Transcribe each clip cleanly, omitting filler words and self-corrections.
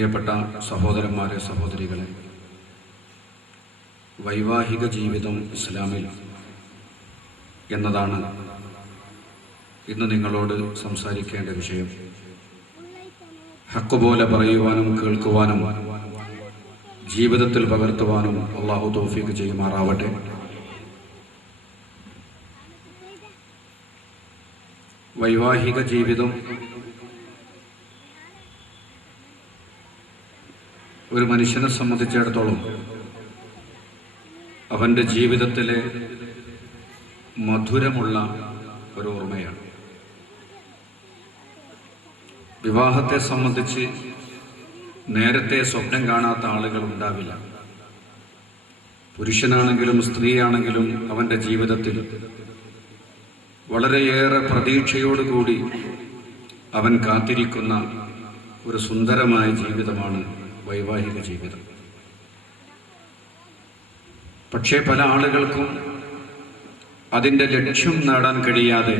പ്രിയപ്പെട്ട സഹോദരന്മാരെ, സഹോദരികളെ, വൈവാഹിക ജീവിതം ഇസ്ലാമിൽ എന്നതാണ് ഇന്ന് നിങ്ങളോട് സംസാരിക്കേണ്ട വിഷയം. ഹക്ക് പോലെ പറയുവാനും കേൾക്കുവാനും ജീവിതത്തിൽ പകർത്തുവാനും അള്ളാഹു തൗഫീഖ് ചെയ്യുമാറാവട്ടെ. വൈവാഹിക ജീവിതം ഒരു മനുഷ്യനെ സംബന്ധിച്ചിടത്തോളം അവൻ്റെ ജീവിതത്തിലെ മധുരമുള്ള ഒരു ഓർമ്മയാണ്. വിവാഹത്തെ സംബന്ധിച്ച് നേരത്തെ സ്വപ്നം കാണാത്ത ആളുകൾ ഉണ്ടാവില്ല. പുരുഷനാണെങ്കിലും സ്ത്രീയാണെങ്കിലും അവൻ്റെ ജീവിതത്തിൽ വളരെയേറെ പ്രതീക്ഷയോടുകൂടി അവൻ കാത്തിരിക്കുന്ന ഒരു സുന്ദരമായ ജീവിതമാണ് വൈവാഹിക ജീവിതം. പക്ഷേ പല ആളുകൾക്കും അതിൻ്റെ ലക്ഷ്യം നേടാൻ കഴിയാതെ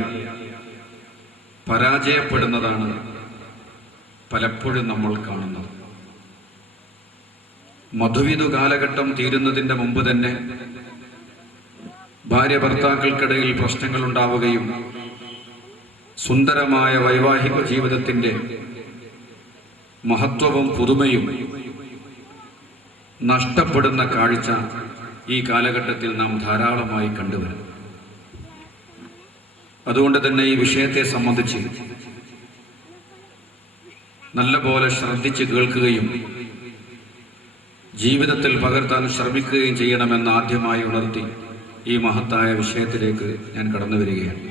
പരാജയപ്പെടുന്നതാണ് പലപ്പോഴും നമ്മൾ കാണുന്നത്. മധുവിധു കാലഘട്ടം തീരുന്നതിൻ്റെ മുമ്പ് തന്നെ ഭാര്യ ഭർത്താക്കൾക്കിടയിൽ പ്രശ്നങ്ങൾ ഉണ്ടാവുകയും സുന്ദരമായ വൈവാഹിക ജീവിതത്തിൻ്റെ മഹത്വവും പുതുമയും നഷ്ടപ്പെടുന്ന കാഴ്ച ഈ കാലഘട്ടത്തിൽ നാം ധാരാളമായി കണ്ടുവരും. അതുകൊണ്ട് തന്നെ ഈ വിഷയത്തെ സംബന്ധിച്ച് നല്ലപോലെ ശ്രദ്ധിച്ച് കേൾക്കുകയും ജീവിതത്തിൽ പകർത്താൻ ശ്രമിക്കുകയും ചെയ്യണമെന്ന് ആദ്യമായി ഉണർത്തി ഈ മഹത്തായ വിഷയത്തിലേക്ക് ഞാൻ കടന്നു വരികയാണ്.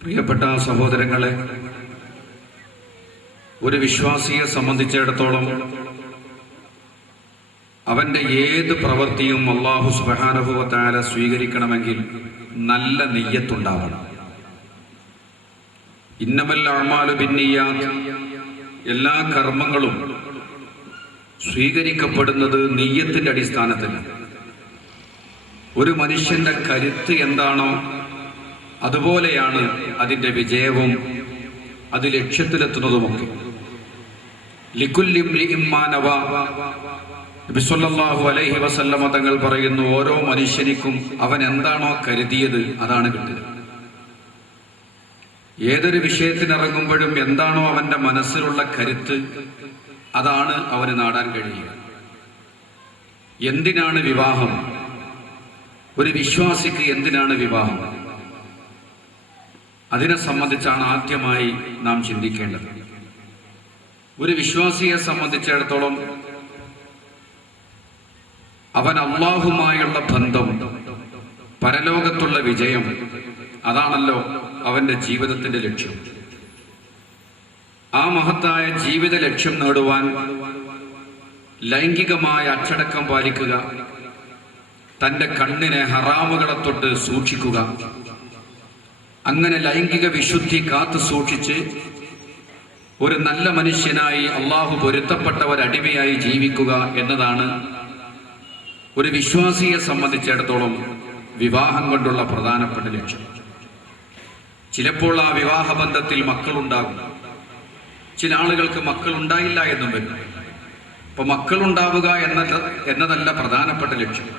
പ്രിയപ്പെട്ട സഹോദരങ്ങളെ, ഒരു വിശ്വാസിയെ സംബന്ധിച്ചിടത്തോളം അവൻ്റെ ഏത് പ്രവൃത്തിയും അല്ലാഹു സുബ്ഹാനഹു വ തആല സ്വീകരിക്കണമെങ്കിൽ നല്ല നിയ്യത്തുണ്ടാവണം. ഇന്നമൽ അഅ്മാലു ബിന്നിയ്യാത്ത്, എല്ലാ കർമ്മങ്ങളും സ്വീകരിക്കപ്പെടുന്നത് നിയ്യത്തിൻ്റെ അടിസ്ഥാനത്തിലാണ്. ഒരു മനുഷ്യന്റെ കരുത്ത് എന്താണോ അതുപോലെയാണ് അതിൻ്റെ വിജയവും അത് ലക്ഷ്യത്തിലെത്തുന്നതുമൊക്കെ. ലികുല്ലി ഇംറിഇൻ മാ നവാ, നബി സല്ലല്ലാഹു അലൈഹി വസല്ലമ തങ്ങൾ പറയുന്നു, ഓരോ മനുഷ്യനിക്കും അവൻ എന്താണോ കരുതിയത് അതാണ് കിട്ടുക. ഏതൊരു വിഷയത്തിനിറങ്ങുമ്പോഴും എന്താണോ അവൻ്റെ മനസ്സിലുള്ള കരുത്ത് അതാണ് അവന് നേടാൻ കഴിയുക. എന്തിനാണ് വിവാഹം? ഒരു വിശ്വാസിക്ക് എന്തിനാണ് വിവാഹം? അതിനെ സംബന്ധിച്ചാണ് ആദ്യമായി നാം ചിന്തിക്കേണ്ടത്. ഒരു വിശ്വാസിയെ സംബന്ധിച്ചിടത്തോളം അവൻ അല്ലാഹുമായുള്ള ബന്ധം, പരലോകത്തുള്ള വിജയം, അതാണല്ലോ അവൻ്റെ ജീവിതത്തിൻ്റെ ലക്ഷ്യം. ആ മഹത്തായ ജീവിത ലക്ഷ്യം നേടുവാൻ ലൈംഗികമായ അച്ചടക്കം പാലിക്കുക, തൻ്റെ കണ്ണിനെ ഹറാമുകളെ തൊട്ട് സൂക്ഷിക്കുക, അങ്ങനെ ലൈംഗിക വിശുദ്ധി കാത്തു സൂക്ഷിച്ച് ഒരു നല്ല മനുഷ്യനായി അള്ളാഹു പൊരുത്തപ്പെട്ട ഒരടിമയായി ജീവിക്കുക എന്നതാണ് ഒരു വിശ്വാസിയെ സംബന്ധിച്ചിടത്തോളം വിവാഹം കൊണ്ടുള്ള പ്രധാനപ്പെട്ട ലക്ഷ്യം. ചിലപ്പോൾ ആ വിവാഹബന്ധത്തിൽ മക്കളുണ്ടാകും, ചില ആളുകൾക്ക് മക്കളുണ്ടായില്ല എന്നും വരും. അപ്പൊ മക്കളുണ്ടാവുക എന്നതല്ല പ്രധാനപ്പെട്ട ലക്ഷ്യം.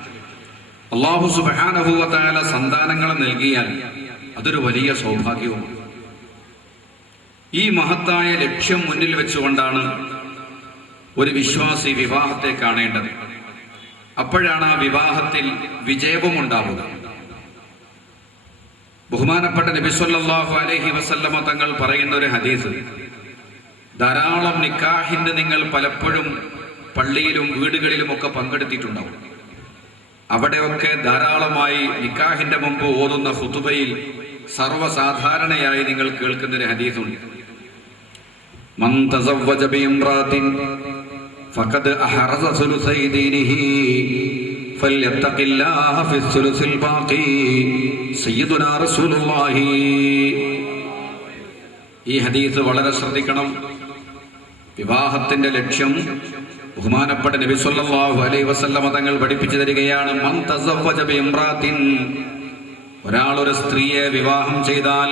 അല്ലാഹു സുബ്ഹാനഹു വ തആല സന്താനങ്ങളെ നൽകിയാൽ അതൊരു വലിയ സൗഭാഗ്യവുമാണ്. ഈ മഹത്തായ ലക്ഷ്യം മുന്നിൽ വെച്ചുകൊണ്ടാണ് ഒരു വിശ്വാസി വിവാഹത്തെ കാണേണ്ടത്. അപ്പോഴാണ് ആ വിവാഹത്തിൽ വിജയവും ഉണ്ടാവുക. ബഹുമാനപ്പെട്ട നബി സല്ലല്ലാഹു അലൈഹി വസല്ലമ തങ്ങൾ പറയുന്ന ഒരു ഹദീസ്, ധാരാളം നിക്കാഹിന് നിങ്ങൾ പലപ്പോഴും പള്ളിയിലും വീടുകളിലും ഒക്കെ പങ്കെടുത്തിട്ടുണ്ടാവും. അവിടെയൊക്കെ ധാരാളമായി നിക്കാഹിന്റെ മുമ്പ് ഓതുന്ന ഖുതുബയിൽ സർവ്വസാധാരണയായി നിങ്ങൾ കേൾക്കുന്ന ഒരു ഹദീസുണ്ട്. മൻ തസവ്വജ ബിഇംറാത്തിൻ ഫഖദ് അഹറസ സുലുസൈ ദീനിഹി ഫല്യത്തഖില്ലാഹ ഫിസ്സുലുസിൽ ബാഖി സയ്യിദുനാ റസൂലുള്ളാഹി. ഈ ഹദീസ് വളരെ ശ്രദ്ധിക്കണം. വിവാഹത്തിന്റെ ലക്ഷ്യം ബഹുമാനപ്പെട്ട നബി സല്ലല്ലാഹു അലൈഹി വസല്ലമ തങ്ങൾ പഠിപ്പിച്ചു തരികയാണ്, മൻ തസവ്വജ ബിഇംറാത്തിൻ, ഒരാൾ ഒരു സ്ത്രീയെ വിവാഹം ചെയ്താൽ,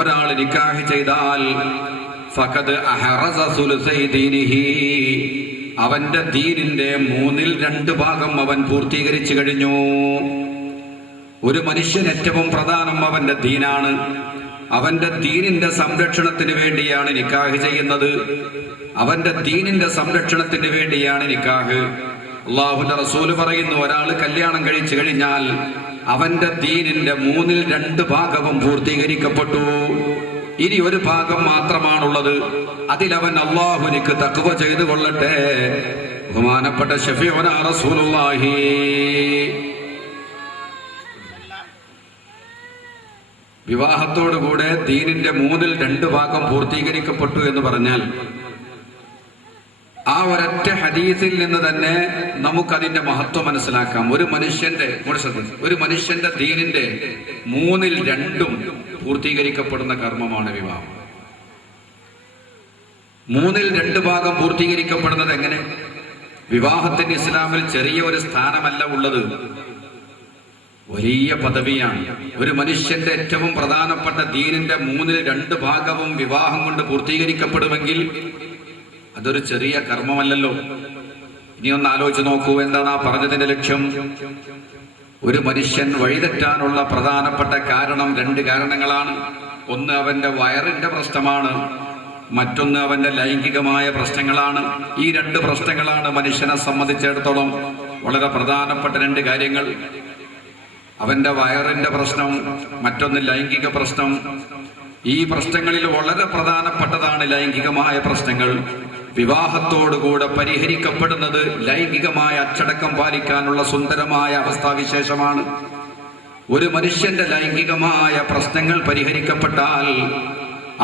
ഒരാൾ നിക്കാഹ് ചെയ്താൽ, ഫഖദ് അഹറസ സുലുസൈ ദീനിഹി, അവന്റെ ദീനിന്റെ 2/3 ഭാഗം അവൻ പൂർത്തീകരിച്ചു കഴിഞ്ഞു. ഒരു മനുഷ്യൻ ഏറ്റവും പ്രധാനം അവന്റെ ദീനാണ്. അവന്റെ ദീനിന്റെ സംരക്ഷണത്തിന് വേണ്ടിയാണ് നിക്കാഹ് ചെയ്യുന്നത്. അവന്റെ ദീനിന്റെ സംരക്ഷണത്തിന് വേണ്ടിയാണ് നിക്കാഹ്. അല്ലാഹുവിന്റെ റസൂല് പറയുന്നു, ഒരാൾ കല്യാണം കഴിച്ചു കഴിഞ്ഞാൽ അവന്റെ ദീനിന്റെ 2/3 ഭാഗവും പൂർത്തീകരിക്കപ്പെട്ടു. ഇനി ഒരു ഭാഗം മാത്രമാണുള്ളത്. അതിലവൻ അല്ലാഹുവിലേക്ക് തഖ്വ ചെയ്തു കൊള്ളട്ടെ. ബഹുമാനപ്പെട്ട ശഫീഉനാ റസൂലുള്ളാഹി വിവാഹത്തോടുകൂടെ ദീനിന്റെ 2/3 ഭാഗം പൂർത്തീകരിക്കപ്പെട്ടു എന്ന് പറഞ്ഞാൽ ആ ഒരൊറ്റ ഹദീസിൽ നിന്ന് തന്നെ നമുക്കതിന്റെ മഹത്വം മനസ്സിലാക്കാം. ഒരു മനുഷ്യന്റെ ദീനിന്റെ 2/3 പൂർത്തീകരിക്കപ്പെടുന്ന കർമ്മമാണ് വിവാഹം. 2/3 ഭാഗം പൂർത്തീകരിക്കപ്പെടുന്നത് എങ്ങനെ? വിവാഹത്തിന് ഇസ്ലാമിൽ ചെറിയ ഒരു സ്ഥാനമല്ല ഉള്ളത്, വലിയ പദവിയാണ്. ഒരു മനുഷ്യന്റെ ഏറ്റവും പ്രധാനപ്പെട്ട ദീനിന്റെ 2/3 ഭാഗവും വിവാഹം കൊണ്ട് പൂർത്തീകരിക്കപ്പെടുമെങ്കിൽ അതൊരു ചെറിയ കർമ്മമല്ലല്ലോ. ഇനി ഒന്ന് ആലോചിച്ച് നോക്കൂ, എന്താണ് ആ പറഞ്ഞതിന്റെ ലക്ഷ്യം? ഒരു മനുഷ്യൻ വഴിതെറ്റാനുള്ള പ്രധാനപ്പെട്ട കാരണം 2 കാരണങ്ങളാണ്. ഒന്ന് അവന്റെ വയറിന്റെ പ്രശ്നമാണ്, മറ്റൊന്ന് അവന്റെ ലൈംഗികമായ പ്രശ്നങ്ങളാണ്. ഈ 2 പ്രശ്നങ്ങളാണ് മനുഷ്യനെ സംബന്ധിച്ചിടത്തോളം വളരെ പ്രധാനപ്പെട്ട 2 കാര്യങ്ങൾ. അവന്റെ വയറിന്റെ പ്രശ്നം, മറ്റൊന്ന് ലൈംഗിക പ്രശ്നം. ഈ പ്രശ്നങ്ങളിൽ വളരെ പ്രധാനപ്പെട്ടതാണ് ലൈംഗികമായ പ്രശ്നങ്ങൾ. വിവാഹത്തോടുകൂടെ പരിഹരിക്കപ്പെടുന്നത് ലൈംഗികമായ അച്ചടക്കം പാലിക്കാനുള്ള സുന്ദരമായ അവസ്ഥാവിശേഷമാണ്. ഒരു മനുഷ്യന്റെ ലൈംഗികമായ പ്രശ്നങ്ങൾ പരിഹരിക്കപ്പെട്ടാൽ,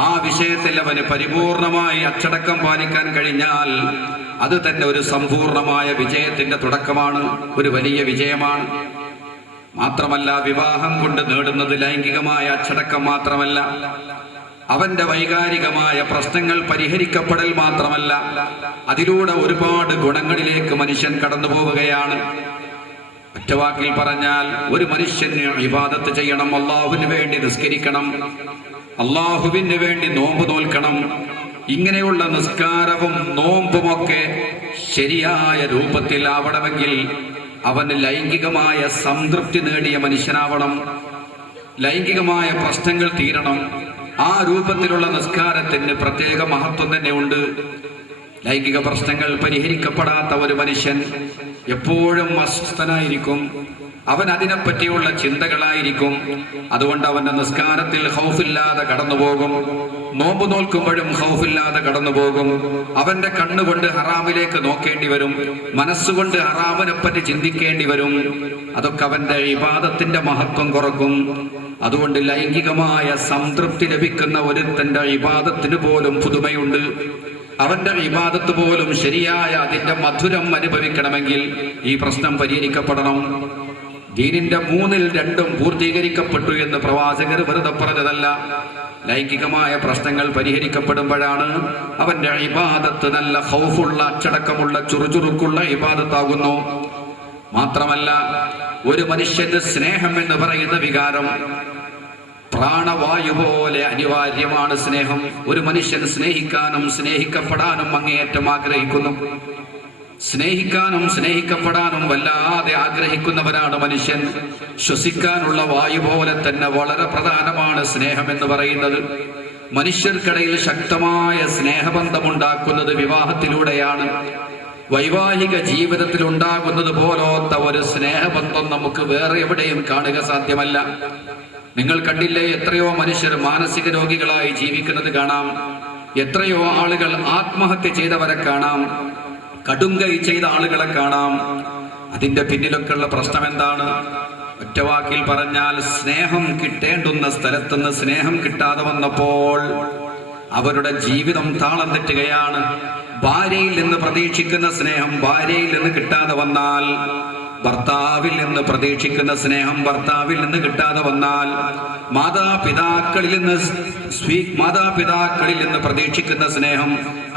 ആ വിഷയത്തിൽ അവന് പരിപൂർണമായി അച്ചടക്കം പാലിക്കാൻ കഴിഞ്ഞാൽ അത് തന്നെ ഒരു സമ്പൂർണമായ വിജയത്തിന്റെ തുടക്കമാണ്, ഒരു വലിയ വിജയമാണ്. മാത്രമല്ല, വിവാഹം കൊണ്ട് നേടുന്നത് ലൈംഗികമായ അച്ചടക്കം മാത്രമല്ല, അവന്റെ വൈകാരികമായ പ്രശ്നങ്ങൾ പരിഹരിക്കപ്പെടൽ മാത്രമല്ല, അതിലൂടെ ഒരുപാട് ഗുണങ്ങളിലേക്ക് മനുഷ്യൻ കടന്നു പോവുകയാണ്. ഒറ്റവാക്കിൽ പറഞ്ഞാൽ, ഒരു മനുഷ്യന് ഇബാദത്ത് ചെയ്യണം, അള്ളാഹുവിന് വേണ്ടി നിസ്കരിക്കണം, അള്ളാഹുവിന് വേണ്ടി നോമ്പ് നോൽക്കണം. ഇങ്ങനെയുള്ള നിസ്കാരവും നോമ്പുമൊക്കെ ശരിയായ രൂപത്തിൽ ആവണമെങ്കിൽ അവന് ലൈംഗികമായ സംതൃപ്തി നേടിയ മനുഷ്യനാവണം. ലൈംഗികമായ പ്രശ്നങ്ങൾ തീരണം. ആ രൂപത്തിലുള്ള നിസ്കാരത്തിന് പ്രത്യേക മഹത്വം തന്നെ ഉണ്ട്. ലൈംഗിക പ്രശ്നങ്ങൾ പരിഹരിക്കപ്പെടാത്ത ഒരു മനുഷ്യൻ എപ്പോഴും അസ്വസ്ഥനായിരിക്കും. അവൻ അതിനെപ്പറ്റിയുള്ള ചിന്തകളായിരിക്കും. അതുകൊണ്ട് അവന്റെ നിസ്കാരത്തിൽ ഖൗഫില്ലാതെ കടന്നുപോകും. നോമ്പ് നോൽക്കുമ്പോഴും ഖൗഫില്ലാതെ കടന്നുപോകും. അവന്റെ കണ്ണുകൊണ്ട് ഹറാമിലേക്ക് നോക്കേണ്ടി വരും, മനസ്സുകൊണ്ട് ഹറാമിനെ പറ്റി ചിന്തിക്കേണ്ടി വരും. അതൊക്കെ അവന്റെ ഇബാദത്തിന്റെ മഹത്വം കുറക്കും. അതുകൊണ്ട് ലൈംഗികമായ സംതൃപ്തി ലഭിക്കുന്ന ഒരുത്തന്റെ ഇബാദത്തിന് പോലും പുതുമയുണ്ട്. അവന്റെ ഇബാദത്ത് പോലും ശരിയായ അതിന്റെ മധുരം അനുഭവിക്കണമെങ്കിൽ ഈ പ്രശ്നം പരിഹരിക്കപ്പെടണം. ദീനിന്റെ 2/3 പൂർത്തീകരിക്കപ്പെട്ടു എന്ന് പ്രവാചകർ വെറുതെ പറഞ്ഞതല്ല. ലൈംഗികമായ പ്രശ്നങ്ങൾ പരിഹരിക്കപ്പെടുമ്പോഴാണ് അവന്റെ ഇബാദത്ത് നല്ല ഖൗഫുള്ള, അച്ചടക്കമുള്ള, ചുറുചുറുക്കുള്ള ഇബാദത്താകുന്നു. മാത്രമല്ല, ഒരു മനുഷ്യന്റെ സ്നേഹം എന്ന് പറയുന്ന വികാരം പ്രാണവായു പോലെ അനിവാര്യമാണ്. സ്നേഹം ഒരു മനുഷ്യൻ സ്നേഹിക്കാനും സ്നേഹിക്കപ്പെടാനും അങ്ങേയറ്റം ആഗ്രഹിക്കുന്നു. സ്നേഹിക്കാനും സ്നേഹിക്കപ്പെടാനും വല്ലാതെ ആഗ്രഹിക്കുന്നവരാണ് മനുഷ്യൻ. ശ്വസിക്കാനുള്ള വായു പോലെ തന്നെ വളരെ പ്രധാനമാണ് സ്നേഹം എന്ന് പറയുന്നത്. മനുഷ്യർക്കിടയിൽ ശക്തമായ സ്നേഹബന്ധമുണ്ടാക്കുന്നത് വിവാഹത്തിലൂടെയാണ്. വൈവാഹിക ജീവിതത്തിൽ ഉണ്ടാകുന്നത് പോലത്തെ ഒരു സ്നേഹബന്ധം നമുക്ക് വേറെ എവിടെയും കാണുക സാധ്യമല്ല. നിങ്ങൾ കണ്ടില്ലേ, എത്രയോ മനുഷ്യർ മാനസിക രോഗികളായി ജീവിക്കുന്നത് കാണാം. എത്രയോ ആളുകൾ ആത്മഹത്യ ചെയ്തവരെ കാണാം, കടുങ്കൈ ചെയ്ത ആളുകളെ കാണാം. അതിന്റെ പിന്നിലൊക്കെയുള്ള പ്രശ്നം എന്താണ്? ഒറ്റവാക്കിൽ പറഞ്ഞാൽ, സ്നേഹം കിട്ടേണ്ടുന്ന സ്ഥലത്തുനിന്ന് സ്നേഹം കിട്ടാതെ വന്നപ്പോൾ അവരുടെ ജീവിതം താളം തെറ്റുകയാണ്. ഭാര്യയിൽ നിന്ന് പ്രതീക്ഷിക്കുന്ന സ്നേഹം ഭാര്യയിൽ നിന്ന് കിട്ടാതെ വന്നാൽ, ഭർത്താവിൽ നിന്ന് പ്രതീക്ഷിക്കുന്ന സ്നേഹം ഭർത്താവിൽ നിന്ന് കിട്ടാതെ വന്നാൽ, മാതാപിതാക്കളിൽ നിന്ന് പ്രതീക്ഷിക്കുന്ന സ്നേഹം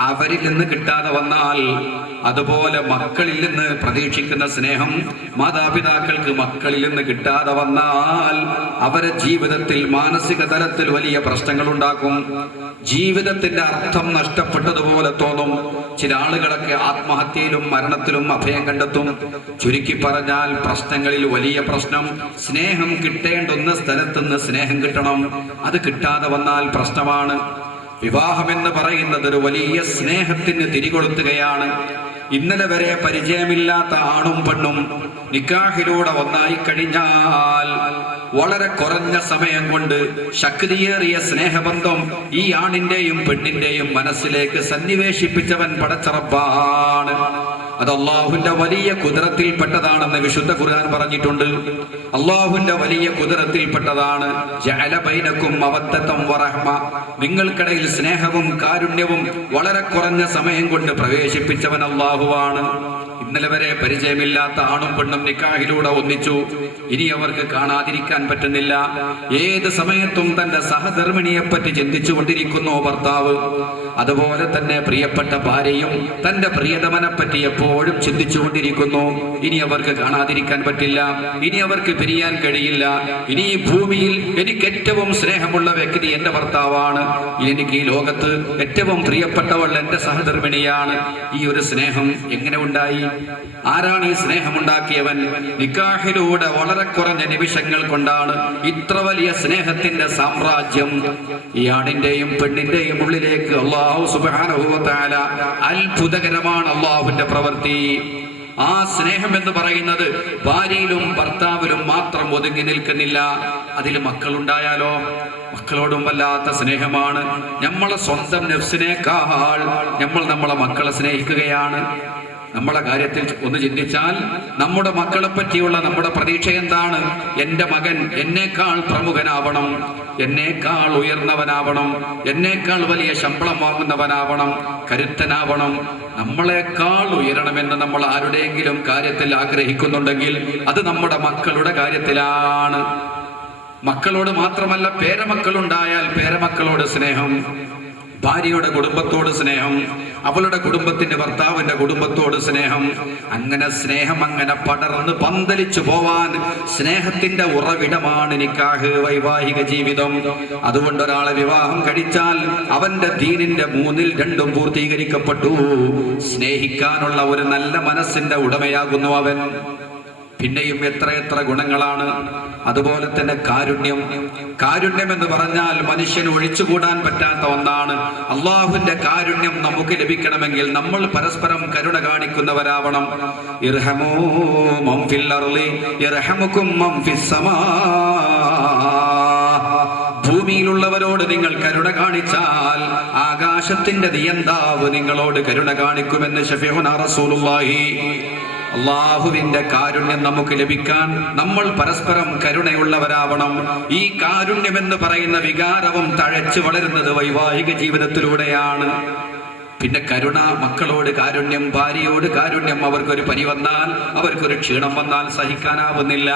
അവരിൽ നിന്ന് കിട്ടാതെ വന്നാൽ, അതുപോലെ മക്കളിൽ നിന്ന് പ്രതീക്ഷിക്കുന്ന സ്നേഹം മാതാപിതാക്കൾക്ക് മക്കളിൽ നിന്ന് കിട്ടാതെ വന്നാൽ അവരെ ജീവിതത്തിൽ മാനസിക തലത്തിൽ വലിയ പ്രശ്നങ്ങൾ ഉണ്ടാക്കും. ജീവിതത്തിന്റെ അർത്ഥം നഷ്ടപ്പെട്ടതുപോലെ തോന്നും. ചില ആളുകളൊക്കെ ആത്മഹത്യയിലും മരണത്തിലും അഭയം കണ്ടെത്തും. ചുരുക്കി പറഞ്ഞാൽ പ്രശ്നങ്ങളിൽ വലിയ പ്രശ്നം സ്നേഹം കിട്ടേണ്ടുന്ന സ്ഥലത്തുനിന്ന് സ്നേഹം കിട്ടണം. അത് കിട്ടാതെ വന്നാൽ പ്രശ്നമാണ്. വിവാഹമെന്ന് പറയുന്നത് ഒരു വലിയ സ്നേഹത്തിന് തിരികൊളുത്തുകയാണ്. ഇന്നലെ വരെ പരിചയമില്ലാത്ത ആണും പെണ്ണും നിക്കാഹിലൂടെ ഒന്നായി കഴിഞ്ഞാൽ വളരെ കുറഞ്ഞ സമയം കൊണ്ട് ശക്തിയേറിയ സ്നേഹബന്ധം ഈ ആണിന്റെയും പെണ്ണിന്റെയും മനസ്സിലേക്ക് സന്നിവേശിപ്പിച്ചവൻ പടച്ചറപ്പാണ്. അത് അള്ളാഹുവിന്റെ വലിയ കുദറത്തിൽപ്പെട്ടതാണെന്ന് വിശുദ്ധ ഖുർആൻ പറഞ്ഞിട്ടുണ്ട്. അള്ളാഹുവിന്റെ വലിയ കുദറത്തിൽപ്പെട്ടതാണ്. ജഅല ബൈനകും മവദ്ദതൻ വറഹ്മ, നിങ്ങൾക്കിടയിൽ സ്നേഹവും കാരുണ്യവും വളരെ കുറഞ്ഞ സമയം കൊണ്ട് പ്രവേശിപ്പിച്ചവൻ അള്ളാഹുവാണ്. ഇന്നലെ വരെ പരിചയമില്ലാത്ത ആണും പെണ്ണും നിക്കാഹിലൂടെ ഒന്നിച്ചു. ഇനി അവർക്ക് കാണാതിരിക്കാൻ പറ്റുന്നില്ല. ഏത് സമയത്തും തന്റെ സഹധർമ്മിണിയെ പറ്റി ചിന്തിച്ചു കൊണ്ടിരിക്കുന്നു ഭർത്താവ്. അതുപോലെ തന്നെ പ്രിയപ്പെട്ട ഭാര്യയും തന്റെ പ്രിയതമനെ പറ്റി എപ്പോഴും ചിന്തിച്ചു കൊണ്ടിരിക്കുന്നു. ഇനി അവർക്ക് കാണാതിരിക്കാൻ പറ്റില്ല. ഇനി അവർക്ക് പിരിയാൻ കഴിയില്ല. ഇനി ഈ ഭൂമിയിൽ എനിക്ക് ഏറ്റവും സ്നേഹമുള്ള വ്യക്തി എന്റെ ഭർത്താവാണ്. എനിക്ക് ഈ ലോകത്ത് ഏറ്റവും പ്രിയപ്പെട്ടവൾ എന്റെ സഹധർമ്മിണിയാണ്. ഈ ഒരു സ്നേഹം എങ്ങനെ ഉണ്ടായി? ആരാണ് ഈ സ്നേഹമുണ്ടാക്കിയവൻ? നിക്കാഹിലൂടെ വളരെ കുറഞ്ഞ നിമിഷങ്ങൾ കൊണ്ടാണ് ഇത്ര വലിയ സ്നേഹത്തിന്റെ സാമ്രാജ്യം ഈ ആണിന്റെയും പെണ്ണിന്റെയും ഉള്ളിലേക്ക് അല്ലാഹു സുബ്ഹാനഹു വ തആല. അത്ഭുതകരമാണ് അല്ലാഹുവിന്റെ പ്രവൃത്തി. ആ സ്നേഹം എന്ന് പറയുന്നത് ഭാര്യയിലും ഭർത്താവിലും മാത്രം ഒതുങ്ങി നിൽക്കുന്നില്ല. അതിൽ മക്കളുണ്ടായാലോ? മക്കളോടും വല്ലാത്ത സ്നേഹമാണ്. നമ്മളെ സ്വന്തം നഫ്സിനേക്കാൾ നമ്മളെ മക്കളെ സ്നേഹിക്കുകയാണ്. നമ്മളെ കാര്യത്തിൽ ഒന്ന് ചിന്തിച്ചാൽ നമ്മുടെ മക്കളെ പറ്റിയുള്ള നമ്മുടെ പ്രതീക്ഷ എന്താണ്? എൻ്റെ മകൻ എന്നേക്കാൾ പ്രമുഖനാവണം, എന്നേക്കാൾ ഉയർന്നവനാവണം, എന്നേക്കാൾ വലിയ ശമ്പളം വാങ്ങുന്നവനാവണം, കരുത്തനാവണം, നമ്മളെക്കാൾ ഉയരണമെന്ന് നമ്മൾ ആരുടെയെങ്കിലും കാര്യത്തിൽ ആഗ്രഹിക്കുന്നുണ്ടെങ്കിൽ അത് നമ്മുടെ മക്കളുടെ കാര്യത്തിലാണ്. മക്കളോട് മാത്രമല്ല, പേരമക്കളുണ്ടായാൽ പേരമക്കളോട് സ്നേഹം, ഭാര്യയുടെ കുടുംബത്തോട് സ്നേഹം, അവളുടെ കുടുംബത്തിന്റെ ഭർത്താവിന്റെ കുടുംബത്തോട് സ്നേഹം. അങ്ങനെ സ്നേഹം അങ്ങനെ പടർന്ന് പന്തലിച്ചു പോവാൻ സ്നേഹത്തിന്റെ ഉറവിടമാണ് നിക്കാഹ്, വൈവാഹിക ജീവിതം. അതുകൊണ്ട് ഒരാളെ വിവാഹം കഴിച്ചാൽ അവന്റെ ദീനിന്റെ 2 പൂർത്തീകരിക്കപ്പെട്ടു. സ്നേഹിക്കാനുള്ള ഒരു നല്ല മനസ്സിന്റെ ഉടമയാകുന്നു അവൻ. പിന്നെയും എത്ര ഗുണങ്ങളാണ്. അതുപോലെ തന്നെ കാരുണ്യം എന്ന് പറഞ്ഞാൽ മനുഷ്യന് ഒഴിച്ചുകൂടാൻ പറ്റാത്ത ഒന്നാണ്. അള്ളാഹുവിന്റെ കാരുണ്യം നമുക്ക് ലഭിക്കണമെങ്കിൽ നമ്മൾ പരസ്പരം കരുണ കാണിക്കുന്നവരാവണം. ഇർഹമൂ മൻ ഫിൽ അർളി യർഹമുകും മൻ ഫിസ് സമാ. ഭൂമിയിലുള്ളവരോട് നിങ്ങൾ കരുണ കാണിച്ചാൽ ആകാശത്തിന്റെ നിയന്താവ് നിങ്ങളോട് കരുണ കാണിക്കുമെന്ന് ശഫീഉനാ റസൂലുള്ളാഹി. അള്ളാഹുവിന്റെ കാരുണ്യം നമുക്ക് ലഭിക്കാൻ നമ്മൾ പരസ്പരം കരുണയുള്ളവരാവണം. ഈ കാരുണ്യം എന്ന് പറയുന്ന വികാരവും തഴച്ചു വളരുന്നത് വൈവാഹിക ജീവിതത്തിലൂടെയാണ്. പിന്നെ കരുണ, മക്കളോട് കാരുണ്യം, ഭാര്യയോട് കാരുണ്യം. അവർക്കൊരു പനി വന്നാൽ, അവർക്കൊരു ക്ഷീണം വന്നാൽ സഹിക്കാനാവുന്നില്ല.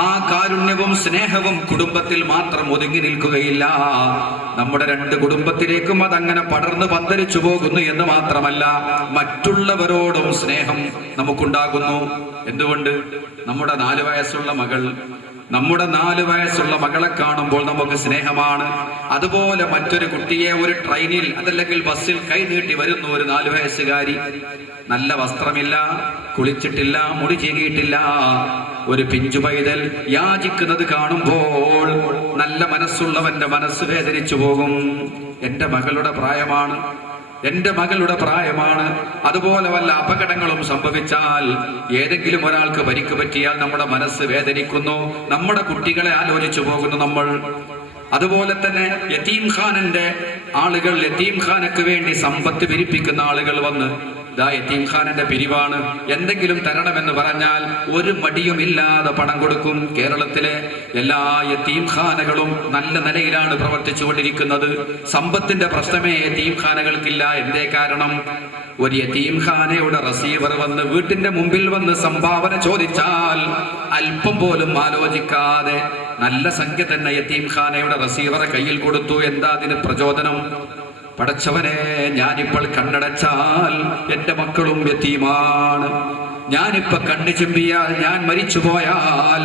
ആ കാരുണ്യവും സ്നേഹവും കുടുംബത്തിൽ മാത്രം ഒതുങ്ങി നിൽക്കുകയില്ല, നമ്മുടെ 2 കുടുംബത്തിലേക്കും അതങ്ങനെ പടർന്നു പന്തലിച്ചു പോകുന്നു എന്ന് മാത്രമല്ല, മറ്റുള്ളവരോടും സ്നേഹം നമുക്കുണ്ടാകുന്നു. എന്തുകൊണ്ട്? നമ്മുടെ 4 വയസ്സുള്ള മകളെ കാണുമ്പോൾ നമുക്ക് സ്നേഹമാണ്. അതുപോലെ മറ്റൊരു കുട്ടിയെ ഒരു ട്രെയിനിൽ അതല്ലെങ്കിൽ ബസ്സിൽ കൈ നീട്ടി വരുന്നു ഒരു 4 വയസ്സുകാരി. നല്ല വസ്ത്രമില്ല, കുളിച്ചിട്ടില്ല, മുടി ചീകിയിട്ടില്ല, ഒരു പിഞ്ചു പൈതൽ യാചിക്കുന്നത് കാണുമ്പോൾ നല്ല മനസ്സുള്ളവന്റെ മനസ്സ് വേദനിച്ചു പോകും. എൻ്റെ മകളുടെ പ്രായമാണ്. അതുപോലെ വല്ല അപകടങ്ങളും സംഭവിച്ചാൽ, ഏതെങ്കിലും ഒരാൾക്ക് പരിക്ക് പറ്റിയാൽ നമ്മുടെ മനസ്സ് വേദനിക്കുന്നു. നമ്മുടെ കുട്ടികളെ ആലോചിച്ചു പോകുന്നു നമ്മൾ. അതുപോലെ തന്നെ യതീംഖാനന്റെ ആളുകൾ, യതീംഖാനക്ക് വേണ്ടി സമ്പത്ത് പിരിപ്പിക്കുന്ന ആളുകൾ വന്ന് ദാ യതീംഖാനന്റെ പിരിവാണ്, എന്തെങ്കിലും തരണമെന്ന് പറഞ്ഞാൽ ഒരു മടിയും ഇല്ലാതെ പണം കൊടുക്കും. കേരളത്തിലെ എല്ലാ യതീംഖാനകളും നല്ല നിലയിലാണ് പ്രവർത്തിച്ചു കൊണ്ടിരിക്കുന്നത്. സമ്പത്തിന്റെ പ്രശ്നമേ യതീംഖാനകൾക്കില്ല. എന്തേ കാരണം? ഒരു യതീംഖാനയുടെ റസീവർ വന്ന് വീട്ടിന്റെ മുമ്പിൽ വന്ന് സംഭാവന ചോദിച്ചാൽ അല്പം പോലും ആലോചിക്കാതെ നല്ല സംഖ്യ തന്നെ യതീംഖാനയുടെ റസീവറെ കയ്യിൽ കൊടുത്തു. എന്താ അതിന് പ്രചോദനം? പടച്ചവനെ, ഞാനിപ്പോൾ കണ്ണടച്ചാൽ എൻ്റെ മക്കളും യതീമാണ്. ഞാനിപ്പോ കണ്ണു ചെമ്പിയാൽ, ഞാൻ മരിച്ചു പോയാൽ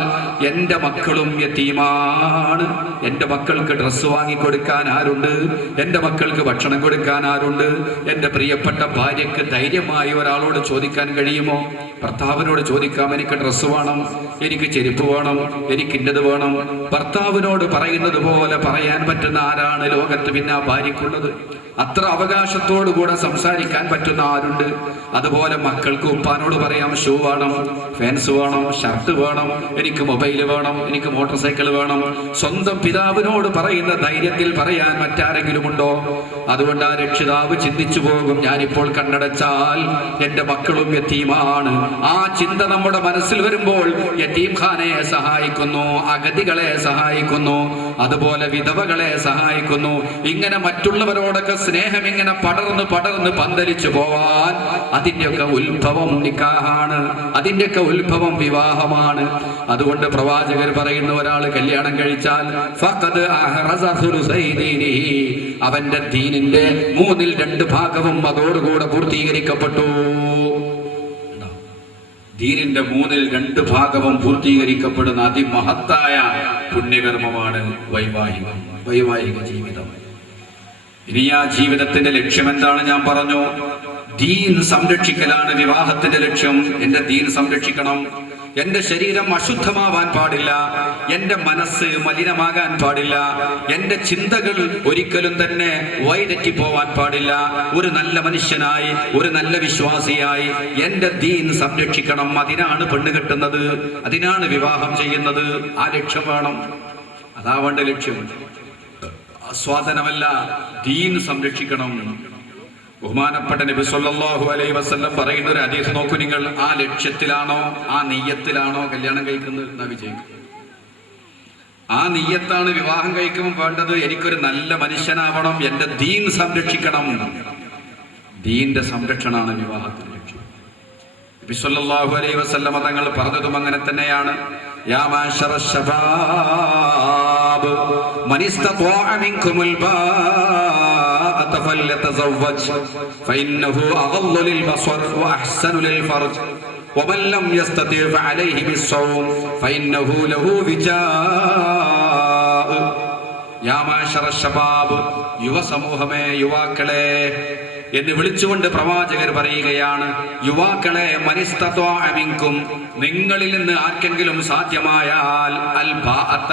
എൻ്റെ മക്കളും യതീമാണ്. എൻ്റെ മക്കൾക്ക് ഡ്രസ്സ് വാങ്ങിക്കൊടുക്കാൻ ആരുണ്ട്? എൻ്റെ മക്കൾക്ക് ഭക്ഷണം കൊടുക്കാൻ ആരുണ്ട്? എൻ്റെ പ്രിയപ്പെട്ട ഭാര്യയ്ക്ക് ധൈര്യമായി ഒരാളോട് ചോദിക്കാൻ കഴിയുമോ? ഭർത്താവിനോട് ചോദിക്കാം, എനിക്ക് ഡ്രസ്സ് വേണം, എനിക്ക് ചെരുപ്പ് വേണം, എനിക്ക് ഇന്നത് വേണം. ഭർത്താവിനോട് പറയുന്നത് പോലെ പറയാൻ പറ്റുന്ന ആരാണ് ലോകത്ത് പിന്നെ ആ ഭാര്യക്കുള്ളത്? അത്ര അവകാശത്തോടു കൂടെ സംസാരിക്കാൻ പറ്റുന്ന ആരുണ്ട്? അതുപോലെ മക്കൾക്ക് ഉപ്പാനോട് പറയാം, ഷൂ വേണം, ഫാൻസ് വേണം, ഷർട്ട് വേണം, എനിക്ക് മൊബൈൽ വേണം, എനിക്ക് മോട്ടോർ സൈക്കിൾ വേണം. സ്വന്തം പിതാവിനോട് പറയുന്ന ധൈര്യത്തിൽ പറയാൻ മറ്റാരെങ്കിലും ഉണ്ടോ? അതുകൊണ്ട് ആ രക്ഷിതാവ് ചിന്തിച്ചു പോകും, ഞാനിപ്പോൾ കണ്ണടച്ചാൽ എൻ്റെ മക്കളും യതീമാണ്. ആ ചിന്ത നമ്മുടെ മനസ്സിൽ വരുമ്പോൾ യതീംഖാനയെ സഹായിക്കുന്നു, അഗതികളെ സഹായിക്കുന്നു, അതുപോലെ വിധവകളെ സഹായിക്കുന്നു. ഇങ്ങനെ മറ്റുള്ളവരോടൊക്കെ സ്നേഹം ഇങ്ങനെ പടർന്ന് പടർന്ന് പന്തലിച്ചു പോവാൻ അതിൻ്റെയൊക്കെ ഉത്ഭവം നിക്കാഹാണ്, അതിൻ്റെയൊക്കെ ഉത്ഭവം വിവാഹമാണ്. അതുകൊണ്ട് പ്രവാചകർ പറയുന്ന, ഒരാൾ കല്യാണം കഴിച്ചാൽ ഫഖദ് അഹ്റസ സുലുസൈദീനിഹി, അവന്റെ ദീനിന്റെ 2/3 ഭാഗവും അതോടുകൂടെ പൂർത്തീകരിക്കപ്പെട്ടു. ദീനിന്റെ 2/3 ഭാഗവും പൂർത്തീകരിക്കപ്പെടുന്ന അതിമഹത്തായ പുണ്യകർമ്മമാണ് വൈവാഹിക ജീവിതം. ഇനി ആ ജീവിതത്തിന്റെ ലക്ഷ്യം എന്താണ്? ഞാൻ പറഞ്ഞു, ദീൻ സംരക്ഷിക്കലാണ് വിവാഹത്തിന്റെ ലക്ഷ്യം. എന്റെ ദീൻ സംരക്ഷിക്കണം. എന്റെ ശരീരം അശുദ്ധമാവാൻ പാടില്ല, എന്റെ മനസ്സ് മലിനമാകാൻ പാടില്ല, എന്റെ ചിന്തകൾ ഒരിക്കലും തന്നെ വഴിതെറ്റി പോവാൻ പാടില്ല. ഒരു നല്ല മനുഷ്യനായി, ഒരു നല്ല വിശ്വാസിയായി എന്റെ ദീൻ സംരക്ഷിക്കണം. അതിനാണ് പെണ്ണ് കെട്ടുന്നത്, അതിനാണ് വിവാഹം ചെയ്യുന്നത്. ആ ലക്ഷ്യം വേണം. അതാവേണ്ട ലക്ഷ്യം. ആസ്വാദനമല്ല, ദീൻ സംരക്ഷിക്കണം. ബഹുമാനപ്പെട്ട നബി സല്ലല്ലാഹു അലൈഹി വസല്ലം പറയുന്ന ഒരു ഹദീസ് നോക്കൂ നിങ്ങൾ. ആ ലക്ഷ്യത്തിലാണോ, ആ നിയ്യത്തിലാണോ കല്യാണം കഴിക്കുന്നത്, എന്നാ വിജയിക്കും. ആ നിയ്യത്താണ് വിവാഹം കഴിക്കുമ്പോൾ വേണ്ടത്. എനിക്കൊരു നല്ല മനുഷ്യനാവണം, എന്റെ ദീൻ സംരക്ഷിക്കണം. ദീന്റെ സംരക്ഷണമാണ് വിവാഹത്തിന്റെ ലക്ഷ്യം. നബി സല്ലല്ലാഹു അലൈഹി വസല്ലം തങ്ങൾ പറഞ്ഞതും അങ്ങനെ തന്നെയാണ്. യാ മാശറ ശബാബ് മൻ ഇസ്തത്വാഅ മിൻകുമുൽ ബാഅത ഫല്യതസവ്വജ് ഫഇന്നഹു അഗളു ലിൽബസർ വഅഹ്സനു ലിൽഫർജ് വമൻ ലം യസ്തതി ഫഅലൈഹി ബിസ്സൗം ഫഇന്നഹു ലഹു വിജാഅ. യാ മാശറ ശബാബ്, യുവസമൂഹമേ, യുവാക്കളെ എന്ന് വിളിച്ചുകൊണ്ട് പ്രവാചകർ പറയുകയാണ്, യുവാക്കളെ, മനിസ്തത്വാഅ മിൻകും, നിങ്ങളിൽ നിന്ന് ആർക്കെങ്കിലും സാധ്യമായാൽ, അൽ ബാഅത,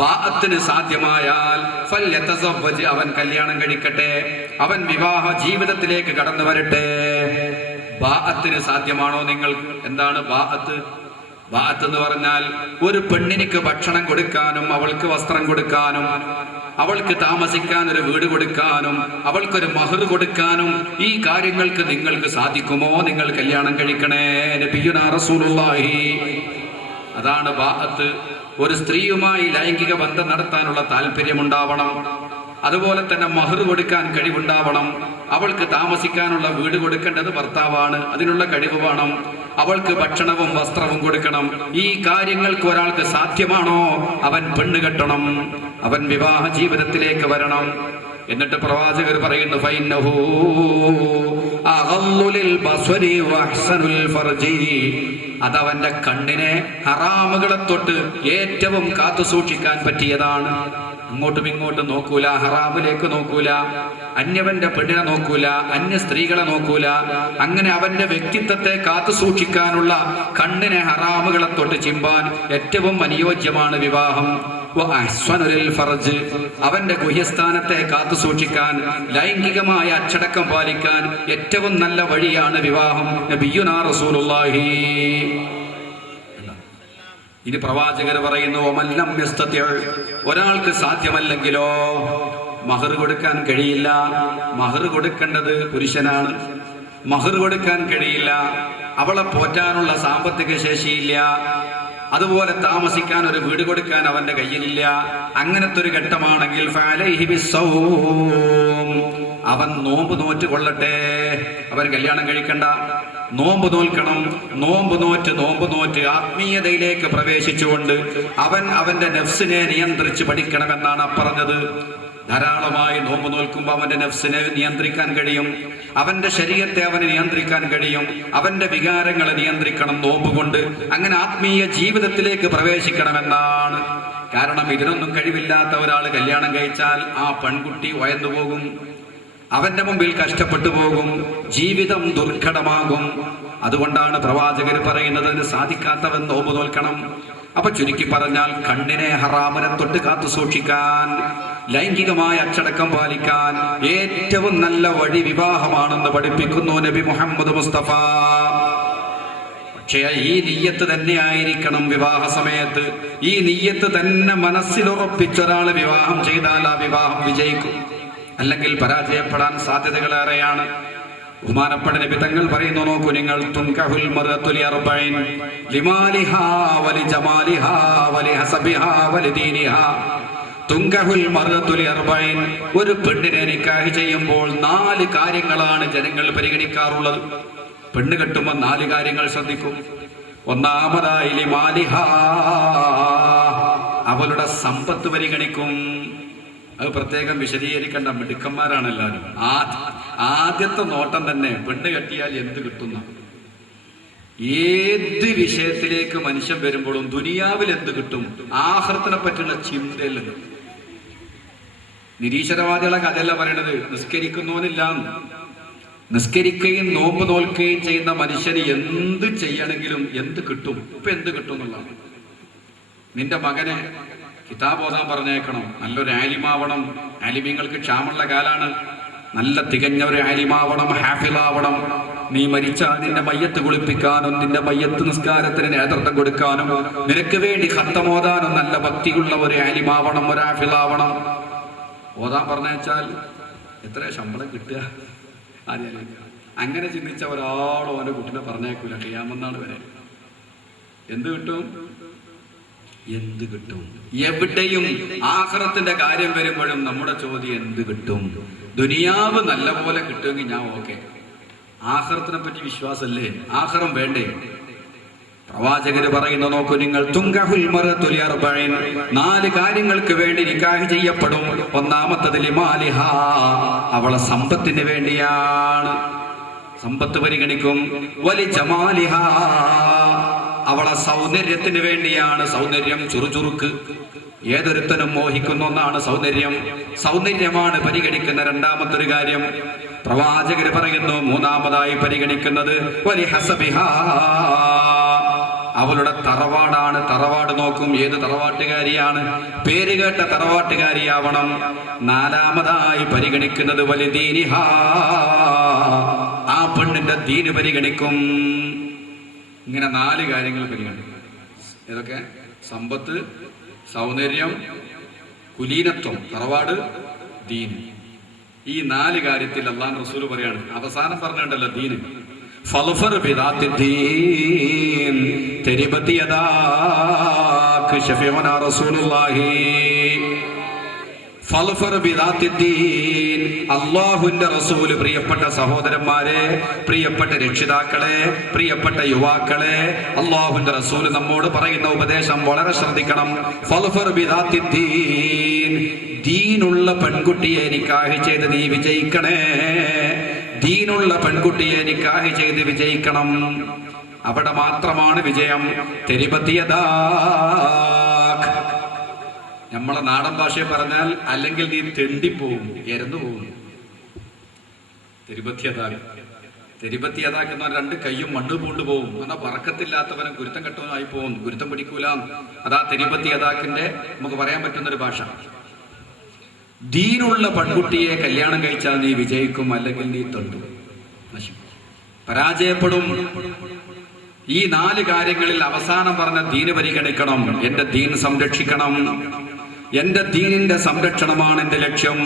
ബാഅത്തിന് സാധ്യമായാൽ, ഫല്യതസവ്വജ്, അവൻ കല്യാണം കഴിക്കട്ടെ, അവൻ വിവാഹ ജീവിതത്തിലേക്ക് കടന്നു വരട്ടെ. ബാഅത്തിന് സാധ്യമാണോ നിങ്ങൾ? എന്താണ് ബാഅത്ത്? ബാഅത്ത് എന്ന് പറഞ്ഞാൽ ഒരു പെണ്ണിനിക്ക് ഭക്ഷണം കൊടുക്കാനും, അവൾക്ക് വസ്ത്രം കൊടുക്കാനും, അവൾക്ക് താമസിക്കാൻ ഒരു വീട് കൊടുക്കാനും, അവൾക്കൊരു മഹർ കൊടുക്കാനും, ഈ കാര്യങ്ങൾക്ക് നിങ്ങൾക്ക് സാധിക്കുമോ? നിങ്ങൾ കല്യാണം കഴിക്കണേ. നബിയുനാ റസൂലുള്ളാഹി. അതാണ് ബാഅത്ത്. ഒരു സ്ത്രീയുമായി ലൈംഗിക ബന്ധം നടത്താനുള്ള താല്പര്യമുണ്ടാവണം, അതുപോലെ തന്നെ മഹർ കൊടുക്കാൻ കഴിവുണ്ടാവണം, അവൾക്ക് താമസിക്കാനുള്ള വീട് കൊടുക്കേണ്ടത് ഭർത്താവാണ്, അതിനുള്ള കഴിവ് വേണം, അവൾക്ക് ഭക്ഷണവും വസ്ത്രവും കൊടുക്കണം. ഈ കാര്യങ്ങൾക്ക് ഒരാൾക്ക് സാധ്യമാണോ? അവൻ പെണ്ണ് കെട്ടണം, അവൻ വിവാഹ ജീവിതത്തിലേക്ക് വരണം. എന്നിട്ട് പ്രവാചകർ പറയുന്നു, ഫൈന്നഹു അഗളു ലിൽബസ്വരി വഅഹ്സനുൽ ഫർജി, അതവന്റെ കണ്ണിനെ ഹറാമുകളെ തൊട്ട് ഏറ്റവും കാത്തു സൂക്ഷിക്കാൻ പറ്റിയതാണ്. അങ്ങോട്ടും ഇങ്ങോട്ടും നോക്കൂല, ഹറാമിലേക്ക് നോക്കൂല, അന്യവന്റെ പെണ്ണിനെ നോക്കൂല, അന്യ സ്ത്രീകളെ നോക്കൂല. അങ്ങനെ അവന്റെ വ്യക്തിത്വത്തെ കാത്തു സൂക്ഷിക്കാനുള്ള കണ്ണിനെ ഹറാമുകളെ തൊട്ട് ചിമ്പാൻ ഏറ്റവും അനുയോജ്യമാണ് വിവാഹം. ഫർജ്, അവന്റെ ഗുഹ്യസ്ഥാനത്തെ കാത്തു സൂക്ഷിക്കാൻ, ലൈംഗികമായ അച്ചടക്കം പാലിക്കാൻ ഏറ്റവും നല്ല വഴിയാണ് വിവാഹം. നബിയുനാ റസൂലുള്ളാഹി. ഇനി പ്രവാചകർ പറയുന്നു, വമല്ലം യസ്തതി, ഒരാൾക്ക് സാധ്യമല്ലെങ്കിലോ, മഹർ കൊടുക്കാൻ കഴിയില്ല. മഹർ കൊടുക്കേണ്ടത് പുരുഷനാണ്. മഹർ കൊടുക്കാൻ കഴിയില്ല, അവളെ പോറ്റാനുള്ള സാമ്പത്തിക ശേഷിയില്ല, അതുപോലെ താമസിക്കാൻ ഒരു വീട് കൊടുക്കാൻ അവന്റെ കയ്യിലില്ല. അങ്ങനത്തെ ഒരു ഘട്ടമാണെങ്കിൽ അവൻ നോമ്പ് നോറ്റ് കൊള്ളട്ടെ. അവൻ കല്യാണം കഴിക്കണ്ട, നോമ്പ് നോൽക്കണം. നോമ്പ് നോറ്റ് ആത്മീയതയിലേക്ക് പ്രവേശിച്ചുകൊണ്ട് അവൻ അവന്റെ നഫ്സിനെ നിയന്ത്രിച്ച് പഠിക്കണമെന്നാണ് പറഞ്ഞത്. ധാരാളമായി നോമ്പ് നോൽക്കുമ്പോൾ അവന്റെ നഫ്സിനെ നിയന്ത്രിക്കാൻ കഴിയും, അവന്റെ ശരീരത്തെ അവന് നിയന്ത്രിക്കാൻ കഴിയും, അവന്റെ വികാരങ്ങളെ നിയന്ത്രിക്കണം നോമ്പ് കൊണ്ട്. അങ്ങനെ ആത്മീയ ജീവിതത്തിലേക്ക് പ്രവേശിക്കണമെന്നാണ്. കാരണം ഇതിനൊന്നും കഴിവില്ലാത്ത ഒരാൾ കല്യാണം കഴിച്ചാൽ ആ പെൺകുട്ടി വയന്നു പോകും, അവന്റെ മുമ്പിൽ കഷ്ടപ്പെട്ടു പോകും, ജീവിതം ദുർഘടമാകും. അതുകൊണ്ടാണ് പ്രവാചകർ പറയുന്നത് അതിന് സാധിക്കാത്തവൻ നോമ്പ് നോൽക്കണം. അപ്പൊ ചുരുക്കി പറഞ്ഞാൽ കണ്ണിനെ ഹറാമിനെ തൊട്ട് കാത്തു സൂക്ഷിക്കാൻ, ലൈംഗികമായ അച്ചടക്കം പാലിക്കാൻ ഏറ്റവും നല്ല വഴി വിവാഹമാണെന്ന് പഠിപ്പിക്കുന്നു നബി മുഹമ്മദ് മുസ്തഫ. പക്ഷേ ഈ നിയ്യത്ത് തന്നെ ആയിരിക്കണം വിവാഹ സമയത്ത്. ഈ നിയ്യത്ത് തന്നെ മനസ്സിലുറപ്പിച്ചൊരാൾ വിവാഹം ചെയ്താൽ ആ വിവാഹം വിജയിക്കും, അല്ലെങ്കിൽ പരാജയപ്പെടാൻ സാധ്യതകളേറെയാണ്. ബഹുമാനപ്പെട്ട നബി തങ്ങൾ പറയുന്നു, നോക്കൂ നിങ്ങൾ, തുൻകഹുൽ മർഅതു ലിഅർബഈൻ ലിമാലിഹാ വലിജമാലിഹാ വലിഹസബിഹാ വലിദീനിഹാ. തുൻകഹുൽ മർഅതു ലിഅർബഈൻ, ഒരു പെണ്ണിനെ നിക്കാഹ് ചെയ്യുമ്പോൾ 4 കാര്യങ്ങളാണ് ജനങ്ങൾ പരിഗണിക്കാറുള്ളത്. പെണ്ണ് കെട്ടുമ്പോൾ 4 കാര്യങ്ങൾ ശ്രദ്ധിക്കും. ഒന്നാമതായി ലിമാലിഹാ, അവളുടെ സമ്പത്ത് പരിഗണിക്കും. അത് പ്രത്യേകം വിശദീകരിക്കേണ്ട മിടുക്കന്മാരാണ് എല്ലാവരും. ആദ്യത്തെ നോട്ടം തന്നെ പെണ്ണ് കെട്ടിയാൽ എന്ത് കിട്ടുന്ന. ഏത് വിഷയത്തിലേക്ക് മനുഷ്യൻ വരുമ്പോഴും ദുനിയാവിൽ എന്ത് കിട്ടും, ആഖിറത്തിനെ പറ്റിയുള്ള ചിന്തയല്ല. നിരീശ്വരവാദികളെ കഥയല്ല പറയണത്. നിസ്കരിക്കുന്നവനില്ല, നിസ്കരിക്കുകയും നോമ്പ് നോൽക്കുകയും ചെയ്യുന്ന മനുഷ്യന് എന്ത് ചെയ്യണമെങ്കിലും എന്ത് കിട്ടും, ഇപ്പൊ എന്ത് കിട്ടും എന്നുള്ളതാണ്. നിന്റെ മകനെ കിതാബ് ഓതാൻ പറഞ്ഞേക്കണം, നല്ലൊരു ആലിമാവണം. ആലിമീങ്ങൾക്ക് ക്ഷാമുള്ള കാലാണ്. നല്ല തികഞ്ഞ ഒരു ആലിമാവണം, ഹാഫിളാവണം. നീ മരിച്ചാൽ നിന്റെ മയ്യത്ത് കുളിപ്പിക്കാനും നിന്റെ മയ്യത്ത് നിസ്കാരത്തിന് നേതൃത്വം കൊടുക്കാനും നിനക്ക് വേണ്ടി ഖത്തമോതാനും നല്ല ഭക്തിയുള്ള ഒരു ആലിമാവണം, ഒരു ഹാഫിളാവണം. ഓതാൻ പറഞ്ഞാൽ എത്ര ശമ്പളം കിട്ടുക ആദ്യം. അങ്ങനെ ചിന്തിച്ച ഒരാളും അവന്റെ കുട്ടിനെ പറഞ്ഞേക്കൂല ഖിയാമത്ത് വരെ. എന്ത് കിട്ടും? എന്ത് കിട്ടും? എവിടെയും ആഖിറത്തിന്റെ കാര്യം വരുമ്പോഴും നമ്മുടെ ചോദ്യം എന്ത് കിട്ടും. ദുനിയാവ് നല്ലപോലെ കിട്ടുമെങ്കിൽ ഞാൻ ഓക്കെ. ആഖിറത്തിനെ പറ്റി വിശ്വാസമല്ലേ, ആഖിറം വേണ്ടേ? പ്രവാചകര് പറയുന്ന നോക്കൂ നിങ്ങൾ, തുൻകഹുൽ മർഅതു ലിഅർബഈൻ, 4 കാര്യങ്ങൾക്ക് വേണ്ടി നിക്കാഹ് ചെയ്യപ്പെടും. ഒന്നാമത്തത് ലിമാലിഹാ, അവളെ സമ്പത്തിന് വേണ്ടിയാണ്, സമ്പത്ത് പരിഗണിക്കും. വലി ജമാലിഹാ, അവളെ സൗന്ദര്യത്തിന് വേണ്ടിയാണ്. സൗന്ദര്യം, ചുറുചുറുക്ക്, ഏതൊരുത്തനും മോഹിക്കുന്ന ഒന്നാണ് സൗന്ദര്യം. സൗന്ദര്യമാണ് പരിഗണിക്കുന്ന രണ്ടാമത്തൊരു കാര്യം. പ്രവാചകര് പറയുന്നു മൂന്നാമതായി പരിഗണിക്കുന്നത് വലിഹസബിഹാ, അവളുടെ തറവാടാണ്. തറവാട് നോക്കും, ഏത് തറവാട്ടുകാരിയാണ്, പേരുകേട്ട തറവാട്ടുകാരിയാവണം. നാലാമതായി പരിഗണിക്കുന്നത് വലിദീനിഹാ, ആ പെണ്ണിന്റെ ദീന് പരിഗണിക്കും. ഇങ്ങനെ 4 കാര്യങ്ങൾ പരിഗണിക്കും. ഏതൊക്കെ? സമ്പത്ത്, സൗന്ദര്യം, കുലീനത്വം, തറവാട്, ദീൻ. ഈ 4 കാര്യത്തിൽ അല്ലാഹു റസൂൽ പറയാണ്, അവസാനം പറഞ്ഞിട്ടുണ്ടല്ലോ ദീന്. ഫൾഫർ ബിദാത്തിദ്ദീൻ തരിബത് യദാക ശഫീഉനാ റസൂലുള്ളാഹി. ഫൾഫർ ബിദാത്തിദ്ദീൻ, അല്ലാഹുവിന്റെ റസൂൽ, പ്രിയപ്പെട്ട സഹോദരന്മാരെ, പ്രിയപ്പെട്ട രക്ഷിതാക്കളെ, പ്രിയപ്പെട്ട യുവാക്കളെ, അല്ലാഹുവിന്റെ റസൂൽ നമ്മോട് പറയുന്ന ഉപദേശം വളരെ ശ്രദ്ധിക്കണം. ഫൾഫർ ബിദാത്തിദ്ദീൻ, ദീനുള്ള പെൺകുട്ടിയെ നിക്കാഹ് ചെയ്ത് നീ വിജയിക്കണേ. ദീനുള്ള പെൺകുട്ടിയെ നിക്കാഹ് ചെയ്ത് വിജയിക്കണം. അവിടെ മാത്രമാണ് വിജയം. തരിബത് യദാക, നമ്മളെ നാടൻ ഭാഷയെ പറഞ്ഞാൽ അല്ലെങ്കിൽ നീ തെണ്ടിപ്പോവും, എരന്നു പോകും. തെരിബത്തിയതാക്കുന്ന 2 കൈയും മണ്ണ് പൂണ്ടുപോകും. എന്നാൽ പറക്കത്തില്ലാത്തവനും ഗുരുത്തം കെട്ടവനായി പോകും, ഗുരുത്തം പിടിക്കൂല. അതാ തെരിബത്തിയതാക്കിന്റെ നമുക്ക് പറയാൻ പറ്റുന്നൊരു ഭാഷ. ദീനുള്ള പെൺകുട്ടിയെ കല്യാണം കഴിച്ചാൽ നീ വിജയിക്കും, അല്ലെങ്കിൽ നീ തൊണ്ടു നശിക്കും, പരാജയപ്പെടും. ഈ 4 കാര്യങ്ങളിൽ അവസാനം പറഞ്ഞ ദീന് പരിഗണിക്കണം. എന്റെ ദീൻ സംരക്ഷിക്കണം. എന്റെ ദീനിന്റെ സംരക്ഷണമാണ് എന്റെ ലക്ഷ്യം.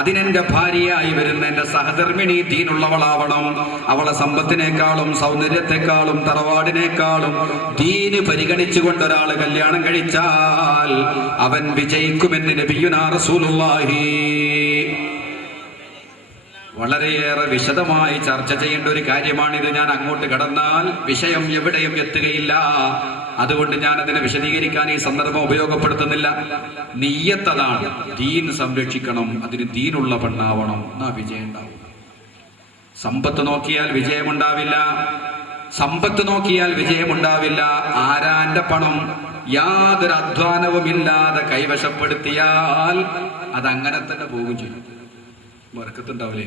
അതിനെന്റെ ഭാര്യയായി വരുന്ന എന്റെ സഹധർമ്മിണി ദീനുള്ളവളാവണം. അവളെ സമ്പത്തിനേക്കാളും സൗന്ദര്യത്തെക്കാളും തറവാടിനേക്കാളും ദീന് പരിഗണിച്ചുകൊണ്ട് ഒരാൾ കല്യാണം കഴിച്ചാൽ അവൻ വിജയിക്കുമെന്ന് നബിയുനാ റസൂലുള്ളാഹി. വളരെയേറെ വിശദമായി ചർച്ച ചെയ്യേണ്ട ഒരു കാര്യമാണിത്. ഞാൻ അങ്ങോട്ട് കടന്നാൽ വിഷയം എവിടെയും എത്തുകയില്ല. അതുകൊണ്ട് ഞാൻ അതിനെ വിശദീകരിക്കാൻ ഈ സന്ദർഭം ഉപയോഗപ്പെടുത്തുന്നില്ല. നിയ്യത്തതാണ്, ദീൻ സംരക്ഷിക്കണം, അതിന് ദീനുള്ള പെണ്ണാവണം, എന്നാ വിജയം ഉണ്ടാവും. സമ്പത്ത് നോക്കിയാൽ വിജയമുണ്ടാവില്ല. സമ്പത്ത് നോക്കിയാൽ വിജയമുണ്ടാവില്ല. ആരാന്റെ പണം യാതൊരു അധ്വാനവുമില്ലാതെ കൈവശപ്പെടുത്തിയാൽ അതങ്ങനെ തന്നെ പോകും ചെയ്യും. ബർക്കത്തുണ്ടാവില്ലേ?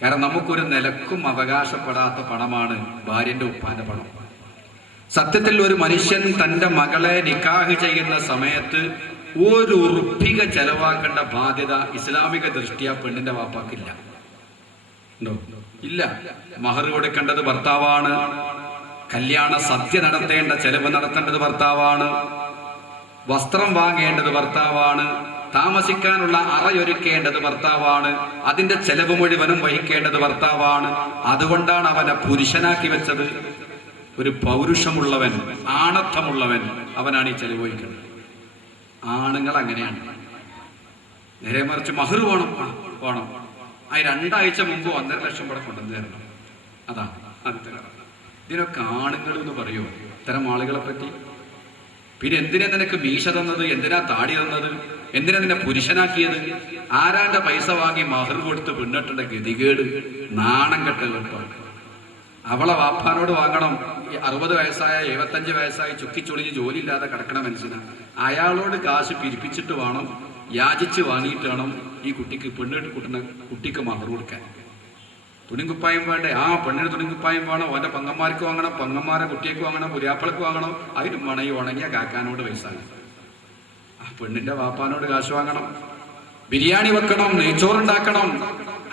കാരണം നമുക്കൊരു നിലക്കും അവകാശപ്പെടാത്ത പണമാണ് ഭാര്യന്റെ ഉപ്പാന്റെ പണം. സത്യത്തിൽ ഒരു മനുഷ്യൻ തന്റെ മകളെ നിക്കാഹ് ചെയ്യുന്ന സമയത്ത് ഒരു ഉറുപ്പിക ചെലവാക്കേണ്ട ബാധ്യത ഇസ്ലാമിക ദൃഷ്ടിയ പെണ്ണിന്റെ വാപ്പാക്കില്ല. ഉണ്ടോ? ഇല്ല. മഹർ കൊടുക്കേണ്ടത് ഭർത്താവാണ്. കല്യാണ സദ്യ നടത്തേണ്ട ചെലവ് നടത്തേണ്ടത് ഭർത്താവാണ്. വസ്ത്രം വാങ്ങേണ്ടത് ഭർത്താവാണ്. താമസിക്കാനുള്ള അറയൊരുക്കേണ്ടത് ഭർത്താവാണ്. അതിന്റെ ചെലവ് മുഴുവനും വഹിക്കേണ്ടത് ഭർത്താവാണ്. അതുകൊണ്ടാണ് അവനെ പുരുഷനാക്കി വെച്ചത്. ഒരു പൗരുഷമുള്ളവൻ, ആണത്വമുള്ളവൻ അവനാണ് ഈ ചെലവ് വഹിക്കുന്നത്. ആണുങ്ങൾ അങ്ങനെയാണ്. നേരെ മറിച്ച് മഹർ വേണം, വേണം. ആ 2 ആഴ്ച മുമ്പ് 1.5 ലക്ഷം ഇവിടെ കൊണ്ടുവന്നു തരണം. അതാണ് ആദ്യത്തെ കാരണം. ഇതിനൊക്കെ ആണുങ്ങൾ എന്ന് പറയുമോ ഇത്തരം ആളുകളെ പറ്റി? പിന്നെ എന്തിനാ നിനക്ക് മീശ തന്നത്? എന്തിനാ താടി തന്നത്? എന്തിനാ നിന്നെ പുരുഷനാക്കിയത്? ആരാന്റെ പൈസ വാങ്ങി മഹർ കൊടുത്ത് പെണ്ണിട്ടേണ്ട ഗതികേട്, നാണം കെട്ട കേൾപ്പാണ്. അവളെ വാപ്പാനോട് വാങ്ങണം. 60 വയസ്സായ 75 വയസ്സായി ചുക്കിച്ചൊളിഞ്ഞ് ജോലി ഇല്ലാതെ കിടക്കണ മനുഷ്യനാണ്. അയാളോട് കാശ് പിരിപ്പിച്ചിട്ട് വേണം, യാചിച്ച് വാങ്ങിയിട്ട് വേണം ഈ കുട്ടിക്ക് പെണ്ണിട്ട് കൂട്ടുന്ന കുട്ടിക്ക് മഹർ കൊടുക്കാൻ. തുണിക്കുപ്പായം വേണ്ടേ? ആ പെണ്ണിന് തുണിക്കുപ്പായം വേണം. ഓന്റെ പങ്ങന്മാർക്ക് വാങ്ങണം, പങ്ങന്മാരെ കുട്ടിക്ക് വാങ്ങണം, പുരാപ്പളക്ക് വാങ്ങണം. അതിനും വേണം ഈ ഉണങ്ങിയ കാക്കാനോട് പൈസ. ആ പെണ്ണിന്റെ വാപ്പാനോട് കാശ് വാങ്ങണം. ബിരിയാണി വെക്കണം, നെയ്ച്ചോറുണ്ടാക്കണം.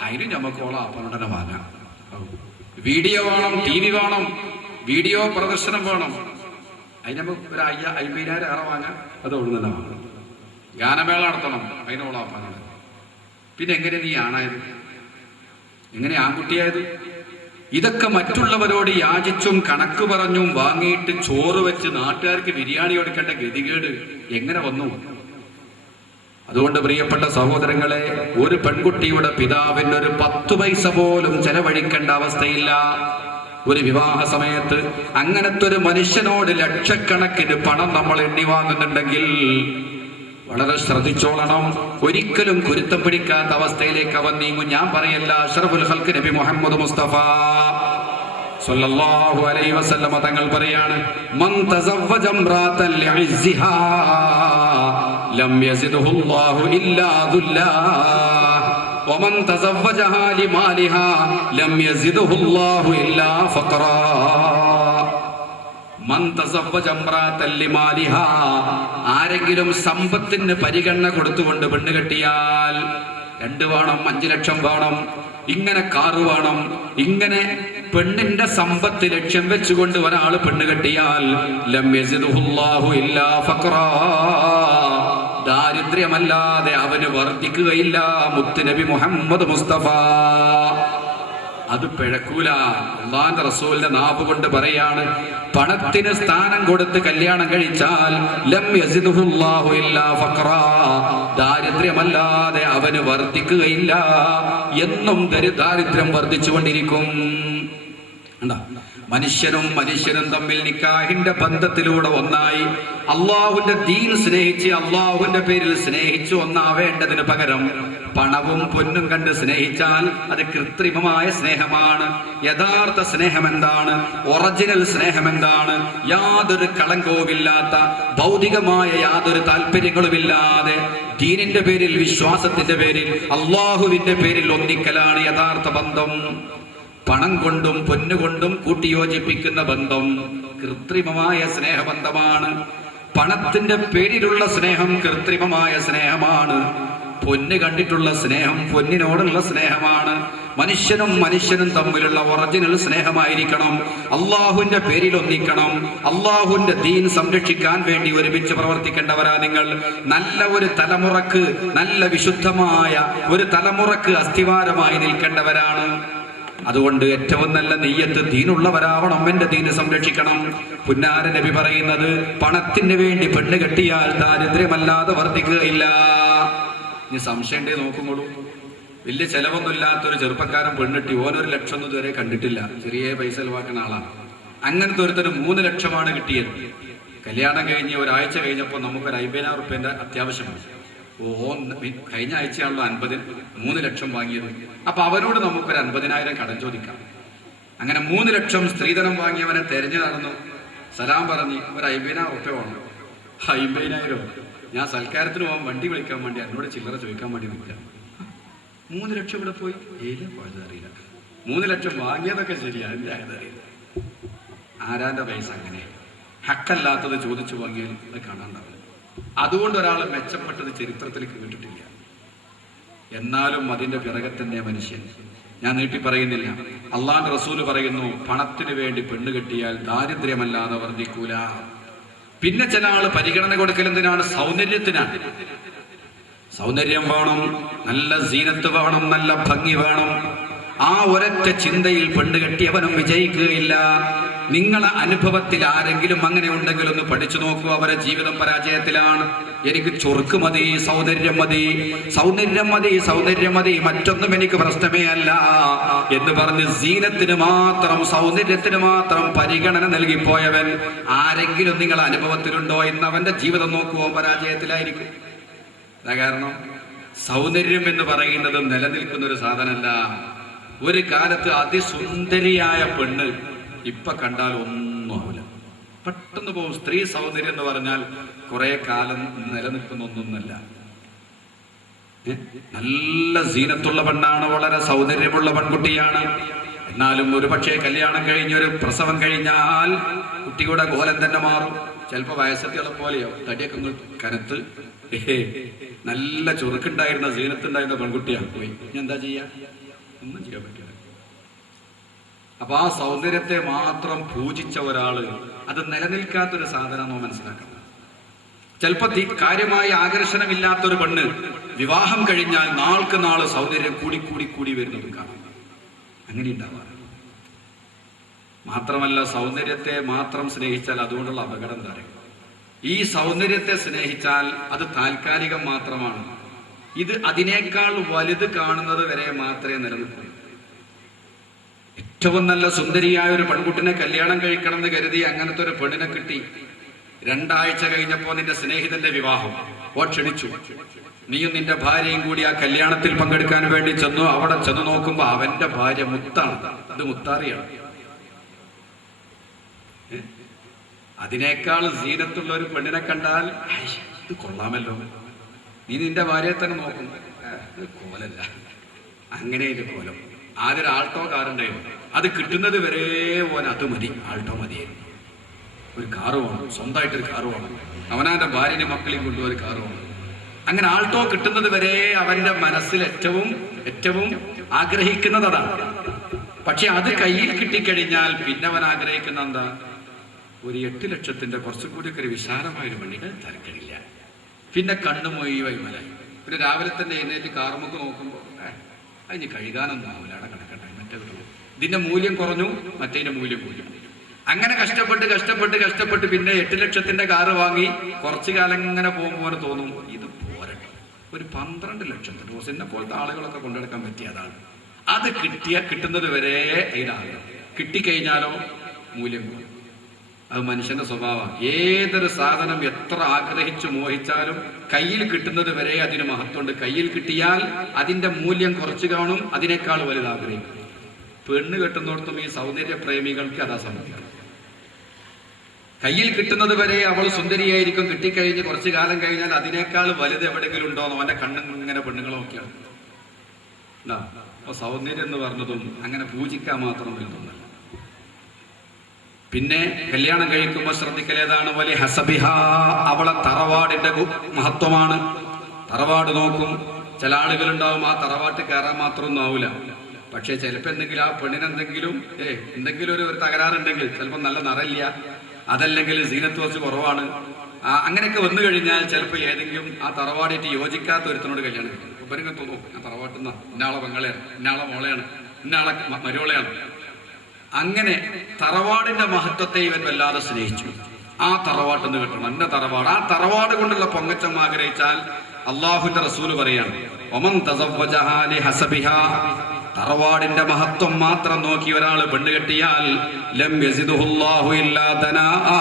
അതിന് നമുക്കോളം അപ്പനോട് തന്നെ വാങ്ങാം. വീഡിയോ വേണം, TV വേണം, വീഡിയോ പ്രദർശനം വേണം. അതിന് നമുക്ക് ഒരു 50,000 ഏറെ വാങ്ങാം. അത് അവിടെ തന്നെ വാങ്ങണം. ഗാനമേള നടത്തണം, അതിനോളം അപ്പനോട്. പിന്നെ എങ്ങനെ നീ ആണായത്? എങ്ങനെ ആൺകുട്ടിയായത്? ഇതൊക്കെ മറ്റുള്ളവരോട് യാചിച്ചും കണക്ക് പറഞ്ഞും വാങ്ങിയിട്ട് ചോറ് വെച്ച് നാട്ടുകാർക്ക് ബിരിയാണി കൊടുക്കേണ്ട ഗതികേട് എങ്ങനെ വന്നു? അതുകൊണ്ട് പ്രിയപ്പെട്ട സഹോദരങ്ങളെ, ഒരു പെൺകുട്ടിയുടെ പിതാവിന് ഒരു 10 പൈസ പോലും ചെലവഴിക്കേണ്ട അവസ്ഥയില്ല ഒരു വിവാഹ സമയത്ത്. അങ്ങനത്തെ ഒരു മനുഷ്യനോട് ലക്ഷക്കണക്കിന് പണം നമ്മൾ എണ്ണി വാങ്ങുന്നുണ്ടെങ്കിൽ വളരെ ശ്രദ്ധിച്ചോളണം. ഒരിക്കലും കുരുത്തം പിടിക്കാത്ത അവസ്ഥയിലേക്ക് അവൻ നീങ്ങും. ഞാൻ പറയല്ല, അഷ്റഫുൽ ഖൽഖ് നബി മുഹമ്മദ് മുസ്തഫ സല്ലല്ലാഹു അലൈഹി വസല്ലം തങ്ങൾ പറയാണ്, മൻ തസവ്വജ ഇംറാതൻ ലിഇസ്സിഹാ ലം യസിദഹു അല്ലാഹു ഇല്ലാ ദുല്ലാ വമൻ തസവ്വജഹാ ലിമാലിഹാ ലം യസിദഹു അല്ലാഹു ഇല്ലാ ഫഖറാ. ആരെങ്കിലും സമ്പത്തിന് പരിഗണന കൊടുത്തുകൊണ്ട് പെണ്ണ് കെട്ടിയാൽ 2 വേണം, 5 ലക്ഷം വേണം, ഇങ്ങനെ കാറ് വേണം, ഇങ്ങനെ പെണ്ണിന്റെ സമ്പത്ത് ലക്ഷ്യം വെച്ചുകൊണ്ട് ഒരാൾ പെണ്ണ് കെട്ടിയാൽ ലം യസിദുഹുല്ലാഹു ഇല്ലാ ഫഖറാ, ദാരിദ്ര്യമല്ലാതെ അവന് വർദ്ധിക്കുകയില്ല. മുത്തുനബി മുഹമ്മദ് മുസ്തഫ അത് പിഴക്കൂല. അല്ലാഹുവിന്റെ റസൂലിന്റെ നാവ് കൊണ്ട് പറയാണ്, പണത്തിന് സ്ഥാനം കൊടുത്ത് കല്യാണം കഴിച്ചാൽ ലം യസിദുഹുല്ലാഹു ഇല്ലാ ഫഖറാ, ദാരിദ്ര്യമല്ലാതെ അവന് വർദ്ധിക്കുകയില്ല. എന്നും ദാരിദ്ര്യം വർദ്ധിച്ചുകൊണ്ടിരിക്കും. മനുഷ്യനും തമ്മിൽ നിക്കാഹിന്റെ ബന്ധത്തിലൂടെ ഒന്നായി അള്ളാഹുവിന്റെ ദീൻ സ്നേഹിച്ച് അള്ളാഹുവിന്റെ പേരിൽ സ്നേഹിച്ച് ഒന്നാവേണ്ടതിന് പകരം പണവും പൊന്നും കണ്ട് സ്നേഹിച്ചാൽ അത് കൃത്രിമമായ സ്നേഹമാണ്. യഥാർത്ഥ സ്നേഹം എന്താണ്? ഒറിജിനൽ സ്നേഹം എന്താണ്? യാതൊരു കളങ്കവുമില്ലാത്ത, ഭൗതികമായ യാതൊരു താല്പര്യങ്ങളുമില്ലാതെ ദീനിന്റെ പേരിൽ, വിശ്വാസത്തിന്റെ പേരിൽ, അള്ളാഹുവിന്റെ പേരിൽ ഒന്നിക്കലാണ് യഥാർത്ഥ ബന്ധം. പണം കൊണ്ടും പൊന്നുകൊണ്ടും കൂട്ടിയോജിപ്പിക്കുന്ന ബന്ധം കൃത്രിമമായ സ്നേഹബന്ധമാണ്. പണത്തിന്റെ പേരിലുള്ള സ്നേഹം കൃത്രിമമായ സ്നേഹമാണ്. പൊന്ന് കണ്ടിട്ടുള്ള സ്നേഹം പൊന്നിനോടുള്ള സ്നേഹമാണ്. മനുഷ്യനും മനുഷ്യനും തമ്മിലുള്ള ഒറിജിനൽ സ്നേഹമായിരിക്കണം. അള്ളാഹുവിന്റെ പേരിൽ ഒന്നിക്കണം. അള്ളാഹുവിന്റെ ദീൻ സംരക്ഷിക്കാൻ വേണ്ടി ഒരുമിച്ച് പ്രവർത്തിക്കേണ്ടവരാ നിങ്ങൾ. നല്ല ഒരു തലമുറക്ക്, നല്ല വിശുദ്ധമായ ഒരു തലമുറക്ക് അസ്ഥിവാരമായി നിൽക്കേണ്ടവരാണ്. അതുകൊണ്ട് ഏറ്റവും നല്ല നെയ്യത്ത് ദീനുള്ളവരാവണം. എന്റെ ദീന് സംരക്ഷിക്കണം. പുന്നാര നബി പറയുന്നത്, പണത്തിന് വേണ്ടി പെണ്ണ് കെട്ടിയാൽ ദാരിദ്ര്യമല്ലാതെ വർദ്ധിക്കുകയില്ല. ഇനി സംശയം നോക്കുമ്പോഴും വലിയ ചെലവൊന്നുമില്ലാത്തൊരു ചെറുപ്പക്കാരൻ പെണ്ണിട്ടി, ഓനൊരു ലക്ഷം ഒന്നും ഇതുവരെ കണ്ടിട്ടില്ല. ചെറിയ പൈസ ചെലവാക്കുന്ന ആളാണ്. അങ്ങനത്തെ ഒരുത്തന് 3 ലക്ഷമാണ് കിട്ടിയത്. കല്യാണം കഴിഞ്ഞ് ഒരാഴ്ച കഴിഞ്ഞപ്പോൾ നമുക്കൊരു 50,000 റുപ്യന്റെ അത്യാവശ്യമാണ്. കഴിഞ്ഞ ആഴ്ചയാണല്ലോ 3 ലക്ഷം വാങ്ങിയത്. അപ്പൊ അവരോട് നമുക്കൊരു 50,000 കടം ചോദിക്കാം. അങ്ങനെ 3 ലക്ഷം സ്ത്രീധനം വാങ്ങിയവനെ തെരഞ്ഞു നടന്നു. സലാം പറഞ്ഞ് ഒരു 50,000 റുപ്യ വേണം. 50,000 ഞാൻ സൽക്കാരത്തിന് പോകാൻ വണ്ടി വിളിക്കാൻ വേണ്ടി എന്നോട് ചില്ലറ ചോദിക്കാൻ വേണ്ടി നിൽക്കാം. 3 ലക്ഷം ഇവിടെ പോയി പോയത് അറിയില്ല. 3 ലക്ഷം വാങ്ങിയതൊക്കെ ശരിയാ, എന്റെ ആയതറിയില്ല. ആരാന്റെ പൈസ അങ്ങനെ ഹക്കല്ലാത്തത് ചോദിച്ചു വാങ്ങിയാൽ അത് കാണാണ്ടാവില്ല. അതുകൊണ്ട് ഒരാൾ മെച്ചപ്പെട്ടത് ചരിത്രത്തിൽ കേട്ടിട്ടില്ല. എന്നാലും അതിന്റെ പിറകെ തന്നെ മനുഷ്യൻ. ഞാൻ നീട്ടി പറയുന്നില്ല. അള്ളാഹുവിന്റെ റസൂല് പറയുന്നു, പണത്തിന് വേണ്ടി പെണ്ണ് കെട്ടിയാൽ ദാരിദ്ര്യമല്ലാതെ വർദ്ധിക്കൂല. പിന്നെ ചില ആള് പരിഗണന കൊടുക്കൽ എന്തിനാണ്? സൗന്ദര്യത്തിനാണ്. സൗന്ദര്യം വേണം, നല്ല സീനത്ത് വേണം, നല്ല ഭംഗി വേണം. ആ ഒരൊറ്റ ചിന്തയിൽ പെണ്ണ് കെട്ടിയവനും വിജയിക്കുകയില്ല. നിങ്ങളെ അനുഭവത്തിൽ ആരെങ്കിലും അങ്ങനെ ഉണ്ടെങ്കിൽ ഒന്ന് പഠിച്ചു നോക്കൂ. അവരെ ജീവിതം പരാജയത്തിലാണ്. എനിക്ക് ചൊറുക്ക് മതി, സൗന്ദര്യം മതി, സൗന്ദര്യം മതി, സൗന്ദര്യം മതി, മറ്റൊന്നും എനിക്ക് പ്രശ്നമേ അല്ല എന്ന് പറഞ്ഞ് സീനത്തിന് മാത്രം, സൗന്ദര്യത്തിന് മാത്രം പരിഗണന നൽകിപ്പോയവൻ ആരെങ്കിലും നിങ്ങളെ അനുഭവത്തിലുണ്ടോ? എന്ന് അവന്റെ ജീവിതം നോക്കുവോ, പരാജയത്തിലായിരിക്കും. കാരണം സൗന്ദര്യം എന്ന് പറയുന്നത് നിലനിൽക്കുന്ന ഒരു സാധനമല്ല. ഒരു കാലത്ത് അതിസുന്ദരിയായ പെണ്ണ് ഇപ്പൊ കണ്ടാൽ ഒന്നും ആവില്ല, പെട്ടെന്ന് പോകും. സ്ത്രീ സൗന്ദര്യം എന്ന് പറഞ്ഞാൽ കുറെ കാലം നിലനിൽക്കുന്ന ഒന്നൊന്നല്ല. നല്ല സീനത്തുള്ള പെണ്ണാണ്, വളരെ സൗന്ദര്യമുള്ള പെൺകുട്ടിയാണ്. എന്നാലും ഒരു പക്ഷേ കല്യാണം കഴിഞ്ഞൊരു പ്രസവം കഴിഞ്ഞാൽ കുട്ടിയുടെ കോലം തന്നെ മാറും. ചിലപ്പോ വയസ്സത്തികളെ പോലെയോ തടിയൊക്കെ കനത്ത് നല്ല ചുറുക്കുണ്ടായിരുന്ന സീനത്തുണ്ടായിരുന്ന പെൺകുട്ടിയാണ് പോയി. ഇനി എന്താ ചെയ്യാ? ഒന്നും ചെയ്യാൻ പറ്റില്ല. അപ്പൊ ആ സൗന്ദര്യത്തെ മാത്രം പൂജിച്ച ഒരാള് അത് നിലനിൽക്കാത്തൊരു സാധനമോ മനസ്സിലാക്കണം. ചിലപ്പോ കാര്യമായ ആകർഷണമില്ലാത്തൊരു പെണ്ണ് വിവാഹം കഴിഞ്ഞാൽ നാൾക്ക് നാള് സൗന്ദര്യം കൂടി കൂടി കൂടി വരുന്നത് കാണാം. അങ്ങനെ ഉണ്ടാവാറ്. മാത്രമല്ല, സൗന്ദര്യത്തെ മാത്രം സ്നേഹിച്ചാൽ അതുകൊണ്ടുള്ള അപകടം എന്താ പറയുക? ഈ സൗന്ദര്യത്തെ സ്നേഹിച്ചാൽ അത് താൽക്കാലികം മാത്രമാണ്. ഇത് അതിനേക്കാൾ വലുത് കാണുന്നത് വരെ മാത്രമേ നിലനിൽക്കൂ. ഏറ്റവും നല്ല സുന്ദരിയായ ഒരു പെൺകുട്ടിനെ കല്യാണം കഴിക്കണം എന്ന് കരുതി അങ്ങനത്തെ ഒരു പെണ്ണിനെ കിട്ടി. 2 ആഴ്ച കഴിഞ്ഞപ്പോ നിന്റെ സ്നേഹിതന്റെ വിവാഹം ക്ഷണിച്ചു. നീയും നിന്റെ ഭാര്യയും കൂടി ആ കല്യാണത്തിൽ പങ്കെടുക്കാൻ വേണ്ടി ചെന്നു. അവിടെ ചെന്ന് നോക്കുമ്പോ അവന്റെ ഭാര്യ മുത്താണ്. അത് മുത്താറിയാണ്. അതിനേക്കാൾ സീനത്തുള്ള ഒരു പെണ്ണിനെ കണ്ടാൽ ഇത് കൊള്ളാമല്ലോ, നീ നിന്റെ ഭാര്യയെ തന്നെ നോക്കും. കോലല്ല, അങ്ങനെ ഒരു കോലം. ആദ്യം ആൾട്ടോ കാറുണ്ടായിരുന്നു, അത് കിട്ടുന്നത് വരെ ഓൻ അത് മതി, ആൾട്ടോ മതിയായിരുന്നു. ഒരു കാറ് വേണം, സ്വന്തമായിട്ടൊരു കാറ് വേണം, അവനവന്റെ ഭാര്യനെ മക്കളെയും കൊണ്ടുപോയി ഒരു കാറ് വേണം. അങ്ങനെ ആൾട്ടോ കിട്ടുന്നത് വരെ അവന്റെ മനസ്സിൽ ഏറ്റവും ആഗ്രഹിക്കുന്നത് അതാണ്. പക്ഷെ അത് കയ്യിൽ കിട്ടിക്കഴിഞ്ഞാൽ പിന്നെ അവൻ ആഗ്രഹിക്കുന്ന എന്താ? ഒരു 8 ലക്ഷത്തിന്റെ കുറച്ചുകൂടി ഒക്കെ ഒരു വിശാലമായൊരു വണ്ടിയുടെ തരക്കടില്ല. പിന്നെ കണ്ണു മൊയ്യുവായി മലായി. പിന്നെ രാവിലെ തന്നെ എഴുന്നേറ്റ് കാർമുക്ക് നോക്കുമ്പോൾ അതിന് കഴുകാനൊന്നും ആവില്ല, അവിടെ കിടക്കട്ടെ, മറ്റേ ഇതിന്റെ മൂല്യം കുറഞ്ഞു, മറ്റേതിന്റെ മൂല്യം കൂടി. അങ്ങനെ കഷ്ടപ്പെട്ട് പിന്നെ 8 ലക്ഷത്തിന്റെ കാറ് വാങ്ങി കുറച്ചു കാലം ഇങ്ങനെ പോകുമ്പോൾ തോന്നും ഇത് പോരട്ടെ, ഒരു 12 ലക്ഷത്തിന്റെ റോസിനെ പോലത്തെ ആളുകളൊക്കെ കൊണ്ടെടുക്കാൻ പറ്റിയതാണ്. അത് കിട്ടുന്നത് വരെ അതിനാകും. കിട്ടിക്കഴിഞ്ഞാലോ മൂല്യം കൂടും. അത് മനുഷ്യന്റെ സ്വഭാവമാണ്. ഏതൊരു സാധനം എത്ര ആഗ്രഹിച്ചു മോഹിച്ചാലും കയ്യിൽ കിട്ടുന്നത് വരെ അതിന് മഹത്വമുണ്ട്. കയ്യിൽ കിട്ടിയാൽ അതിന്റെ മൂല്യം കുറച്ചു കാണും, അതിനേക്കാൾ വലുത് ആഗ്രഹിക്കും. പെണ്ണ് കെട്ടുന്നിടത്തും ഈ സൗന്ദര്യ പ്രേമികൾക്ക് അതാ സംഭവിക്കും. കയ്യിൽ കിട്ടുന്നത് വരെ അവൾ സുന്ദരിയായിരിക്കും. കിട്ടിക്കഴിഞ്ഞ് കുറച്ചു കാലം കഴിഞ്ഞാൽ അതിനേക്കാൾ വലുത് എവിടെയെങ്കിലും ഉണ്ടോന്നോ അവന്റെ കണ്ണിങ്ങനെ പെണ്ണുങ്ങളെ നോക്കിയാണ്. അപ്പൊ സൗന്ദര്യം എന്ന് പറഞ്ഞതും അങ്ങനെ പൂജിക്കാൻ മാത്രം വരുന്നൊന്നല്ല. പിന്നെ കല്യാണം കഴിക്കുമ്പോൾ ശ്രദ്ധിക്കലേതാണ് വലിയ ഹസബിഹ, അവളെ തറവാടിന്റെ മഹത്വമാണ്. തറവാട് നോക്കും. ചില ആളുകളുണ്ടാവും ആ തറവാട്ട് കയറാൻ മാത്രമൊന്നും ആവില്ല, പക്ഷേ ചിലപ്പോൾ എന്തെങ്കിലും ആ പെണ്ണിനെന്തെങ്കിലും എന്തെങ്കിലും ഒരു തകരാറുണ്ടെങ്കിൽ ചിലപ്പോൾ നല്ല നിറയില്ല, അതല്ലെങ്കിൽ സീനത്ത് കുറച്ച് കുറവാണ്, അങ്ങനെയൊക്കെ വന്നു കഴിഞ്ഞാൽ ചിലപ്പോൾ ഏതെങ്കിലും ആ തറവാടായിട്ട് യോജിക്കാത്ത ഒരുത്തനോട് കല്യാണം കഴിക്കും. അപ്പോൾ ഇങ്ങനെ തോന്നും ആ തറവാട്ടുന്ന ഇന്നാളെ പെങ്ങളെയാണ്, ഇന്നാളെ മോളെയാണ്, ഇന്നാളെ മരോളെയാണ്. അങ്ങനെ തറവാടിന്റെ മഹത്വത്തെ ഇവൻ വല്ലാതെ സ്നേഹിച്ചു. ആ തറവാട്ടെന്ന് കിട്ടണം, എന്റെ തറവാട്. ആ തറവാട് കൊണ്ടുള്ള പൊങ്ങച്ചം ആഗ്രഹിച്ചാൽ അള്ളാഹുവിന്റെ റസൂല് പറയാണ്, ഒമൻ തസവ്വജഹാ ലിഹസബിഹാ, തറവാടിന്റെ മഹത്വം മാത്രം നോക്കി ഒരാൾ പെണ്ണ് കെട്ടിയാൽ ലം യസിദുഹുല്ലാഹു ഇല്ലാ ദനാആ,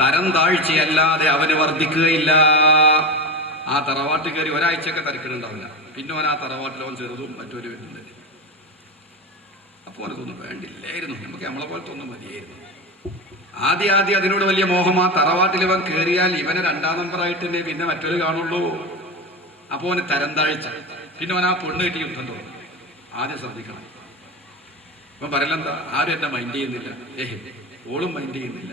തരം താഴ്ചയല്ലാതെ അവന് വർദ്ധിക്കുകയില്ല. ആ തറവാട്ട് കയറി ഒരാഴ്ചയൊക്കെ തിരക്കിടുണ്ടാവില്ല, പിന്നെ അവൻ ആ തറവാട്ടിൽ അവൻ ചെറുതും മറ്റൊരു വരുന്നുണ്ട്. അപ്പോൾ അവനതൊന്നും വേണ്ടില്ലായിരുന്നു, നമുക്ക് നമ്മളെ പോലത്തെ ഒന്നും മതിയായിരുന്നു. ആദ്യം അതിനോട് വലിയ മോഹം. ആ തറവാട്ടിൽ ഇവൻ കയറിയാൽ ഇവനെ 2ാം നമ്പറായിട്ട് തന്നെ പിന്നെ മറ്റൊരു കാണുള്ളൂ. അപ്പോൾ അവന് തരം താഴ്ച, പിന്നെ അവൻ ആ പെണ്ണ് കെട്ടി യുദ്ധം തോന്നും. ആദ്യം ശ്രദ്ധിക്കണം. ഇപ്പം പറയലെന്താ, ആരും എന്നെ മൈൻഡ് ചെയ്യുന്നില്ല, ഓളും മൈൻഡ് ചെയ്യുന്നില്ല.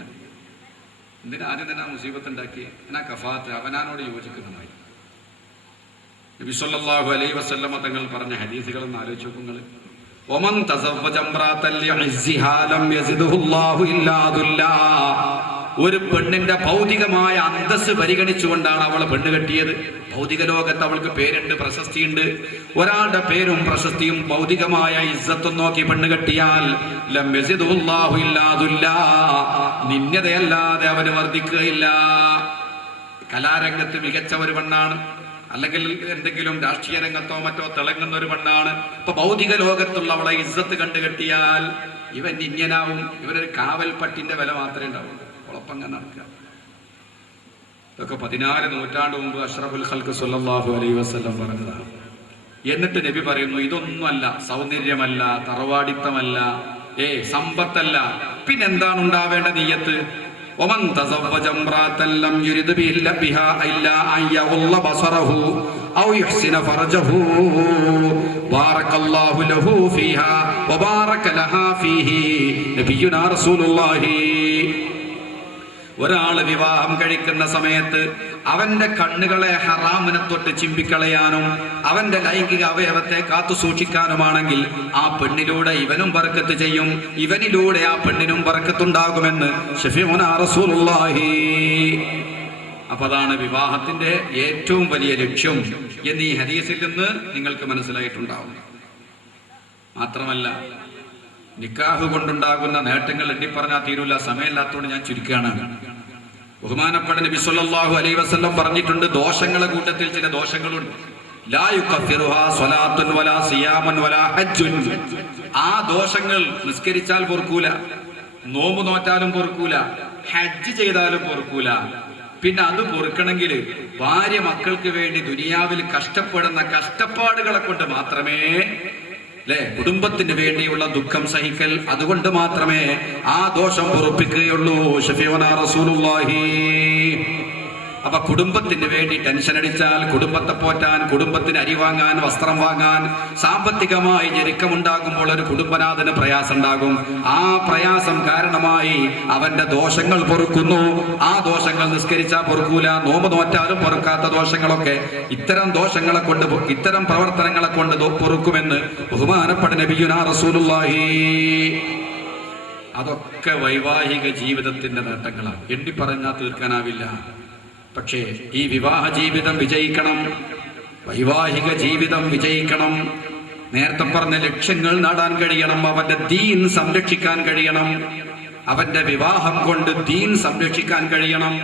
എന്തിനാ ആദ്യം തന്നെ ആ മുസീബത്ത് ഉണ്ടാക്കി? എന്നാ കഫാത്ത് അവനാനോട് യോജിക്കുന്നതായി. നബി സല്ലല്ലാഹു അലൈഹി വസല്ലമ തങ്ങൾ പറഞ്ഞ ഹദീസുകളൊന്ന് ആലോചിച്ച് നോക്കുങ്ങൾ. ഒമൻ തസവ്വജ ഇംറാതൻ ലിഇസ്സിഹാ ലം യസിദുഹുല്ലാഹു ഇല്ലാ ദുല്ലാ, ഒരു പെണ്ണിന്റെ ഭൗതികമായ അന്തസ്സ് പരിഗണിച്ചുകൊണ്ടാണ് അവളെ പെണ്ണ് കെട്ടിയത്. ഭൗതിക ലോകത്ത് അവൾക്ക് പേരുണ്ട്, പ്രശസ്തിയുണ്ട്. ഒരാളുടെ പേരും പ്രശസ്തിയും ഭൗതികമായ ഇസ്സത്തും നോക്കി പെണ്ണ് കെട്ടിയാൽ ലം യസിദുഹുല്ലാഹു ഇല്ലാ ദുല്ലാ, നിന്യതയല്ലാതെ അവന് വർദ്ധിക്കുകയില്ല. കലാരംഗത്ത് മികച്ച ഒരു പെണ്ണാണ്, അല്ലെങ്കിൽ എന്തെങ്കിലും രാഷ്ട്രീയ രംഗത്തോ മറ്റോ തിളങ്ങുന്ന ഒരു പെണ്ണാണ്. ഇപ്പൊ ഭൗതിക ലോകത്തുള്ള അവളെ ഇസ്സത്ത് കണ്ടു കെട്ടിയാൽ ഇവൻ നിന്യനാവും. ഇവനൊരു കാവൽപ്പട്ടിന്റെ വില മാത്രമേ ഉണ്ടാവുള്ളൂ. ഉളപ്പങ്ങനെ നടക്കുക. ഇതൊക്കെ 14 നൂറ്റാണ്ട് മുമ്പ് അഷ്റഫുൽ ഖൽഖ് സ്വല്ലല്ലാഹു അലൈഹി വസല്ലം പറഞ്ഞതാണ്. എന്നിട്ട് നബി പറയുന്നു, ഇതൊന്നുമല്ല, സൗന്ദര്യമല്ല, തറവാടിത്തമല്ല, സമ്പത്തല്ല, പിന്നെന്താണ് ഉണ്ടാവേണ്ട നിയ്യത്ത്? ഒമൻ തസവ്വജ ഇംറാതൻ ലം യുരിദ് ബിഹാ ഇല്ലാ അൻ യഗുള്ള ബസറഹു ഔ യുഹ്സിന ഫർജഹു ബാറകല്ലാഹു ലഹു ഫീഹാ വബാറക ലഹാ ഫീഹി നബിയുനാ റസൂലുള്ളാഹി. ഒരാള് വിവാഹം കഴിക്കുന്ന സമയത്ത് അവന്റെ കണ്ണുകളെ ഹറാമിനെ തൊട്ട് ചിമ്പിക്കളയാനും അവന്റെ ലൈംഗിക അവയവത്തെ കാത്തു സൂക്ഷിക്കാനുമാണെങ്കിൽ ആ പെണ്ണിലൂടെ ഇവനും ബർക്കത്ത് ചെയ്യും, ഇവനിലൂടെ ആ പെണ്ണിനും ബർക്കത്തുണ്ടാകുമെന്ന് ശഫീഉനാ റസൂലുള്ളാഹി. അപ്പൊ അതാണ് വിവാഹത്തിന്റെ ഏറ്റവും വലിയ ലക്ഷ്യം എന്ന് ഈ ഹദീസിൽ നിന്ന് നിങ്ങൾക്ക് മനസ്സിലായിട്ടുണ്ടാവും. മാത്രമല്ല, നിക്കാഹ് കൊണ്ടുണ്ടാകുന്ന നേട്ടങ്ങൾ എണ്ണിപ്പറഞ്ഞാൽ തീരൂല, സമയമില്ലാത്തതുകൊണ്ട് ഞാൻ ചുരുക്കുകയാണ്. ബഹുമാനപ്പെട്ട നബി സല്ലല്ലാഹു അലൈഹി വസല്ലം പറഞ്ഞിട്ടുണ്ട്, ദോഷങ്ങളെ കൂട്ടത്തിൽ ചില ദോഷങ്ങളുണ്ട്. ലാ യുകഫിറുഹാ സ്വലാത്തുൻ വലാ സിയാമുൻ വലാ ഹജ്ജുൻ. ആ ദോഷങ്ങൾ നിസ്കരിച്ചാൽ പൊറുക്കൂല, നോമ്പ് നോറ്റാലും പൊറുക്കൂല, ഹജ്ജ് ചെയ്താലും പൊറുക്കൂല. പിന്നെ അത് പൊറുക്കണമെങ്കിൽ ഭാര്യ മക്കൾക്ക് വേണ്ടി ദുനിയാവിൽ കഷ്ടപ്പെടുന്ന കഷ്ടപ്പാടുകളെ കൊണ്ട് മാത്രമേ, കുടുംബത്തിന് വേണ്ടിയുള്ള ദുഃഖം സഹിക്കൽ, അതുകൊണ്ട് മാത്രമേ ആ ദോഷം പൊറുപ്പിക്കുകയുള്ളൂ ശഫീഉനാ റസൂലുള്ളാഹി. അപ്പൊ കുടുംബത്തിന് വേണ്ടി ടെൻഷൻ അടിച്ചാൽ കുടുംബത്തെ പോറ്റാൻ, കുടുംബത്തിന് അരി വാങ്ങാൻ, വസ്ത്രം വാങ്ങാൻ സാമ്പത്തികമായി ഞെരുക്കമുണ്ടാകുമ്പോൾ ഒരു കുടുംബനാഥന് പ്രയാസം ഉണ്ടാകും. ആ പ്രയാസം കാരണമായി അവന്റെ ദോഷങ്ങൾ പൊറുക്കുന്നു. ആ ദോഷങ്ങൾ നിസ്കരിച്ചാൽ പൊറുക്കൂല, നോമ്പ് നോറ്റാലും പൊറുക്കാത്ത ദോഷങ്ങളൊക്കെ ഇത്തരം ദോഷങ്ങളെ കൊണ്ട്, ഇത്തരം പ്രവർത്തനങ്ങളെ കൊണ്ട് പൊറുക്കുമെന്ന് ബഹുമാനപ്പെട്ട നബിയുനാ റസൂലുള്ളാഹി. അതൊക്കെ വൈവാഹിക ജീവിതത്തിന്റെ നേട്ടങ്ങളാണ്, എണ്ണി പറഞ്ഞാൽ തീർക്കാനാവില്ല. പക്ഷേ ഈ വിവാഹ ജീവിതം വിജയിക്കണം, വൈവാഹിക ജീവിതം വിജയിക്കണം, നേരത്തെ പറഞ്ഞ ലക്ഷ്യങ്ങൾ നേടാൻ കഴിയണം, അവന്റെ ദീൻ സംരക്ഷിക്കാൻ കഴിയണം, അവന്റെ വിവാഹം കൊണ്ട് ദീൻ സംരക്ഷിക്കാൻ കഴിയണം.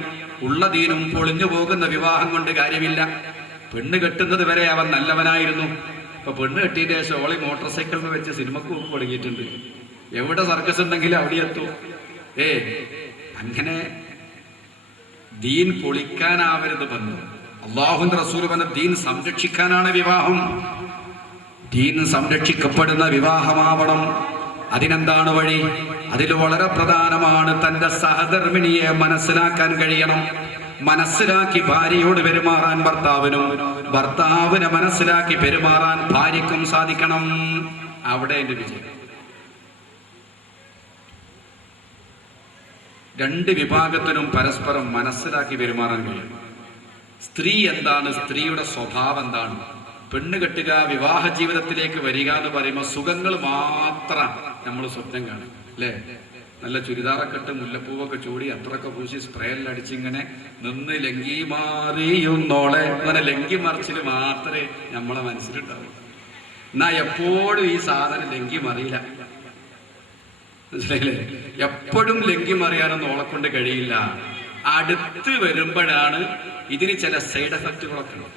ഉള്ള ദീനും പൊളിഞ്ഞു പോകുന്ന വിവാഹം കൊണ്ട് കാര്യമില്ല. പെണ്ണ് കെട്ടുന്നത് വരെ അവൻ നല്ലവനായിരുന്നു. ഇപ്പൊ പെണ്ണ് കെട്ടിയതിന് ശേഷം ഓളി മോട്ടോർ സൈക്കിളിൽ വെച്ച് സിനിമക്ക് പോക്ക് തുടങ്ങിയിട്ടുണ്ട്. എവിടെ സർക്കസ് ഉണ്ടെങ്കിലും അവിടെ എത്തും. അങ്ങനെ ദീൻ പൊളിക്കാനാവരുത് ബന്ധം. അല്ലാഹുവിന്റെ റസൂൽ പറഞ്ഞ ദീൻ സംരക്ഷിക്കാനാണ് വിവാഹം. ദീൻ സംരക്ഷിക്കപ്പെടുന്ന വിവാഹമാവണം. അതിനെന്താണ് വഴി? അതിൽ വളരെ പ്രധാനമാണ് തന്റെ സഹധർമ്മിണിയെ മനസ്സിലാക്കാൻ കഴിയണം. മനസ്സിലാക്കി ഭാര്യയോട് പെരുമാറാൻ ഭർത്താവിനും, ഭർത്താവിനെ മനസ്സിലാക്കി പെരുമാറാൻ ഭാര്യയ്ക്കും സാധിക്കണം. അവിടെ എന്റെ വിജയം. രണ്ട് വിഭാഗത്തിനും പരസ്പരം മനസ്സിലാക്കി പെരുമാറാൻ കഴിയും. സ്ത്രീ എന്താണ്, സ്ത്രീയുടെ സ്വഭാവം എന്താണ്, പെണ്ണ് കെട്ടുക, വിവാഹ ജീവിതത്തിലേക്ക് വരിക എന്ന് പറയുമ്പോൾ സുഖങ്ങൾ മാത്രം നമ്മൾ സ്വപ്നം കാണും അല്ലേ? നല്ല ചുരിദാറൊക്കെ ഇട്ട് മുല്ലപ്പൂവൊക്കെ ചൂടി അത്രയൊക്കെ പൂശി സ്പ്രേ എല്ലാം അടിച്ച് ഇങ്ങനെ നിന്ന് ലങ്കി മാറിയുന്നോളെ അങ്ങനെ ലങ്കി മറിച്ചിൽ മാത്രമേ നമ്മളെ മനസ്സിലുണ്ടാവും. എന്നാ എപ്പോഴും ഈ സാധനം ലങ്കി മറിയില്ല, മനസ്സിലായില്ലേ? എപ്പോഴും ലങ്കി മറിയാനൊന്നും ഓളെ കൊണ്ട് കഴിയില്ല. അടുത്ത് വരുമ്പോഴാണ് ഇതിന് ചില സൈഡ് എഫക്റ്റുകളൊക്കെ ഉണ്ട്.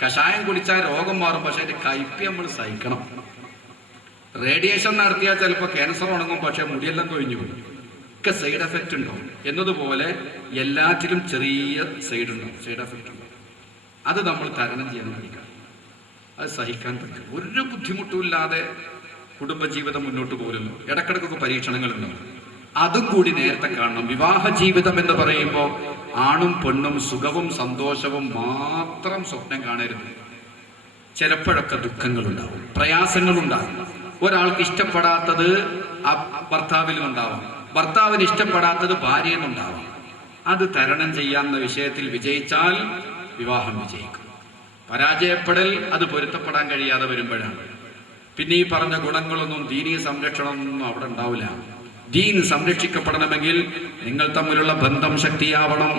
കഷായം കുടിച്ചാൽ രോഗം മാറും, പക്ഷെ അതിന്റെ കയ്പ് നമ്മൾ സഹിക്കണം. റേഡിയേഷൻ നടത്തിയാൽ ചിലപ്പോൾ ക്യാൻസർ ഉണങ്ങും, പക്ഷെ മുടിയെല്ലാം കൊഴിഞ്ഞു പോകും. ഒക്കെ സൈഡ് എഫക്റ്റ് ഉണ്ടാവും. എന്നതുപോലെ എല്ലാറ്റിലും ചെറിയ സൈഡ് ഉണ്ടാവും, സൈഡ് എഫക്റ്റ് ഉണ്ടാവും. അത് നമ്മൾ തരണം ചെയ്യാൻ പഠിക്കണം, അത് സഹിക്കാൻ പറ്റും. ഒരു ബുദ്ധിമുട്ടുമില്ലാതെ കുടുംബജീവിതം മുന്നോട്ട് പോകുമല്ലോ. ഇടക്കിടക്കൊക്കെ പരീക്ഷണങ്ങളുണ്ടാവും, അതും കൂടി നേരത്തെ കാണണം. വിവാഹ ജീവിതം എന്ന് പറയുമ്പോൾ ആണും പെണ്ണും സുഖവും സന്തോഷവും മാത്രം സ്വപ്നം കാണരുത്. ചിലപ്പോഴൊക്കെ ദുഃഖങ്ങളുണ്ടാവും, പ്രയാസങ്ങളുണ്ടാവും. ഒരാൾക്ക് ഇഷ്ടപ്പെടാത്തത് ഭർത്താവിലും ഉണ്ടാവാം, ഭർത്താവിന് ഇഷ്ടപ്പെടാത്തത് ഭാര്യയിലുണ്ടാവാം. അത് തരണം ചെയ്യാവുന്ന വിഷയത്തിൽ വിജയിച്ചാൽ വിവാഹം വിജയിക്കും. പരാജയപ്പെടൽ അത് പൊരുത്തപ്പെടാൻ കഴിയാതെ വരുമ്പോഴാണ്. പിന്നെ ഈ പറഞ്ഞ ഗുണങ്ങളൊന്നും, ദീനീ സംരക്ഷണമൊന്നും അവിടെ ഉണ്ടാവില്ല. ദീൻ സംരക്ഷിക്കപ്പെടണമെങ്കിൽ നിങ്ങൾ തമ്മിലുള്ള ബന്ധം ശക്തിയാവണം,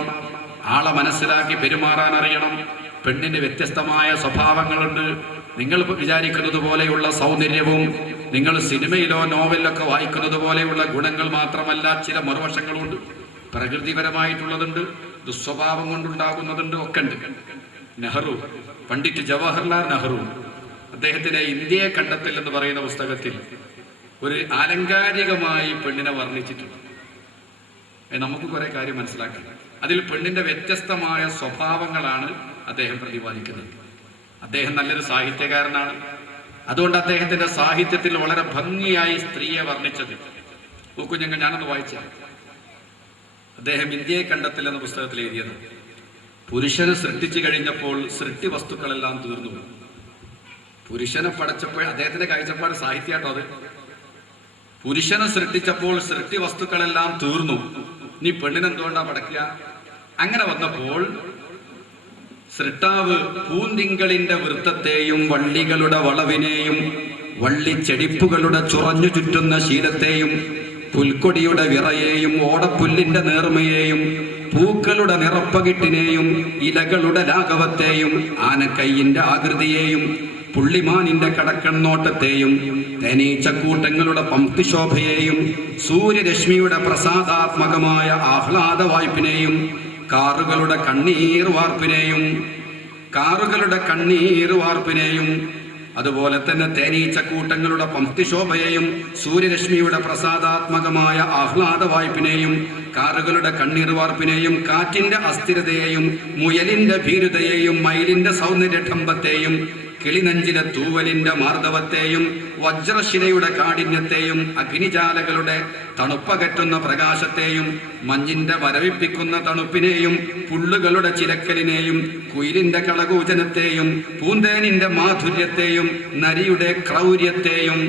ആളെ മനസ്സിലാക്കി പെരുമാറാൻ അറിയണം. പെണ്ണിന് വ്യത്യസ്തമായ സ്വഭാവങ്ങളുണ്ട്. നിങ്ങൾ വിചാരിക്കുന്നത് പോലെയുള്ള സൗന്ദര്യവും നിങ്ങൾ സിനിമയിലോ നോവലിലൊക്കെ വായിക്കുന്നത് പോലെയുള്ള ഗുണങ്ങൾ മാത്രമല്ല, ചില മറുവശങ്ങളുണ്ട്. പ്രകൃതിപരമായിട്ടുള്ളതുണ്ട്, ദുസ്വഭാവം കൊണ്ടുണ്ടാകുന്നതുണ്ട്, ഒക്കെ ഉണ്ട്. നെഹ്റു, പണ്ഡിറ്റ് ജവഹർലാൽ നെഹ്റു അദ്ദേഹത്തിന്റെ ഇന്ത്യയെ കണ്ടെത്തൽ എന്ന് പറയുന്ന പുസ്തകത്തിൽ ഒരു ആലങ്കാരികമായി പെണ്ണിനെ വർണ്ണിച്ചിട്ടുണ്ട്. നമുക്ക് കുറെ കാര്യം മനസ്സിലാക്കാം. അതിൽ പെണ്ണിന്റെ വ്യത്യസ്തമായ സ്വഭാവങ്ങളാണ് അദ്ദേഹം പ്രതിപാദിക്കുന്നത്. അദ്ദേഹം നല്ലൊരു സാഹിത്യകാരനാണ്. അതുകൊണ്ട് അദ്ദേഹത്തിന്റെ സാഹിത്യത്തിൽ വളരെ ഭംഗിയായി സ്ത്രീയെ വർണ്ണിച്ചത് നോക്കൂ. ഞാനൊന്ന് വായിച്ച അദ്ദേഹം ഇന്ത്യയെ കണ്ടെത്തൽ എന്ന പുസ്തകത്തിൽ എഴുതിയത്, പുരുഷനെ സൃഷ്ടിച്ചു കഴിഞ്ഞപ്പോൾ സൃഷ്ടി വസ്തുക്കളെല്ലാം തീർന്നു. പുരുഷനെ പടച്ചപ്പോൾ അദ്ദേഹത്തിന്റെ കാഴ്ചപ്പാട് സാഹിത്യാട്ടോ അത്. പുരുഷനെ സൃഷ്ടിച്ചപ്പോൾ സൃഷ്ടി വസ്തുക്കളെല്ലാം തീർന്നു, നീ പെണ്ണിനെന്തുകൊണ്ടാ പടക്കുക? അങ്ങനെ വന്നപ്പോൾ സൃഷ്ടാവ് പൂന്തിങ്കളിന്റെ വൃത്തത്തെയും വള്ളികളുടെ വളവിനെയും വള്ളിച്ചെടിപ്പുകളുടെ ചുറഞ്ഞു ചുറ്റുന്ന ശീലത്തെയും പുൽക്കൊടിയുടെ വിറയെയും ഓടപ്പുല്ലിന്റെ നേർമയെയും പൂക്കളുടെ നിറപ്പകിട്ടിനെയും ഇലകളുടെ ലാഘവത്തെയും ആനക്കൈയിന്റെ ആകൃതിയെയും പുള്ളിമാനിന്റെ കടക്കണ്ണോട്ടത്തെയും തേനീച്ചക്കൂട്ടങ്ങളുടെ പംക്തിശോഭയെയും സൂര്യരശ്മിയുടെ പ്രസാദാത്മകമായ ആഹ്ലാദ വായ്പിനെയും കാറുകളുടെ കണ്ണീർ വാർപ്പിനെയും അതുപോലെ തന്നെ തേനീച്ചക്കൂട്ടങ്ങളുടെ പംക്തിശോഭയെയും സൂര്യരശ്മിയുടെ പ്രസാദാത്മകമായ ആഹ്ലാദ വായ്പിനെയും കാറുകളുടെ കണ്ണീർ വാർപ്പിനെയും കാറ്റിന്റെ അസ്ഥിരതയെയും മുയലിന്റെ ഭീരുതയെയും മയിലിന്റെ സൗന്ദര്യഠംബത്തെയും കിളിനഞ്ചിലെ തൂവലിന്റെ മാർദ്ദവത്തെയും വജ്രശിലയുടെ കാഠിന്യത്തെയും അഗ്നിജാലകളുടെ തണുപ്പകറ്റുന്ന പ്രകാശത്തെയും മഞ്ഞിന്റെ മരവിപ്പിക്കുന്ന തണുപ്പിനെയും പുള്ളുകളുടെ ചിലക്കലിനെയും കുയിലിന്റെ കളകൂചനത്തെയും പൂന്തേനിന്റെ മാധുര്യത്തെയും നരിയുടെ ക്രൗര്യത്തെയും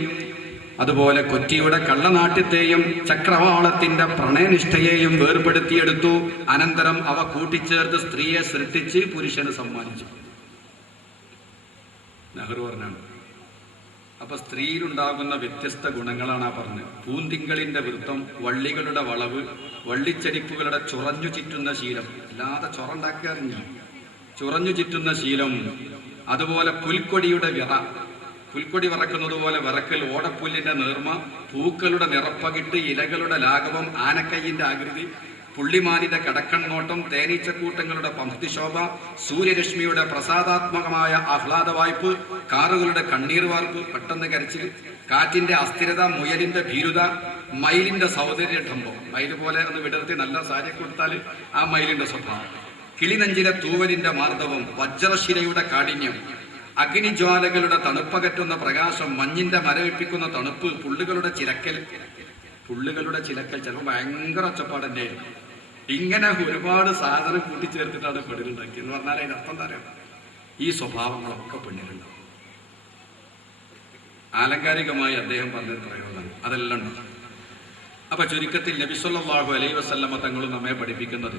അതുപോലെ കൊറ്റിയുടെ കള്ളനാട്യത്തെയും ചക്രവാളത്തിന്റെ പ്രണയനിഷ്ഠയെയും വേർപെടുത്തിയെടുത്തു. അനന്തരം അവ കൂട്ടിച്ചേർത്ത് സ്ത്രീയെ സൃഷ്ടിച്ച് പുരുഷന് സമ്മാനിച്ചു. നെഹ്റു പറഞ്ഞാണ്. അപ്പൊ സ്ത്രീയിലുണ്ടാകുന്ന വ്യത്യസ്ത ഗുണങ്ങളാണ് ആ പറഞ്ഞത്. പൂന്തിങ്കളിന്റെ വൃത്തം, വള്ളികളുടെ വളവ്, വള്ളിച്ചെടിപ്പുകളുടെ ചുറഞ്ഞു ചുറ്റുന്ന ശീലം, അല്ലാതെ ചൊറണ്ടാക്കാറില്ല, ചുറഞ്ഞു ചുറ്റുന്ന ശീലം. അതുപോലെ പുൽക്കൊടിയുടെ വിറ, പുൽക്കൊടി വിറക്കുന്നത് പോലെ വിറക്കൽ, ഓടപ്പുല്ലിന്റെ നേർമ, പൂക്കളുടെ നിറപ്പകിട്ട്, ഇലകളുടെ ലാഘവം, ആനക്കൈയിന്റെ ആകൃതി, പുള്ളിമാനിന്റെ കടക്കണ്ണോട്ടം, തേനീച്ചക്കൂട്ടങ്ങളുടെ പംക്തിശോഭ, സൂര്യരശ്മിയുടെ പ്രസാദാത്മകമായ ആഹ്ലാദ വായ്പ്, കാറുകളുടെ കണ്ണീർ വാർപ്പ്, പെട്ടെന്ന് കരച്ചിൽ, കാറ്റിന്റെ അസ്ഥിരത, മുയലിന്റെ ഭീരുത, മയിലിന്റെ സൗന്ദര്യഠംബം, മയിൽ പോലെ ഒന്ന് വിടർത്തി നല്ല സാരി കൊടുത്താൽ ആ മയിലിന്റെ സ്വഭാവം, കിളിനഞ്ചിലെ തൂവലിന്റെ മാർദ്ദവം, വജ്രശിലയുടെ കാഠിന്യം, അഗ്നിജ്വാലകളുടെ തണുപ്പകറ്റുന്ന പ്രകാശം, മഞ്ഞിന്റെ മരവിപ്പിക്കുന്ന തണുപ്പ്, പുള്ളുകളുടെ ചിലക്കൽ ചിലപ്പോൾ ഭയങ്കര ഒച്ചപ്പാടന്നെ. ഇങ്ങനെ ഒരുപാട് സാധനം കൂട്ടിച്ചേർത്തിട്ടാണ് പെണ്ണിലുണ്ടാക്കി എന്ന് പറഞ്ഞാൽ അതിന്റെ അർത്ഥം എന്താ അറിയാം? ഈ സ്വഭാവങ്ങളൊക്കെ പെണ്ണിലുണ്ടാവും. ആലങ്കാരികമായി അദ്ദേഹം പറഞ്ഞ പ്രയോഗമാണ്, അതെല്ലാം ഉണ്ട്. അപ്പൊ ചുരുക്കത്തിൽ നബി സല്ലല്ലാഹു അലൈഹി വസല്ലമ തങ്ങൾ നമ്മെ പഠിപ്പിക്കുന്നത്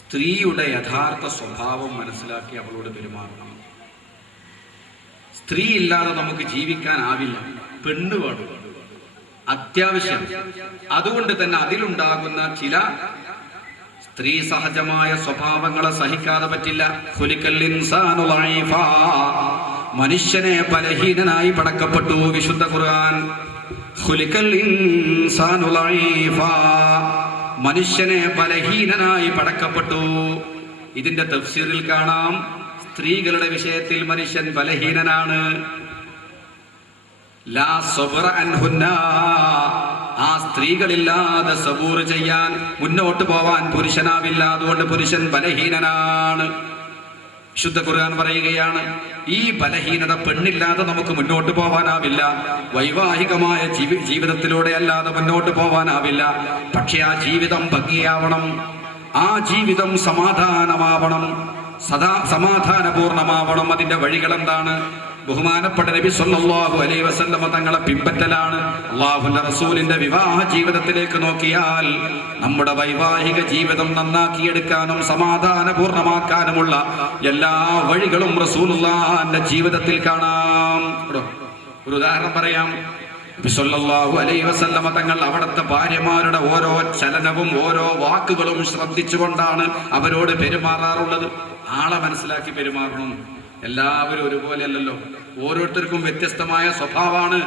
സ്ത്രീയുടെ യഥാർത്ഥ സ്വഭാവം മനസ്സിലാക്കി അവളോട് പെരുമാറണം. സ്ത്രീ ഇല്ലാതെ നമുക്ക് ജീവിക്കാനാവില്ല. പെണ്ണ് വേണം, അത്യാവശ്യം. അതുകൊണ്ട് തന്നെ അതിലുണ്ടാകുന്ന ചില സ്ത്രീ സഹജമായ സ്വഭാവങ്ങളെ സഹിക്കാതെ പറ്റില്ല. ഖുലിഖൽ ഇൻസാനു ദഈഫാ, മനുഷ്യനെ ബലഹീനനായി പടക്കപ്പെട്ടു വിശുദ്ധ ഖുർആൻ. ഖുലിഖൽ ഇൻസാനു ദഈഫാ, മനുഷ്യനെ ബലഹീനനായി പടക്കപ്പെട്ടു. ഇതിന്റെ തഫ്സീറിൽ കാണാം, സ്ത്രീകളുടെ വിഷയത്തിൽ മനുഷ്യൻ ബലഹീനനാണ്. ലാ സബ്റ അൻഹുന്ന, ആ സ്ത്രീകളില്ലാതെ സബൂർ ചെയ്യാൻ, മുന്നോട്ട് പോവാൻ പുരുഷനാവില്ല. അതുകൊണ്ട് പുരുഷൻ ബലഹീനനാണ്. ശുദ്ധ ഖുർആൻ പറയുകയാണ്, ഈ ബലഹീനത പെണ്ണില്ലാതെ നമുക്ക് മുന്നോട്ട് പോവാനാവില്ല. വൈവാഹികമായ ജീവിതത്തിലൂടെ അല്ലാതെ മുന്നോട്ട് പോവാനാവില്ല. പക്ഷെ ആ ജീവിതം ഭംഗിയാവണം, ആ ജീവിതം സമാധാനമാവണം, സമാധാനപൂർണമാവണം. അതിന്റെ വഴികൾ എന്താണ്? ബഹുമാനപ്പെട്ട നബി സല്ലല്ലാഹു അലൈഹി വസല്ലം തങ്ങളെ പിൻപറ്റലാണ്. അല്ലാഹുവിന്റെ റസൂലിന്റെ വിവാഹ ജീവിതത്തിലേക്ക് നോക്കിയാൽ നമ്മുടെ വൈവാഹിക ജീവിതം നന്നാക്കിയെടുക്കാനും സമാധാനപൂർണമാക്കാനുമുള്ള എല്ലാ വഴികളും റസൂലുള്ളാഹിന്റെ ജീവിതത്തിൽ കാണാം. ഒരു ഉദാഹരണം പറയാം. നബി സല്ലല്ലാഹു അലൈഹി വസല്ലം തങ്ങൾ അവിടുത്തെ ഭാര്യമാരുടെ ഓരോ ചലനവും ഓരോ വാക്കുകളും ശ്രദ്ധിച്ചുകൊണ്ടാണ് അവരോട് പെരുമാറാറുള്ളത്. ആളെ മനസ്സിലാക്കി പെരുമാറണം. എല്ലാവരും ഒരുപോലെ അല്ലല്ലോ, ഓരോരുത്തർക്കും വ്യത്യസ്തമായ സ്വഭാവമാണ്.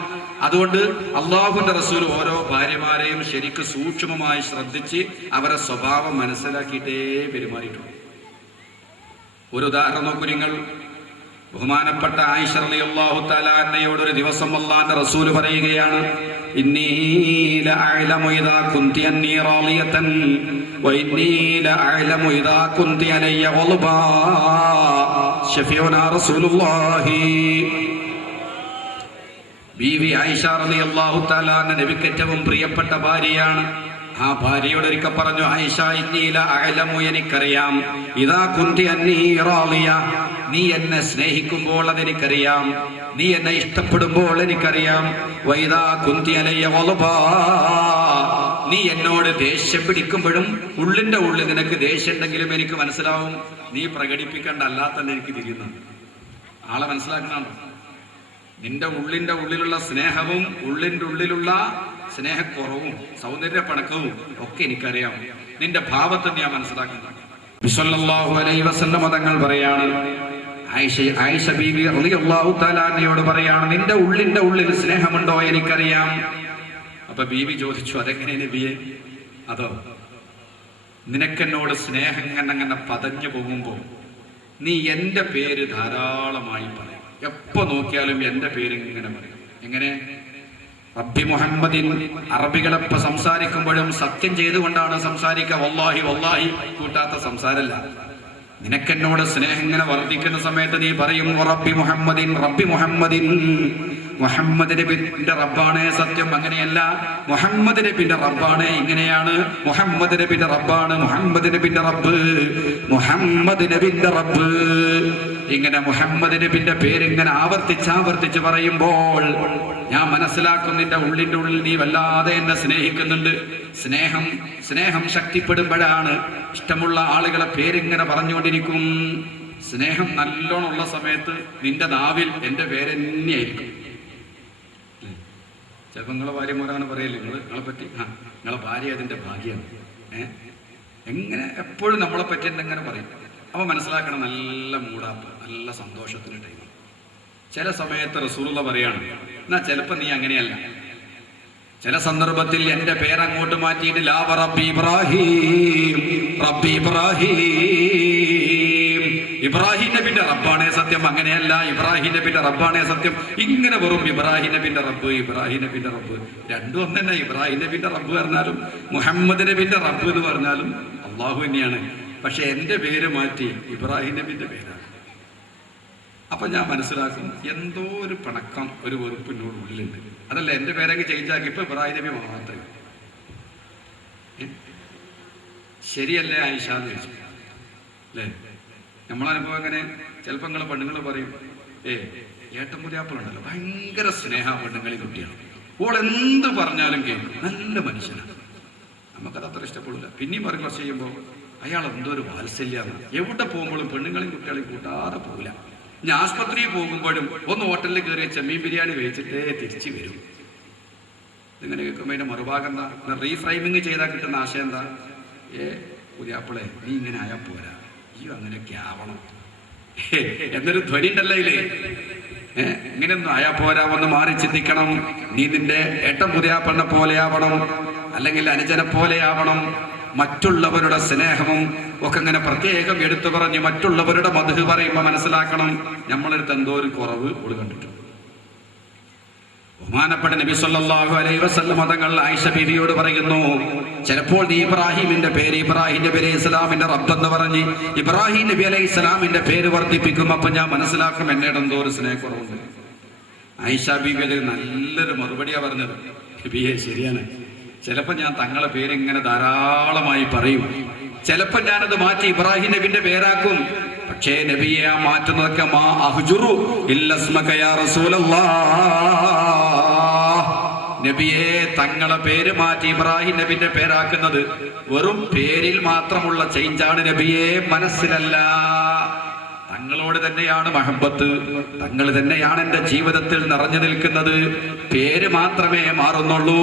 അതുകൊണ്ട് അള്ളാഹുവിന്റെ റസൂൽ ഓരോ ഭാര്യമാരെയും ശരിക്ക് സൂക്ഷ്മമായി ശ്രദ്ധിച്ച് അവരുടെ സ്വഭാവം മനസ്സിലാക്കിയിട്ടേ പെരുമാറിയിട്ടുണ്ട്. ഒരു ഉദാഹരണം നോക്കൂ നിങ്ങൾ. ബഹുമാനപ്പെട്ട ആയിഷ റളിയല്ലാഹു തആല അൻഹയോട് ഒരു ദിവസം അല്ലാഹുവിന്റെ റസൂൽ പറയുകയാണ്, ഇന്നി ലഅഅലമു ഇദാ കുന്തി അന്നി റാളിയതൻ വഇന്നി ലഅഅലമു ഇദാ കുന്തി അലയ്യ ഗൾബാ ശഫീഉനാ റസൂലുള്ളാഹി. ബീവി ആയിഷ റളിയല്ലാഹു തആല നബിക്ക് ഏറ്റവും പ്രിയപ്പെട്ട ഭാര്യയാണ്. ആ ഭാര്യയോട് ഒരിക്കൽ പറഞ്ഞു, ആയിഷ ഇന്നി ലഅഅലമു, എനിക്കറിയാം, ഇദാ കുന്തി അന്നി റാളിയ, നീ എന്നെ സ്നേഹിക്കുമ്പോൾ അതെനിക്കറിയാം, നീ എന്നെ ഇഷ്ടപ്പെടുമ്പോൾ എനിക്കറിയാം, വൈദാ കുന്തി അലയ്യ ഗൾബാ, നീ എന്നോട് ദേഷ്യം പിടിക്കുമ്പോഴും ഉള്ളിന്റെ ഉള്ളിൽ നിനക്ക് ദേഷ്യം ഉണ്ടെങ്കിലും എനിക്ക് മനസ്സിലാവും. നീ പ്രകടിപ്പിക്കേണ്ട അല്ലാതെ തന്നെ എനിക്ക് തിരിയുന്നു. ആളെ മനസ്സിലാക്കണം. നിന്റെ ഉള്ളിന്റെ ഉള്ളിലുള്ള സ്നേഹവും ഉള്ളിന്റെ ഉള്ളിലുള്ള സ്നേഹക്കുറവും സൗന്ദര്യപ്പണക്കവും ഒക്കെ എനിക്കറിയാം. നിന്റെ ഭാവത്തെ ഞാൻ മനസ്സിലാക്കുന്നതാണ്. സല്ലല്ലാഹു അലൈഹി വസല്ലം തങ്ങൾ പറയാണ്, ആയിഷ ബീവി റളിയല്ലാഹു തആല അൻഹയോട് പറയാണ്, നിന്റെ ഉള്ളിന്റെ ഉള്ളിൽ സ്നേഹമുണ്ടോ എനിക്കറിയാം. അപ്പൊ ബീവി ചോദിച്ചു, അതെങ്ങനെ നബിയെ? അതോ നിനക്കെന്നോട് സ്നേഹം അങ്ങനെ പതഞ്ഞു പോകുമ്പോ നീ എന്റെ പേര് ധാരാളമായി പറയും. എപ്പോ നോക്കിയാലും എന്റെ പേര് ഇങ്ങനെ പറയും. എങ്ങനെ? റബ്ബി മുഹമ്മദിൻ. അറബികളെപ്പോ സംസാരിക്കുമ്പോഴും സത്യം ചെയ്തുകൊണ്ടാണ് സംസാരിക്കുക. വല്ലാഹി വല്ലാഹി കൂട്ടാത്ത സംസാരമല്ല. നിനക്കെന്നോട് സ്നേഹം ഇങ്ങനെ വർദ്ധിക്കുന്ന സമയത്ത് നീ പറയും, റബ്ബി മുഹമ്മദിൻ, റബ്ബി മുഹമ്മദിൻ. മുഹമ്മദ് നബിന്റെ റബ്ബാണ് സത്യം. അങ്ങനെയല്ല, മുഹമ്മദ് നബിന്റെ റബ്ബാണ്, ഇങ്ങനെയാണ്. മുഹമ്മദ് നബിന്റെ റബ്ബാണ്, മുഹമ്മദ് നബിന്റെ റബ്ബ്, മുഹമ്മദ് നബിന്റെ റബ്ബ്. ഇങ്ങനെ മുഹമ്മദ് നബിന്റെ പേര് ഇങ്ങനെ ആവർത്തിച്ച് പറയുമ്പോൾ ഞാൻ മനസ്സിലാക്കും, നിന്റെ ഉള്ളിന്റെ ഉള്ളിൽ നീ വല്ലാതെ എന്നെ സ്നേഹിക്കുന്നുണ്ട്. സ്നേഹം ശക്തിപ്പെടുമ്പോഴാണ് ഇഷ്ടമുള്ള ആളുകളെ പേരിങ്ങനെ പറഞ്ഞുകൊണ്ടിരിക്കും. സ്നേഹം നല്ലോണം ഉള്ള സമയത്ത് നിന്റെ നാവിൽ എന്റെ പേരെന്നെയായിരിക്കും. ചിലപ്പോൾ നിങ്ങളെ ഭാര്യമാരാണ് പറയല്ലേ, നിങ്ങളെ പറ്റി, നിങ്ങളെ ഭാര്യ അതിന്റെ ഭാഗ്യമാണ്. എങ്ങനെ എപ്പോഴും നമ്മളെ പറ്റി എന്തെങ്ങനെ പറയും. അപ്പൊ മനസ്സിലാക്കണം, നല്ല മൂടാപ്പ്, നല്ല സന്തോഷത്തിന്റെ ടൈം. ചില സമയത്ത് റസൂലുള്ള പറയാണ്, എന്നാ ചിലപ്പോ നീ അങ്ങനെയല്ല. ചില സന്ദർഭത്തിൽ എന്റെ പേരങ്ങോട്ട് മാറ്റിയിട്ട് ലാ റബ്ബി ഇബ്രാഹിം, റബ്ബി ഇബ്രാഹിം, ഇബ്രാഹിം നബിന്റെ റബ്ബാണേ സത്യം. അങ്ങനെയല്ല, ഇബ്രാഹിം നബിന്റെ റബ്ബാണേ സത്യം. ഇങ്ങനെ വെറും ഇബ്രാഹിം നബിന്റെ റബ്ബ്, ഇബ്രാഹിം നബിന്റെ റബ്ബ്, രണ്ടും ഒന്ന് തന്നെ. ഇബ്രാഹിം നബിന്റെ റബ്ബ് പറഞ്ഞാലും മുഹമ്മദ് നബിന്റെ റബ്ബ് എന്ന് പറഞ്ഞാലും അള്ളാഹു തന്നെയാണ്. പക്ഷെ എന്റെ പേര് മാറ്റി ഇബ്രാഹിം നബിന്റെ പേരാണ്. അപ്പൊ ഞാൻ മനസ്സിലാക്കും, എന്തോ ഒരു പണക്കം, ഒരു വെറുപ്പിനോട് ഉള്ളിലുണ്ട്. അതല്ല, എന്റെ പേരൊക്കെ ചേഞ്ച് ആക്കി ഇപ്പൊ ഇബ്രാഹിം നബി മാത്രമേ. ശരിയല്ലേ ആയിഷ എന്ന് ചോദിച്ചു അല്ലേ? നമ്മളനുഭവം അങ്ങനെ. ചിലപ്പോൾ നിങ്ങളെ പെണ്ണുങ്ങൾ പറയും, ഏട്ടമുരിയാപ്പളുണ്ടല്ലോ, ഭയങ്കര സ്നേഹ പെണ്ണുങ്ങളി കുട്ടിയാണ്, ഓൾ എന്ത് പറഞ്ഞാലും കേൾക്കും, നല്ല മനുഷ്യനാണ്. നമുക്കത് അത്ര ഇഷ്ടപ്പെടില്ല. പിന്നെയും പറയും കുറച്ച് ചെയ്യുമ്പോൾ, അയാൾ എന്തോ ഒരു വാത്സല്യമാണ്, എവിടെ പോകുമ്പോഴും പെണ്ണുങ്ങളെയും കുട്ടികളെയും കൂട്ടാതെ പോകില്ല. ഞാൻ ആശുപത്രിയിൽ പോകുമ്പോഴും ഒന്ന് ഹോട്ടലിൽ കയറിയ ചെമ്മീൻ ബിരിയാണി കഴിച്ചിട്ടേ തിരിച്ചു വരും. ഇങ്ങനെ കേൾക്കുമ്പോൾ അതിന്റെ മറുഭാഗം എന്താ? റീഫ്രൈമിങ് ചെയ്താൽ കിട്ടുന്ന ആശയം എന്താ? പുതിയാപ്പിളെ നീ ഇങ്ങനെ ആയാൽ പോരാ, ഈ അങ്ങനെയൊക്കെ ആവണം എന്നൊരു ധ്വനി ഉണ്ടല്ലോ ഇല്ലേ? ഇങ്ങനെയൊന്നും ആയാ പോരാ, ഒന്ന് മാറി ചിന്തിക്കണം. നീ നിന്റെ ഏട്ടൻ പുതിയാപ്പിളിനെ പോലെയാവണം, അല്ലെങ്കിൽ അനുജനെ പോലെയാവണം. മറ്റുള്ളവരുടെ സ്നേഹവും ഒക്കെ ഇങ്ങനെ പ്രത്യേകം എടുത്തു പറഞ്ഞ് മറ്റുള്ളവരുടെ മധു പറയുമ്പോൾ മനസ്സിലാക്കണം നമ്മളെടുത്ത് എന്തോ ഒരു കുറവ് ഓട് കണ്ടിട്ടുണ്ട്. ബഹുമാനപ്പെട്ട നബി സല്ലല്ലാഹു അലൈഹി വസല്ലം തങ്ങൾ ആയിഷ ബീവിയോട് പറയുന്നു, ചിലപ്പോൾ നീ ഇബ്രാഹിമിന്റെ പേര് ഇസ്ലാമിന്റെ റബ്ബെന്ന് പറഞ്ഞ് ഇബ്രാഹിം നബി അലൈഹി ഇസ്ലാമിന്റെ പേര് വർദ്ധിപ്പിക്കും. അപ്പൊ ഞാൻ മനസ്സിലാക്കും എന്നോട് എന്തോ ഒരു സ്നേഹക്കുറവുണ്ട്. ആയിഷ ബീവി അതിൽ നല്ലൊരു മറുപടിയാ പറഞ്ഞത്. നബിയെ ശരിയാണ്, ചിലപ്പോ ഞാൻ തങ്ങളെ പേര് ഇങ്ങനെ ധാരാളമായി പറയും, ചിലപ്പോ ഞാനത് മാറ്റി ഇബ്രാഹിം നബിന്റെ പേരാക്കും. പക്ഷേ നബിയെ ആ മാറ്റുന്നതൊക്കെ മാ അഹ്ജുറു ഇല്ലസ്മക യാ റസൂലല്ലാഹ്. നബിയെ തങ്ങളെ പേര് മാറ്റി ഇബ്രാഹിം നബിന്റെ പേരാക്കുന്നത് വെറും പേരിൽ മാത്രമുള്ള ചേഞ്ചാണ് നബിയെ, മനസ്സിലല്ല. തങ്ങളോട് തന്നെയാണ് മഹബത്ത്, തങ്ങൾ തന്നെയാണ് എൻ്റെ ജീവിതത്തിൽ നിറഞ്ഞു നിൽക്കുന്നത്. പേര് മാത്രമേ മാറുന്നുള്ളൂ,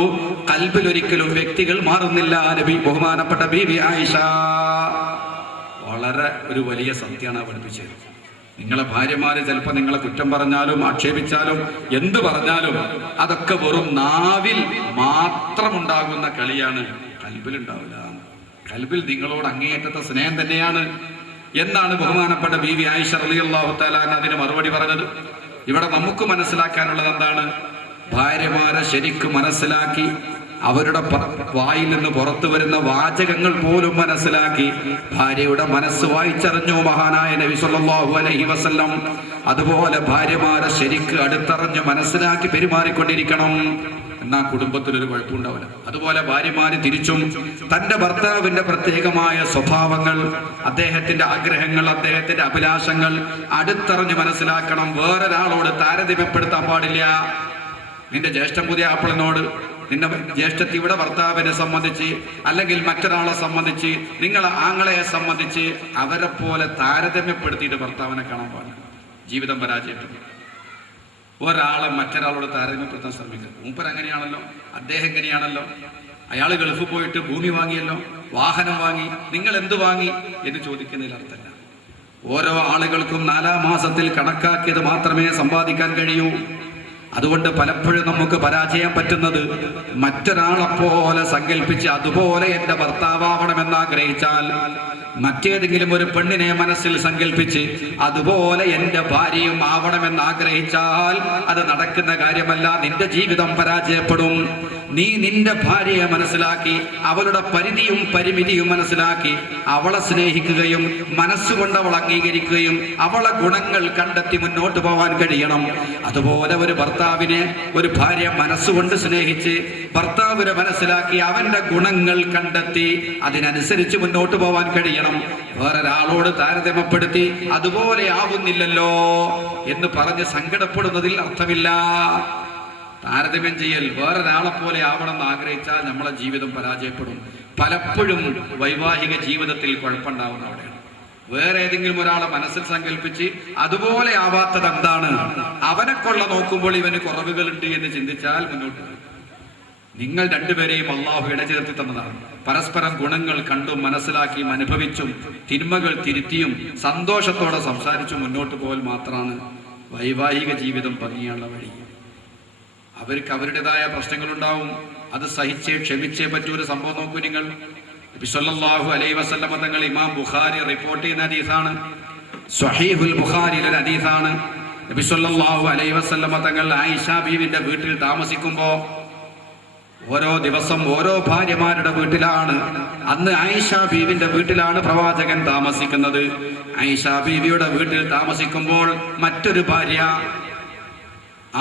ഖൽബിൽ ഒരിക്കലും വ്യക്തികൾ മാറുന്നില്ല. നബി ബഹുമാനപ്പെട്ട ബീവി ആയിഷ വളരെ ഒരു വലിയ സത്യമാണ് പഠിപ്പിച്ചത്. നിങ്ങളെ ഭാര്യമാര് ചിലപ്പോൾ നിങ്ങളെ കുറ്റം പറഞ്ഞാലും ആക്ഷേപിച്ചാലും എന്ത് പറഞ്ഞാലും അതൊക്കെ വെറും നാവിൽ മാത്രമുണ്ടാകുന്ന കളിയാണ്, ഖൽബിൽ ഉണ്ടാവില്ല. ഖൽബിൽ നിങ്ങളോട് അങ്ങേയറ്റത്തെ സ്നേഹം തന്നെയാണ് എന്നാണ് ബഹുമാനപ്പെട്ട ബീവി ആയിഷ റളിയല്ലാഹു തആല അതിന് മറുപടി പറഞ്ഞത്. ഇവിടെ നമുക്ക് മനസ്സിലാക്കാനുള്ളത് എന്താണ്? ഭാര്യമാരെ ശരിക്കും മനസ്സിലാക്കി അവരുടെ വായിൽ നിന്ന് പുറത്തു വരുന്ന വാചകങ്ങൾ പോലും മനസ്സിലാക്കി ഭാര്യയുടെ മനസ്സ് വായിച്ചറിഞ്ഞു മഹാനായ നബി സല്ലല്ലാഹു അലൈഹി വസല്ലം. അതുപോലെ ഭാര്യമാരെ ശരിക്ക് അടുത്തറിഞ്ഞ് മനസ്സിലാക്കി പെരുമാറിക്കൊണ്ടിരിക്കണം. എന്നാ കുടുംബത്തിലൊരു കുഴപ്പമുണ്ടാവില്ല. അതുപോലെ ഭാര്യമാര് തിരിച്ചും തന്റെ ഭർത്താവിന്റെ പ്രത്യേകമായ സ്വഭാവങ്ങൾ, അദ്ദേഹത്തിന്റെ ആഗ്രഹങ്ങൾ, അദ്ദേഹത്തിന്റെ അഭിലാഷങ്ങൾ അടുത്തറിഞ്ഞ് മനസ്സിലാക്കണം. വേറൊരാളോട് താരതമ്യപ്പെടുത്താൻ പാടില്ല. നിന്റെ ജ്യേഷ്ഠൻ പുതിയ ആപ്പിളിനോട്, നിന്റെ ജ്യേഷ്ഠത്തിയുടെ ഭർത്താവിനെ സംബന്ധിച്ച് അല്ലെങ്കിൽ മറ്റൊരാളെ സംബന്ധിച്ച്, നിങ്ങളെ ആങ്ങളയെ സംബന്ധിച്ച് അവരെ പോലെ താരതമ്യപ്പെടുത്തിയിട്ട് ഭർത്താവിനെ കാണാൻ പാടില്ല. ജീവിതം പരാജയപ്പെടും. ഒരാളെ മറ്റൊരാളോട് താരതമ്യപ്പെടുത്താൻ ശ്രമിക്കുക. മൂപ്പർ അങ്ങനെയാണല്ലോ, അദ്ദേഹം എങ്ങനെയാണല്ലോ, അയാൾ ഗൾഫ് പോയിട്ട് ഭൂമി വാങ്ങിയല്ലോ, വാഹനം വാങ്ങി, നിങ്ങൾ എന്ത് വാങ്ങി എന്ന് ചോദിക്കുന്നതിൽ അർത്ഥമില്ല. ഓരോ ആളുകൾക്കും 4 മാസത്തിൽ കണക്കാക്കിയത് മാത്രമേ സമ്പാദിക്കാൻ കഴിയൂ. അതുകൊണ്ട് പലപ്പോഴും നമുക്ക് പരാജയം പറ്റുന്നത് മറ്റൊരാളെപ്പോലെ സങ്കല്പിച്ച് അതുപോലെ എൻ്റെ ഭർത്താവണമെന്ന് ആഗ്രഹിച്ചാൽ, മറ്റേതെങ്കിലും ഒരു പെണ്ണിനെ മനസ്സിൽ സങ്കല്പിച്ച് അതുപോലെ എൻ്റെ ഭാര്യയും ആവണമെന്ന് ആഗ്രഹിച്ചാൽ അത് നടക്കുന്ന കാര്യമല്ല. നിന്റെ ജീവിതം പരാജയപ്പെടും. നീ നിന്റെ ഭാര്യയെ മനസ്സിലാക്കി അവളുടെ പരിധിയും പരിമിതിയും മനസ്സിലാക്കി അവളെ സ്നേഹിക്കുകയും മനസ്സുകൊണ്ട് അവൾ അംഗീകരിക്കുകയും അവളെ ഗുണങ്ങൾ കണ്ടെത്തി മുന്നോട്ട് പോവാൻ കഴിയണം. അതുപോലെ ഒരു ഭർത്താവിനെ ഒരു ഭാര്യ മനസ്സുകൊണ്ട് സ്നേഹിച്ച് ഭർത്താവിനെ മനസ്സിലാക്കി അവന്റെ ഗുണങ്ങൾ കണ്ടെത്തി അതിനനുസരിച്ച് മുന്നോട്ട് പോവാൻ കഴിയണം. വേറൊരാളോട് താരതമ്യപ്പെടുത്തി അതുപോലെ ആവുന്നില്ലല്ലോ എന്ന് പറഞ്ഞ് സങ്കടപ്പെടുന്നതിൽ അർത്ഥമില്ല. താരതമ്യം ചെയ്യൽ വേറൊരാളെ പോലെ ആവണമെന്ന് ആഗ്രഹിച്ചാൽ നമ്മളെ ജീവിതം പരാജയപ്പെടും. പലപ്പോഴും വൈവാഹിക ജീവിതത്തിൽ കുഴപ്പമുണ്ടാവുന്ന അവിടെയാണ്. വേറെ ഏതെങ്കിലും ഒരാളെ മനസ്സിൽ സങ്കല്പിച്ച് അതുപോലെ ആവാത്തത് എന്താണ്, അവനെ കൊള്ള നോക്കുമ്പോൾ ഇവന് കുറവുകളുണ്ട് എന്ന് ചിന്തിച്ചാൽ മുന്നോട്ട്. നിങ്ങൾ രണ്ടുപേരെയും അള്ളാഹു ഇടചേർത്തി തന്നതാണ്. പരസ്പരം ഗുണങ്ങൾ കണ്ടും മനസ്സിലാക്കിയും അനുഭവിച്ചും തിന്മകൾ തിരുത്തിയും സന്തോഷത്തോടെ സംസാരിച്ചും മുന്നോട്ട് പോകൽ മാത്രമാണ് വൈവാഹിക ജീവിതം ഭംഗിയുള്ള വഴി. അവർക്ക് അവരുടേതായ പ്രശ്നങ്ങളുണ്ടാവും, അത് സഹിച്ചേ ക്ഷമിച്ചേ പറ്റൂരു സംഭവം. നോക്കൂ നിങ്ങൾ, നബി സല്ലല്ലാഹു അലൈഹി വസല്ലം തങ്ങൾ ഇമാം ബുഖാരി റിപ്പോർട്ട് ചെയ്യുന്ന ഹദീസാണ്, സ്വഹീഹുൽ ബുഖാരിയിലെ ഒരു ഹദീസാണ്. നബി സല്ലല്ലാഹു അലൈഹി വസല്ലം തങ്ങൾ ആയിഷ ബീവിന്റെ വീട്ടിൽ താമസിക്കുമ്പോൾ ഓരോ ദിവസം ഓരോ ഭാര്യമാരുടെ വീട്ടിലാണ്. അന്ന് ആയിഷ ബീവിന്റെ വീട്ടിലാണ് പ്രവാചകൻ താമസിക്കുന്നത്. ആയിഷ ബീവിയുടെ വീട്ടിൽ താമസിക്കുമ്പോൾ മറ്റൊരു ഭാര്യ,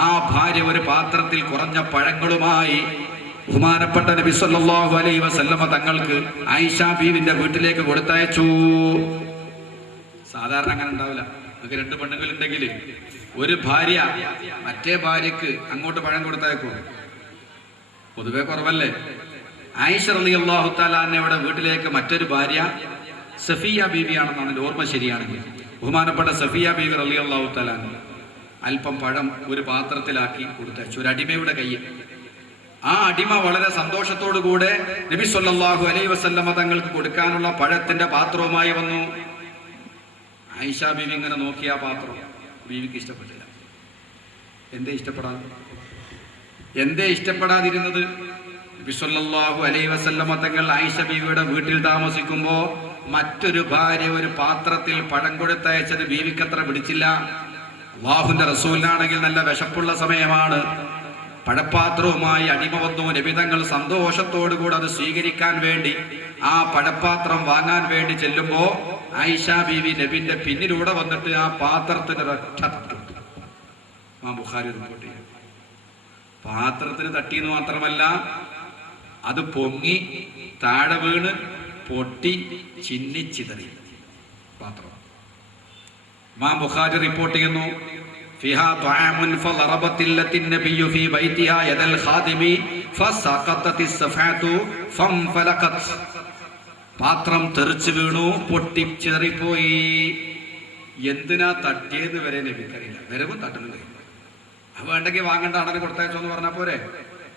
ആ ഭാര്യ ഒരു പാത്രത്തിൽ കുറഞ്ഞ പഴങ്ങളുമായി ബഹുമാനപ്പെട്ട നബി സല്ലല്ലാഹു അലൈഹി വസല്ലമ തങ്ങൾക്ക് ആയിഷ ബീവിന്റെ വീട്ടിലേക്ക് കൊടുത്തയച്ചു. സാധാരണ അങ്ങനെ ഉണ്ടാവില്ല. നമുക്ക് 2 പെണ്ണുങ്ങളുണ്ടെങ്കിൽ ഒരു ഭാര്യ മറ്റേ ഭാര്യക്ക് അങ്ങോട്ട് പഴം കൊടുത്തയക്കും, പൊതുവെ കുറവല്ലേ. ആയിഷ റളിയല്ലാഹു തആല അൻഹയുടെ വീട്ടിലേക്ക് മറ്റൊരു ഭാര്യ സഫിയ ബീവിയാണെന്നാണ് ഓർമ്മ ശരിയാണെങ്കിൽ ബഹുമാനപ്പെട്ട സഫിയ ബീവി റളിയല്ലാഹു തആല അല്പം പഴം ഒരു പാത്രത്തിലാക്കി കൊടുത്തയച്ചു, ഒരു അടിമയുടെ കയ്യിൽ. ആ അടിമ വളരെ സന്തോഷത്തോടുകൂടെ നബി സല്ലല്ലാഹു അലൈഹി വസല്ലമ തങ്ങൾക്ക് കൊടുക്കാനുള്ള പഴത്തിന്റെ പാത്രവുമായി വന്നു. ആയിഷ ബീവി ഇങ്ങനെ നോക്കിയ ആ പാത്രം ബീവിക്ക് ഇഷ്ടപ്പെട്ടില്ല. എന്തേ ഇഷ്ടപ്പെടാതിരുന്നത്? നബി സല്ലല്ലാഹു അലൈഹി വസല്ലമ തങ്ങൾ ആയിഷ ബീവിയുടെ വീട്ടിൽ താമസിക്കുമ്പോൾ മറ്റൊരു ഭാര്യ ഒരു പാത്രത്തിൽ പഴം കൊടുത്തയച്ചത് ബീവിക്ക് അത്ര പിടിച്ചില്ല. അല്ലാഹുവിന്റെ റസൂലിനാണെങ്കിൽ നല്ല വിശപ്പുള്ള സമയമാണ്. പഴപ്പാത്രവുമായി അടിമ വന്നു. നബി തങ്ങൾ സന്തോഷത്തോടുകൂടെ അത് സ്വീകരിക്കാൻ വേണ്ടി ആ പഴപ്പാത്രം വാങ്ങാൻ വേണ്ടി ചെല്ലുമ്പോ ആയിഷ ബീവി നബിന്റെ പിന്നിലൂടെ വന്നിട്ട് ആ പാത്രത്തിന് ഒരൊറ്റ തട്ടു. ബുഖാരി റിപ്പോർട്ട് ചെയ്യും. പാത്രത്തിന് തട്ടിയെന്ന് മാത്രമല്ല, അത് പൊങ്ങി താഴെ വീണ് പൊട്ടി ചിന്നിച്ചിതറി പാത്രം. ബുഖാരി റിപ്പോർട്ട് ചെയ്യുന്നു, ഫിഹാ തഅമുൻ ഫളറബത്തില്ലത്തിൻ നബിയ്യു ഫീ ബൈതിഹാ യദൽ ഖാദിമി ഫസഖതത്തിസ് സഫാതു ഫംഫലഖത്. പാത്രം തെറിച്ചു വീണു, പൊട്ടിച്ചെറിപ്പോയി. എന്തിനാ തട്ടിയെന്ന് വരെ നബിക്കറിയില്ല. വരവും തട്ടുന്നത് വേണ്ടെങ്കിൽ വാങ്ങേണ്ട അടന് കൊടുത്തയച്ചോ എന്ന് പറഞ്ഞാൽ പോരെ,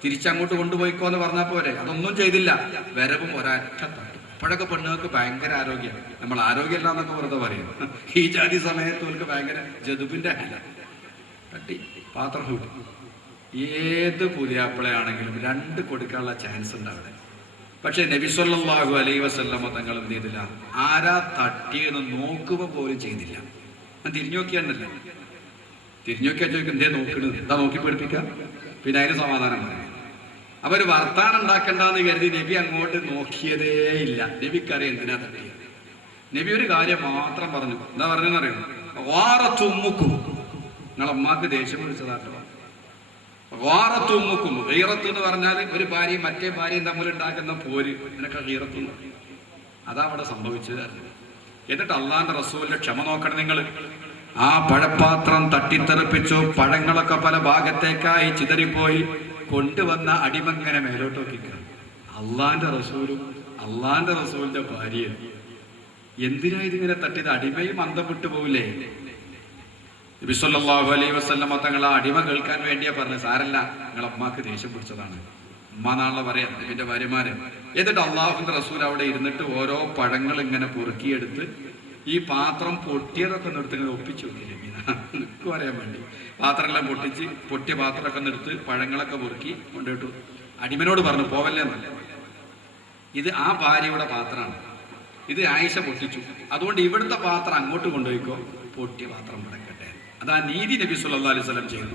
തിരിച്ചങ്ങോട്ട് കൊണ്ടുപോയിക്കോ എന്ന് പറഞ്ഞാൽ പോരെ. അതൊന്നും ചെയ്തില്ല. വരവും ഒരൊറ്റ തട്ടു. അപ്പോഴൊക്കെ പെണ്ണുങ്ങൾക്ക് ഭയങ്കര ആരോഗ്യം. നമ്മൾ ആരോഗ്യമല്ല എന്നൊക്കെ വെറുതെ പറയും. ഈ ജാതി സമയത്ത് അവർക്ക് ഭയങ്കര ജതുബിന്റെ അല്ല. തട്ടി പാത്രം കൂട്ടി. ഏത് പുതിയാപ്പിളയാണെങ്കിലും 2 കൊടുക്കാനുള്ള ചാൻസ് ഉണ്ട് അവിടെ. പക്ഷെ നബി സല്ലല്ലാഹു അലൈഹി വസല്ലമ തങ്ങൾ എന്ത് ചെയ്തില്ല? ആരാ തട്ടിയെന്ന് നോക്കുക പോലും ചെയ്തില്ല. തിരിഞ്ഞു നോക്കിയാണ്ടല്ലോ. തിരിഞ്ഞു നോക്കിയാൽ ചോദിക്കും, എന്തേ നോക്കണത്? എന്താ നോക്കി പേടിപ്പിക്കാം? പിന്നെ അതിന് സമാധാനം പറയും. അവര് വർത്താനം ഉണ്ടാക്കണ്ടെന്ന് കരുതി നബി അങ്ങോട്ട് നോക്കിയതേ ഇല്ല. നബിക്കറിയാം എന്തിനാ തട്ടിയത്. നബി ഒരു കാര്യം മാത്രം പറഞ്ഞു. എന്താ പറഞ്ഞെന്ന് അറിയണം? വാറത്തുമ്മുക്കും, നിങ്ങളമ്മക്ക് ദേഷ്യം വിളിച്ചതാട്ടോ. വാറത്തുമ്മുക്കും. ഗീറത്ത് എന്ന് പറഞ്ഞാൽ ഒരു ഭാര്യയും മറ്റേ ഭാര്യയും തമ്മിൽ ഉണ്ടാക്കുന്ന പോര്. നിനക്ക് ഗീറത്ത് എന്ന് പറയും. അതാ അവിടെ സംഭവിച്ചത്. എന്നിട്ട് അള്ളാന്റെ റസൂലിന്റെ ക്ഷമ നോക്കണം നിങ്ങൾ. ആ പഴപ്പാത്രം തട്ടിത്തെറിപ്പിച്ചു. പഴങ്ങളൊക്കെ പല ഭാഗത്തേക്കായി ചിതറിപ്പോയി. കൊണ്ടുവന്ന അടിമങ്ങനെ മേലോട്ട് നോക്കിക്കണം. അള്ളാന്റെ റസൂലിന്റെ ഭാര്യ എന്തിനാ ഇതിങ്ങനെ തട്ടിയത്? അടിമയും അന്തം വിട്ടു പോവില്ലേ? നബി സല്ലല്ലാഹു അലൈഹി വസല്ലമ തങ്ങൾ ആ അടിമ കേൾക്കാൻ വേണ്ടിയാ പറഞ്ഞു, സാരല്ല, നിങ്ങളെ അമ്മക്ക് ദേഷ്യം പിടിച്ചതാണ്. ഉമ്മ നാളെ പറയാം നബിന്റെ ഭാര്യമാര്. എന്നിട്ട് അള്ളാഹുവിന്റെ റസൂൽ അവിടെ ഇരുന്നിട്ട് ഓരോ പഴങ്ങൾ ഇങ്ങനെ പൊറുക്കിയെടുത്ത് ഈ പാത്രം പൊട്ടിയതൊക്കെ നിർത്തി ഇങ്ങനെ ഒപ്പിച്ചു നോക്കി. എനിക്ക് പറയാൻ വേണ്ടി പാത്രമെല്ലാം പൊട്ടിയ പാത്രമൊക്കെ നിർത്ത് പഴങ്ങളൊക്കെ പൊറുക്കി കൊണ്ടിട്ടു. അടിമനോട് പറഞ്ഞു, പോവല്ലേ എന്നല്ല. ഇത് ആ ഭാര്യയുടെ പാത്രമാണ്. ഇത് ആയിഷ പൊട്ടിച്ചു. അതുകൊണ്ട് ഇവിടുത്തെ പാത്രം അങ്ങോട്ട് കൊണ്ടുപോയിക്കോ, പൊട്ടിയ പാത്രം മുടക്കട്ടെ. അതാ നീതി നബി സല്ലല്ലാഹു അലൈഹി വസല്ലം ചെയ്തു.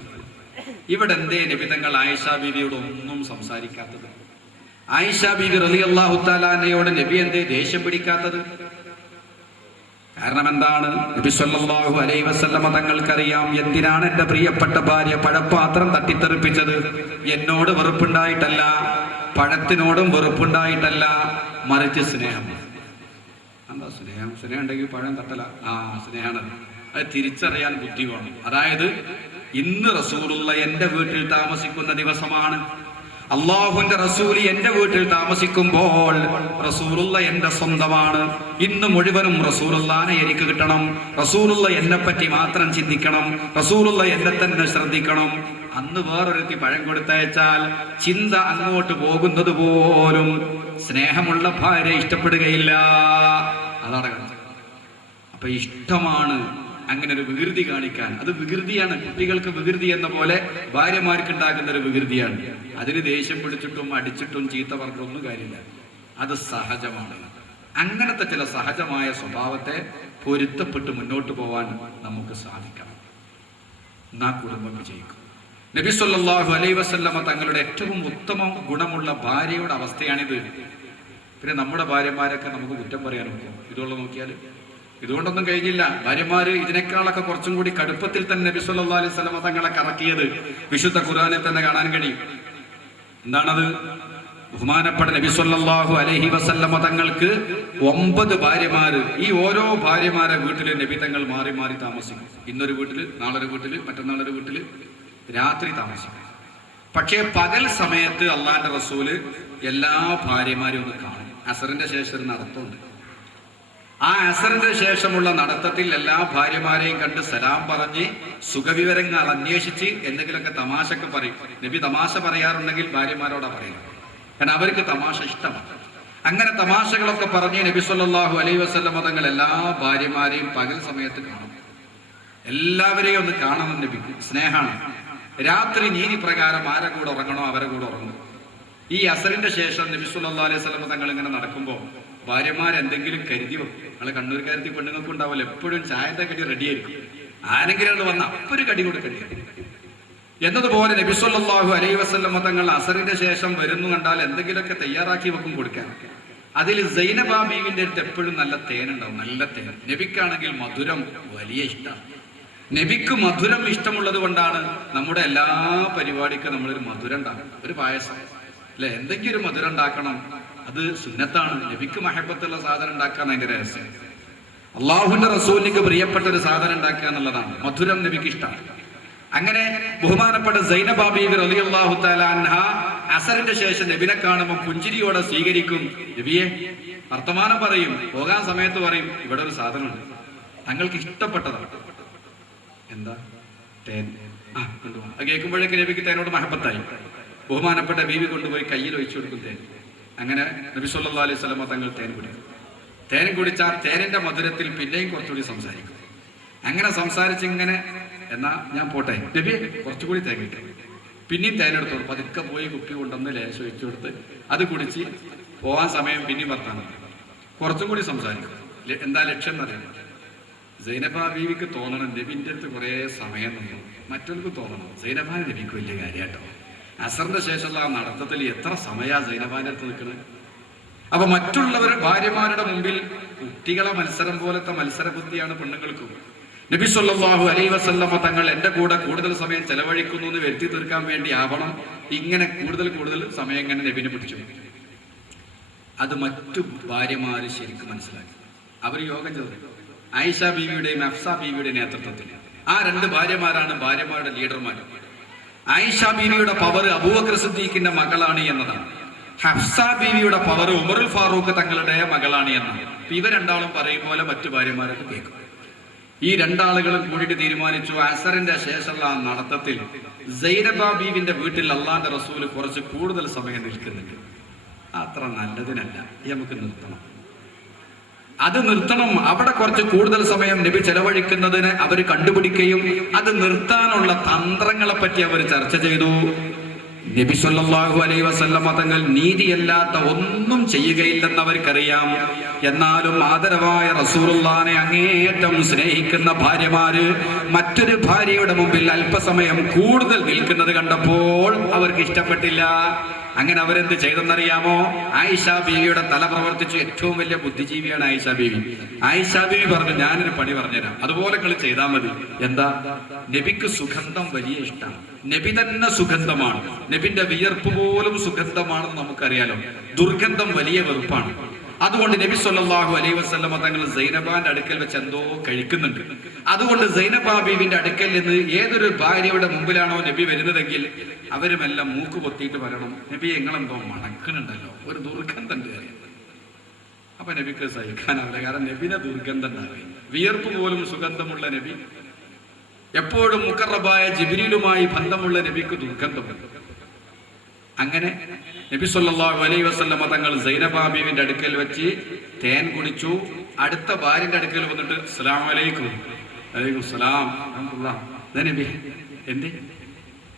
ഇവിടെ എന്തേ നബി തങ്ങൾ ആയിഷ ബീവിയോട് ഒന്നും സംസാരിക്കാത്തത്? ആയിഷ ബീവി റളിയല്ലാഹു തആല അൻഹയോട് നബി എന്തേ ദേഷ്യം പിടിക്കാത്തത്? കാരണം എന്താണ്? നബി സല്ലല്ലാഹു അലൈഹി വസല്ലമ തങ്ങൾക്കറിയാം എന്തിനാണ് എന്റെ പ്രിയപ്പെട്ട ഭാര്യ പഴപ്പാത്രം തട്ടിത്തെറിപ്പിച്ചത്. എന്നോട് വെറുപ്പുണ്ടായിട്ടല്ല, പഴത്തിനോടും വെറുപ്പുണ്ടായിട്ടല്ല, മറിച്ച് സ്നേഹം. എന്താ സ്നേഹം? സ്നേഹം ഉണ്ടെങ്കിൽ പഴം തട്ടല. സ്നേഹമാണ്. അത് തിരിച്ചറിയാൻ ബുദ്ധി വേണം. അതായത് ഇന്ന് റസൂലുള്ള എന്റെ വീട്ടിൽ താമസിക്കുന്ന ദിവസമാണ്. അള്ളാഹുവിന്റെ റസൂല് എന്റെ വീട്ടിൽ താമസിക്കുമ്പോൾ റസൂലുള്ള എന്റെ സ്വന്തമാണ്. ഇന്ന് മുഴുവനും റസൂലുള്ളാനെ എനിക്ക് കിട്ടണം. റസൂലുള്ള എന്നെ പറ്റി മാത്രം ചിന്തിക്കണം. റസൂലുള്ള എന്നെ തന്നെ ശ്രദ്ധിക്കണം. അന്ന് വേറൊരുത്തി പഴം കൊടുത്തയച്ചാൽ ചിന്ത അങ്ങോട്ട് പോകുന്നത് പോലും സ്നേഹമുള്ള ഭാര്യ ഇഷ്ടപ്പെടുകയില്ല. അതാണ്. അപ്പൊ ഇഷ്ടമാണ് അങ്ങനെ ഒരു വികൃതി കാണിക്കാൻ. അത് വികൃതിയാണ്. കുട്ടികൾക്ക് വികൃതി എന്ന പോലെ ഭാര്യമാർക്ക് ഉണ്ടാകുന്ന ഒരു വികൃതിയാണ്. അതിന് ദേഷ്യം പിടിച്ചിട്ടും അടിച്ചിട്ടും ചീത്ത പറഞ്ഞൊന്നും കാര്യമില്ല. അത് സഹജമാണ്. അങ്ങനത്തെ ചില സഹജമായ സ്വഭാവത്തെ പൊരുത്തപ്പെട്ട് മുന്നോട്ട് പോവാൻ നമുക്ക് സാധിക്കണം. എന്നാ കുടുംബം വിജയിക്കും. നബി സല്ലല്ലാഹു അലൈഹി വസല്ലമ തങ്ങളുടെ ഏറ്റവും ഉത്തമ ഗുണമുള്ള ഭാര്യയുടെ അവസ്ഥയാണിത്. പിന്നെ നമ്മുടെ ഭാര്യമാരൊക്കെ നമുക്ക് കുറ്റം പറയാൻ പറ്റും. ഇതുള്ള നോക്കിയാൽ ഇതുകൊണ്ടൊന്നും കഴിഞ്ഞില്ല. ഭാര്യമാര് ഇതിനേക്കാളൊക്കെ കുറച്ചും കൂടി കടുപ്പത്തിൽ തന്നെ നബി സല്ലല്ലാഹു അലൈഹി വസല്ലമ തങ്ങളെ കറക്കിയത് വിശുദ്ധ ഖുർആനിൽ തന്നെ കാണാൻ കഴിയും. എന്താണത്? ബഹുമാനപ്പെട്ട നബി സല്ലല്ലാഹു അലൈഹി വസല്ലമ തങ്ങൾക്ക് 9 ഭാര്യമാര്. ഈ ഓരോ ഭാര്യമാരെ വീട്ടില് നബി തങ്ങൾ മാറി മാറി താമസിക്കും. ഇന്നൊരു വീട്ടില്, നാളൊരു വീട്ടില്, മറ്റന്നാളൊരു വീട്ടില് രാത്രി താമസിക്കും. പക്ഷേ പകൽ സമയത്ത് അള്ളാന്റെ റസൂല് എല്ലാ ഭാര്യമാരും ഒന്ന് കാണും. അസറിന്റെ ശേഷം ഒരു നടത്തമുണ്ട്. ആ അസറിന്റെ ശേഷമുള്ള നടത്തത്തിൽ എല്ലാ ഭാര്യമാരെയും കണ്ട് സലാം പറഞ്ഞ് സുഖവിവരങ്ങൾ അന്വേഷിച്ച് എന്തെങ്കിലുമൊക്കെ തമാശക്ക് പറയും. നബി തമാശ പറയാറുണ്ടെങ്കിൽ ഭാര്യമാരോടാ പറയും, കാരണം അവർക്ക് തമാശ ഇഷ്ടമാണ്. അങ്ങനെ തമാശകളൊക്കെ പറഞ്ഞ് നബി സല്ലല്ലാഹു അലൈഹി വസല്ലം തങ്ങൾ എല്ലാ ഭാര്യമാരെയും പകൽ സമയത്ത് കാണും. എല്ലാവരെയും ഒന്ന് കാണണം. നബിക്ക് സ്നേഹമാണ്. രാത്രി നീതി പ്രകാരം ആരെ കൂടെ ഉറങ്ങണോ അവരെ കൂടെ ഉറങ്ങും. ഈ അസറിന്റെ ശേഷം നബി സല്ലല്ലാഹു അലൈഹി വസല്ലം തങ്ങൾ ഇങ്ങനെ നടക്കുമ്പോൾ ഭാര്യമാരെന്തെങ്കിലും കരുതി വെക്കും. നമ്മളെ കണ്ണൂർക്കാരത്തി പെണ്ണുങ്ങൾക്ക് ഉണ്ടാവില്ല, എപ്പോഴും ചായന്റെ കടി റെഡി ആയിരിക്കും. ആരെങ്കിലും വന്ന് അപ്പൊ ഒരു കടി കൊടുക്കേണ്ടി വരും. എന്നതുപോലെ നബി സല്ലല്ലാഹു അലൈഹി വസല്ലം തങ്ങൾ അസറിന്റെ ശേഷം വരുന്നു കണ്ടാൽ എന്തെങ്കിലുമൊക്കെ തയ്യാറാക്കി വെക്കും കൊടുക്കാൻ. അതിൽ സൈനബ ബീവിന്റെ അടുത്ത് എപ്പോഴും നല്ല തേനുണ്ടാവും, നല്ല തേൻ. നബിക്കാണെങ്കിൽ മധുരം വലിയ ഇഷ്ടമാണ്. നബിക്ക് മധുരം ഇഷ്ടമുള്ളത് കൊണ്ടാണ് നമ്മുടെ എല്ലാ പരിപാടിക്കും നമ്മളൊരു മധുരം ഉണ്ടാക്കണം. ഒരു പായസം അല്ലെ, എന്തെങ്കിലും ഒരു മധുരം ഉണ്ടാക്കണം. അത് സുന്നത്താണ്. നബിക്ക് മഹബത്തുള്ള സാധനം ഉണ്ടാക്കാൻ അതിന്റെ രഹസ്യം. അള്ളാഹുവിന്റെ റസൂലിക്ക് പ്രിയപ്പെട്ട ഒരു സാധനം ഉണ്ടാക്കുക എന്നുള്ളതാണ്. മധുരം നബിക്ക് ഇഷ്ടമാണ്. അങ്ങനെ ബഹുമാനപ്പെട്ട സൈനബ ബീവി റളിയല്ലാഹു തആല അൻഹ അസറിന്റെ ശേഷം നബിനെ കാണുമ്പോൾ പുഞ്ചിരിയോടെ സ്വീകരിക്കും. നബിയെ വർത്തമാനം പറയും, പോകാൻ സമയത്ത് പറയും, ഇവിടെ ഒരു സാധനമുണ്ട് തങ്ങൾക്ക് ഇഷ്ടപ്പെട്ടതാണ്. എന്താ? തേൻ. കൊണ്ടുപോകാം. അത് കേൾക്കുമ്പോഴേക്ക് നബിക്ക് തേനോട് മഹബത്തായി. ബഹുമാനപ്പെട്ട ബീവി കൊണ്ടുപോയി കയ്യിൽ ഒഴിച്ചു കൊടുക്കും തേൻ. അങ്ങനെ നബി സല്ലല്ലാഹു അലൈഹി വസല്ലം തങ്ങൾ തേൻ കുടിക്കും. തേൻ കുടിച്ചാൽ തേനിന്റെ മധുരത്തിൽ പിന്നെയും കുറച്ചുകൂടി സംസാരിക്കും. അങ്ങനെ സംസാരിച്ച് ഇങ്ങനെ, എന്നാ ഞാൻ പോട്ടെ നബി കുറച്ചുകൂടി തേൻ കിട്ടും. പിന്നെയും തേനെടുത്തോളൂ. പതുക്കെ പോയി കുപ്പി കൊണ്ടുവന്ന് ലേശം ഒഴിച്ചു കൊടുത്ത് അത് കുടിച്ച് പോകാൻ സമയം പിന്നെയും വർത്താനം കുറച്ചും കൂടി സംസാരിക്കും. എന്താ ലക്ഷ്യം എന്നറിയാം. സൈനബ ബീവിക്ക് തോന്നണം നബിന്റെ അടുത്ത് കുറെ സമയം നിന്നു. മറ്റൊർക്ക് തോന്നണം സൈനബാൻ നബിക്ക് വലിയ കാര്യമായിട്ടോ. അസറിന്റെ ശേഷമുള്ള ആ നടത്തത്തിൽ എത്ര സമയാ സൈനബാന്റെ അടുത്ത് നിൽക്കുന്നത്. അപ്പൊ മറ്റുള്ളവർ ഭാര്യമാരുടെ മുമ്പിൽ കുട്ടികളെ മത്സരം പോലത്തെ മത്സര ബുദ്ധിയാണ് പെണ്ണുങ്ങൾക്കും. നബി സല്ലല്ലാഹു അലൈഹി വസല്ലം തങ്ങൾ എന്റെ കൂടെ കൂടുതൽ സമയം ചെലവഴിക്കുന്നു എന്ന് വരുത്തി തീർക്കാൻ വേണ്ടി ആവണം ഇങ്ങനെ കൂടുതൽ സമയം ഇങ്ങനെ നബിനെ പിടിച്ചു. അത് മറ്റു ഭാര്യമാര് ശരിക്കും മനസ്സിലാക്കി. അവർ യോഗം ചെയ്തു. ആയിഷ ബീവിയുടെയും ഹഫ്സ ബീവിയുടെയും നേതൃത്വത്തിൽ ആ രണ്ട് ഭാര്യമാരാണ് ഭാര്യമാരുടെ ലീഡർമാർ. ആയിഷ ബീവിയുടെ പവർ അബൂബക്കർ സിദ്ദീഖിന്റെ മകളാണ് എന്നതാണ്. ഹഫ്സ ബീവിയുടെ പവർ ഉമറുൽ ഫാറൂഖ് തങ്ങളുടെ മകളാണ് എന്നാണ്. ഇവ രണ്ടാളും പറയും പോലെ മറ്റു ഭാര്യമാരൊക്കെ കേൾക്കും. ഈ രണ്ടാളുകളും കൂടിയിട്ട് തീരുമാനിച്ചു അസറിന്റെ ശേഷമുള്ള ആ നടത്തത്തിൽ സൈനബ ബീവിന്റെ വീട്ടിൽ അള്ളാന്റെ റസൂല് കുറച്ച് കൂടുതൽ സമയം നിൽക്കുന്നുണ്ട്. അത്ര നല്ലതിനല്ല, നമുക്ക് നിർത്തണം. അത് നിർത്തണം. അവിടെ കുറച്ച് കൂടുതൽ സമയം നബി ചെലവഴിക്കുന്നതിന് അവർ കണ്ടുപിടിക്കുകയും അത് നിർത്താനുള്ള തന്ത്രങ്ങളെ പറ്റി അവർ ചർച്ച ചെയ്തു. നബി സല്ലല്ലാഹു അലൈഹി വസല്ലം തങ്ങൾ നീതിയല്ലാത്ത ഒന്നും ചെയ്യുകയില്ലെന്ന് അവർക്കറിയാം. എന്നാലും ആദരവായ റസൂലുള്ളാഹിനെ അങ്ങേയറ്റം സ്നേഹിക്കുന്ന ഭാര്യമാര് മറ്റൊരു ഭാര്യയുടെ മുമ്പിൽ അല്പസമയം കൂടുതൽ നിൽക്കുന്നത് കണ്ടപ്പോൾ അവർക്ക് ഇഷ്ടപ്പെട്ടില്ല. അങ്ങനെ അവരെന്ത് ചെയ്തെന്നറിയാമോ? ആയിഷ ബീവിയുടെ തല പ്രവർത്തിച്ചു. ഏറ്റവും വലിയ ബുദ്ധിജീവിയാണ് ആയിഷ ബീവി. ആയിഷ ബീവി പറഞ്ഞു, ഞാനൊരു പണി പറഞ്ഞുതരാം, അതുപോലെ നിങ്ങൾ ചെയ്താൽ മതി. എന്താ? നബിക്ക് സുഗന്ധം വലിയ ഇഷ്ടമാണ്. നബി തന്നെ സുഗന്ധമാണ്. നബിന്റെ വിയർപ്പ് പോലും സുഗന്ധമാണെന്ന് നമുക്കറിയാലോ. ദുർഗന്ധം വലിയ വെറുപ്പാണ്. അതുകൊണ്ട് നബി സല്ലല്ലാഹു അലൈഹി വസല്ലം തങ്ങൾ സൈനബാന്റെ അടുക്കൽ വെച്ച് എന്തോ കഴിക്കുന്നുണ്ട്. അതുകൊണ്ട് സൈനബ ബീവിന്റെ അടുക്കൽ നിന്ന് ഏതൊരു ഭാര്യയുടെ മുമ്പിലാണോ നബി വരുന്നതെങ്കിൽ അവരുമെല്ലാം മൂക്ക് പൊത്തിയിട്ട് വരണം, നബി നിങ്ങളെന്തോ മണക്കുന്നുണ്ടല്ലോ, ഒരു ദുർഗന്ധം കയറി. അപ്പൊ നബിക്ക് സഹിക്കാനാവില്ല. കാരണം നബിനെ ദുർഗന്ധം ഉണ്ടാവുക. വിയർപ്പ് പോലും സുഗന്ധമുള്ള നബി, എപ്പോഴും മുഖറബായ ജിബ്രീലുമായി ബന്ധമുള്ള നബിക്ക് ദുർഗന്ധമുണ്ട്. അങ്ങനെ നബി സല്ലല്ലാഹു അലൈഹി വസല്ലം തങ്ങൾ സൈനബ ബീവിന്റെ അടുക്കൽ വെച്ച് തേൻ കുടിച്ചു. അടുത്ത ഭാര്യന്റെ അടുക്കൽ വന്നിട്ട് അസ്സലാമു അലൈക്കും. വലൈക്കും സലാം നബി, എന്തേ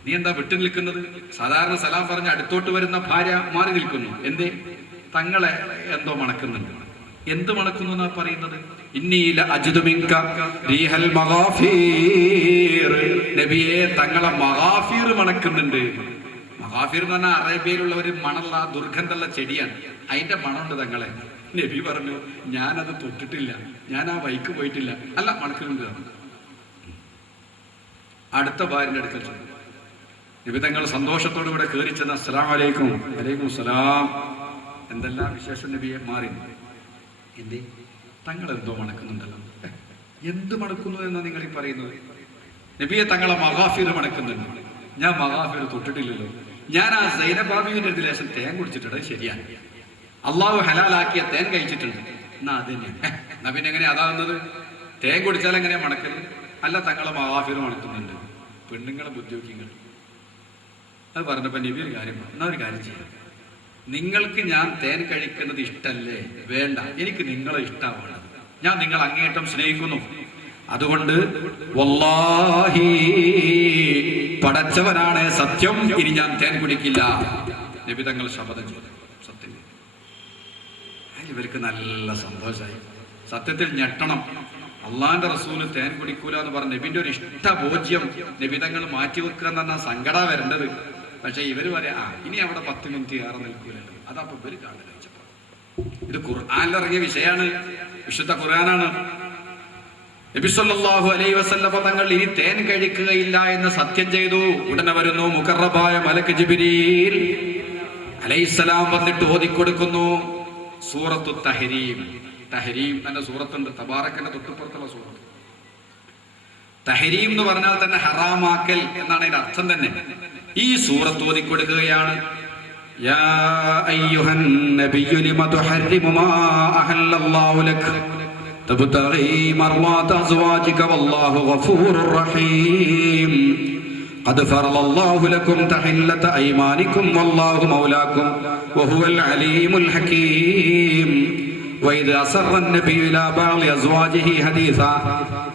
നീ എന്താ വിട്ടു നിൽക്കുന്നത്? സാധാരണ സലാം പറഞ്ഞ് അടുത്തോട്ട് വരുന്ന ഭാര്യ മാറി നിൽക്കുന്നു. എന്തേ? തങ്ങളെ എന്തോ മണക്കുന്നുണ്ട്. എന്ത് മണക്കുന്നു എന്നാ പറയുന്നത്? ഇന്നീല അജിദു മിൻക റീഹൽ മഗാഫീർ. നബിയെ തങ്ങളെ മഗാഫീർ മണക്കുന്നുണ്ട്. മഗാഫീർ എന്ന് പറഞ്ഞാൽ അറേബ്യയിലുള്ള ഒരു മണമുള്ള ദുർഗന്ധമുള്ള ചെടിയാണ്. അതിന്റെ മണമുണ്ട് തങ്ങളെ. നബി പറഞ്ഞു, ഞാനത് തൊട്ടിട്ടില്ല, ഞാൻ ആ വഴിക്ക് പോയിട്ടില്ല. അല്ല, മണക്കുന്നുണ്ട്. അടുത്ത ഭാര്യന്റെ അടുക്കൽ നബി തങ്ങൾ സന്തോഷത്തോടു കൂടെ കയറി ചെന്ന അസ്സലാമു അലൈക്കും. വലൈക്കും സലാം. എന്തെല്ലാം വിശേഷം നബിയെ? മാറി. എന്തേ? തങ്ങൾ എന്തോ മണക്കുന്നുണ്ടല്ലോ. എന്ത് മണക്കുന്നു എന്നാ നിങ്ങൾ ഈ പറയുന്നത്? നബിയെ തങ്ങളെ മഗാഫീർ മണക്കുന്നുണ്ട്. ഞാൻ മഗാഫീർ തൊട്ടിട്ടില്ലല്ലോ. ഞാൻ ആ സൈനബ ബീവിന്റെ അടുത്ത് ലേശം തേൻ കുടിച്ചിട്ടുണ്ട്. ശരിയാണ്, അള്ളാഹു ഹലാലാക്കിയ തേൻ കഴിച്ചിട്ടുണ്ട്. എന്നാ അത് തന്നെയാണ്. എന്നാ പിന്നെ എങ്ങനെ അതാകുന്നത്? തേൻ കുടിച്ചാൽ എങ്ങനെയാ മണക്കൽ? അല്ല, തങ്ങളെ മാവാഫിർ മണക്കുന്നുണ്ട്. പെണ്ണുങ്ങളെ ബുദ്ധിമുട്ടിങ്ങൾ അത് പറഞ്ഞപ്പോ നബി ഒരു കാര്യം പറഞ്ഞു, എന്നാ ഒരു കാര്യം ചെയ്യാം, നിങ്ങൾക്ക് ഞാൻ തേൻ കഴിക്കുന്നത് ഇഷ്ടല്ലേ? വേണ്ട, എനിക്ക് നിങ്ങളെ ഇഷ്ടമാണ്. ഞാൻ നിങ്ങൾ അങ്ങേയറ്റം സ്നേഹിക്കുന്നു. അതുകൊണ്ട് വല്ലാഹി, പടച്ചവനാണ് സത്യം, ഇനി ഞാൻ തേൻ കുടിക്കില്ല. നബി തങ്ങൾ ശപഥം ചെയ്തു. സത്യം. ഇവർക്ക് നല്ല സന്തോഷമായി. സത്യത്തിൽ ഞെട്ടണം. അള്ളാന്റെ റസൂല് തേൻ കുടിക്കൂല എന്ന് പറഞ്ഞ നബിന്റെ ഒരു ഇഷ്ടബോധ്യം നബിതങ്ങൾ മാറ്റിവെക്കുക എന്ന് പറഞ്ഞാൽ സങ്കട വരേണ്ടത്. പക്ഷെ ഇവര് പറയാ ഇനി അവിടെ 10 മിനിറ്റ് ഏറെ നിൽക്കൂലല്ലോ. അതപ്പൊ ഇവര് കാണുക. ഇത് ഖുർആനിലിറങ്ങിയ വിഷയമാണ്, വിശുദ്ധ ഖുർആനാണ്. നബി സല്ലല്ലാഹു അലൈഹി വസല്ലം തങ്ങൾ ഇനി തേൻ കഴിക്കുകയില്ല എന്ന് സത്യം ചെയ്തു. ഉടനെ വരുന്നു മുഖറബായ മലക്ക് ജിബ്രീൽ അലൈഹിസ്സലാം വന്നിട്ട് ഓതിക്കൊടുക്കുന്നു സൂറത്തു തഹരീം. തഹരീം എന്ന സൂറത്തുണ്ട്, തബാറക്കിന്റെ തൊട്ടുപുറത്തുള്ള സൂറത്ത്. തഹരീം എന്ന് പറഞ്ഞാൽ തന്നെ ഹറാമാക്കൽ എന്നാണ് അതിന്റെ അർത്ഥം തന്നെ. ഈ സൂറത്ത് ഓതിക്കൊടുക്കുകയാണ്. യാ അയ്യുഹൻ നബിയ്യു ലിമ തുഹർരിമു മാ അഹല്ലല്ലാഹു ലക തബ്തഗി മർവാത അസ്വാജിക വല്ലാഹു ഗഫൂറുർ റഹീം ഖദ് ഫറളല്ലാഹു ലക്കും തഹില്ലത അയ്മാനിക്കും വല്ലാഹു മൗലാക്കും വഹുവൽ അലീമുൽ ഹകീം وإذ أسر النبي إلى بعض أزواجه حديثا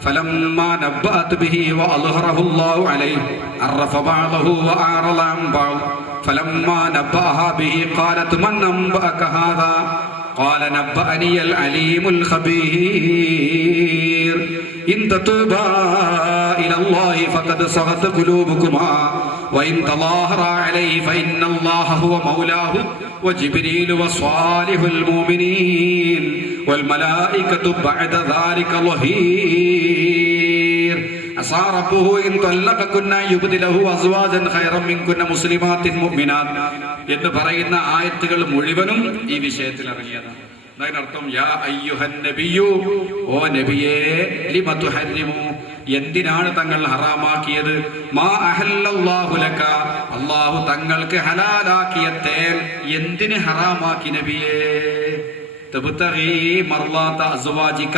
فلما نبأت به وأظهره الله عليه عرف بعضه وأعرض عن بعض فلما نبأها به قالت من أنبأك هذا قال نبأني العليم الخبير إن تتوبا إلى الله فقد صغت قلوبكما وإن تظاهرا عليه فإن الله هو مولاه وجبريل وصالح المؤمنين والملائكة بعد ذلك ظهير عسى ربه إن طلقكن يبدله أزواجا خيرا منكن مسلمات مؤمنات എന്ന് പറയുന്ന ആയത്തുകൾ മുഴുവനും ഈ വിഷയത്തിൽ ഇറങ്ങിയതാണ്. അതിനർത്ഥം യാ അയ്യുഹൻ നബിയു, ഓ നബിയേ, ലിമ തുഹർരിമു, എന്തിനാണ് തങ്ങൾ ഹറാമാക്കിയത്? മാ അഹല്ലല്ലാഹു ലക, അല്ലാഹു തങ്ങൾക്ക് ഹലാലാക്കിയ തേൻ എന്തിന് ഹറാമാക്കി നബിയേ? തബ്തഗി മർളാത അസ്വാജിക,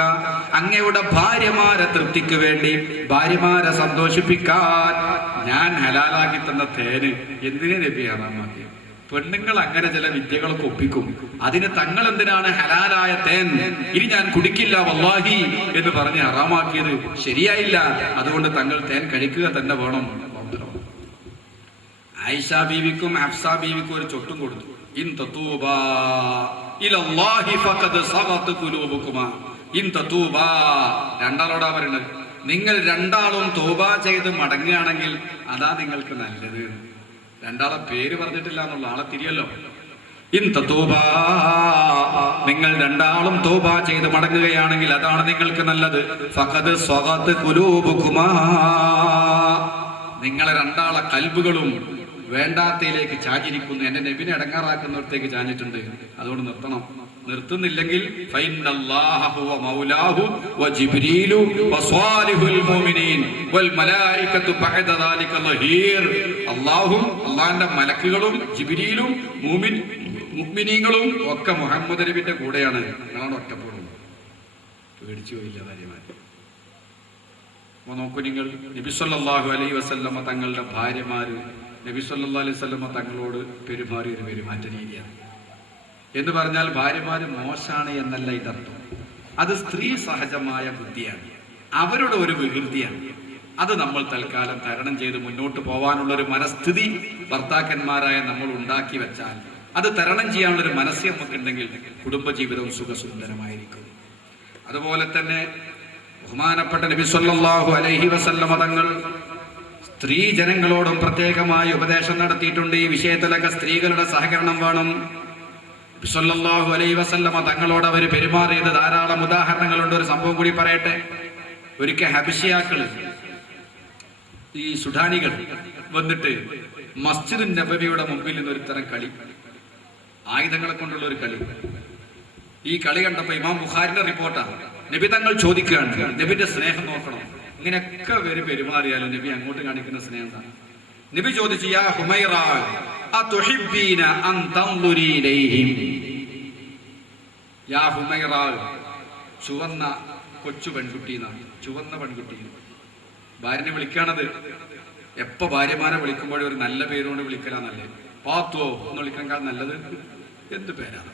അങ്ങയുടെ ഭാര്യമാരെ തൃപ്തിക്ക് വേണ്ടി, ഭാര്യമാരെ സന്തോഷിപ്പിക്കാൻ ഞാൻ ഹലാലാക്കി തന്ന തേന് എന്തിനെ നബി ഹറാമാക്കി? പെണ്ണുങ്ങൾ അങ്ങനെ ചില വിദ്യകളൊക്കെ ഒപ്പിക്കും. അതിന് തങ്ങൾ എന്തിനാണ് ഹലാലായ തേൻ ഇനി ഞാൻ കുടിക്കില്ല വല്ലാഹി എന്ന് പറഞ്ഞ് ഹറാമാക്കിയത്? ശരിയായില്ല. അതുകൊണ്ട് തങ്ങൾ തേൻ കഴിക്കുക തന്നെ വേണം. ആയിഷ ബീവിക്കും ഹഫ്സ ബീവിക്കും ഒരു ചൊട്ടും കൊടുത്തു. ഇൻ തതൂബാ ഇലല്ലാഹി ഫഖദ് സഗത് ഖുലൂബുകുമാ. ഇൻ തതൂബാ, രണ്ടാളോടാ പറയുന്നത്. നിങ്ങൾ രണ്ടാളും തൗബ ചെയ്ത് മടങ്ങുകയാണെങ്കിൽ അതാ നിങ്ങൾക്ക് നല്ലത്. രണ്ടാളെ പേര് പറഞ്ഞിട്ടില്ല എന്നുള്ള ആളെ തിരിയല്ലോ. ഇൻ തതൂബാ, നിങ്ങൾ രണ്ടാളും തൗബ ചെയ്ത് മടങ്ങുകയാണെങ്കിൽ അതാണ് നിങ്ങൾക്ക് നല്ലത്. ഫഖദ് സഗത് ഖുലൂബുകുമാ, നിങ്ങളെ രണ്ടാളെ കൽബുകളും വേണ്ടാത്തയിലേക്ക് ചാഞ്ഞിരിക്കുന്നു. എന്റെ നബിനെ അടങ്ങാറാക്കുന്നിടത്തേക്ക് ചാഞ്ഞിട്ടുണ്ട്. അതുകൊണ്ട് നിർത്തണം. നിർത്തുന്നില്ലെങ്കിൽ ഫൈനല്ലാഹ ഹുവ മൗലാഹു വജിബ്രീലു വസ്വാലിഹുൽ മുഅ്മിനീൻ വൽ മലായികതു ബഅദ ദാലിക ലഹീർ. അല്ലാഹും അല്ലാഹുവിന്റെ മലക്കുകളും ജിബ്രീലും മുഅ്മിനീങ്ങളും ഒക്കെ മുഹമ്മദ് നബിയുടെ കൂടെയാണ്. ഞങ്ങൾ ഒറ്റപ്പെടും. പേടിച്ചു പോയില്ല കാര്യമായി. നോക്കൂ നിങ്ങൾ, നബി സല്ലല്ലാഹു അലൈഹി വസല്ലമ തങ്ങളുടെ ഭാര്യമാര് നബി സല്ലല്ലാഹു അലൈഹി വസല്ലമ തങ്ങളോട് പെരുമാറിയ ഒരു പെരുമാറ്റ രീതിയാണ്. എന്ന് പറഞ്ഞാൽ ഭാര്യമാര് മോശാണ് എന്നല്ല ഇതർത്ഥം. അത് സ്ത്രീ സഹജമായ ബുദ്ധിയാണ്, അവരുടെ ഒരു വികൃതിയാണ്. അത് നമ്മൾ തൽക്കാലം തരണം ചെയ്ത് മുന്നോട്ട് പോകാനുള്ള ഒരു മനസ്ഥിതി ഭർത്താക്കന്മാരായ നമ്മൾ ഉണ്ടാക്കി വെച്ചാൽ, അത് തരണം ചെയ്യാനുള്ള ഒരു മനസ്സ് നമുക്കുണ്ടെങ്കിൽ കുടുംബജീവിതവും സുഖസുന്ദരമായിരിക്കും. അതുപോലെ തന്നെ ബഹുമാനപ്പെട്ട നബി സല്ലല്ലാഹു അലൈഹി വസല്ലമ തങ്ങൾ സ്ത്രീ ജനങ്ങളോടും പ്രത്യേകമായി ഉപദേശം നടത്തിയിട്ടുണ്ട്. ഈ വിഷയത്തിലൊക്കെ സ്ത്രീകളുടെ സഹകരണം വേണം. സല്ലല്ലാഹു അലൈഹി വസല്ലമ തങ്ങളോട് അവർ പെരുമാറിയത് ധാരാളം ഉദാഹരണങ്ങളുണ്ട്. ഒരു സംഭവം കൂടി പറയട്ടെ. ഒരിക്കൽ ഹബശിയാക്കള്, ഈ സുഡാനികൾ വന്നിട്ട് മസ്ജിദ് നബവിയുടെ മുമ്പിൽ നിന്ന് ഒരു തരം കളി, ആയുധങ്ങളെ കൊണ്ടുള്ള ഒരു കളി. ഈ കളി കണ്ടപ്പോ ഇമാം ബുഖാരിന്റെ റിപ്പോർട്ടാണ്. നബി തങ്ങൾ ചോദിക്കുകയാണ്, നബിന്റെ സ്നേഹം നോക്കണം, ഇങ്ങനെയൊക്കെ വരും പെരുമാറിയാലും നബി അങ്ങോട്ട് കാണിക്കുന്ന സ്നേഹം എന്താണ്? നബി ചോദിച്ചു, യാ ഹുമൈറ അതുഹിബ്ബീന അൻ തൻദുരി ഇലൈഹിം. യാ ഹുമൈറ, ചുവന്ന കൊച്ചു പെൺകുട്ടി എന്നാണ്, ചുവന്ന പെൺകുട്ടി. ഭാര്യനെ വിളിക്കാണത്. എപ്പോ ഭാര്യമാരെ വിളിക്കുമ്പോഴും ഒരു നല്ല പേരുകൊണ്ട് വിളിക്കലാന്നല്ലേ. പാത്തോ എന്ന് വിളിക്കാൻ നല്ലത് എന്ത് പേരാണ്?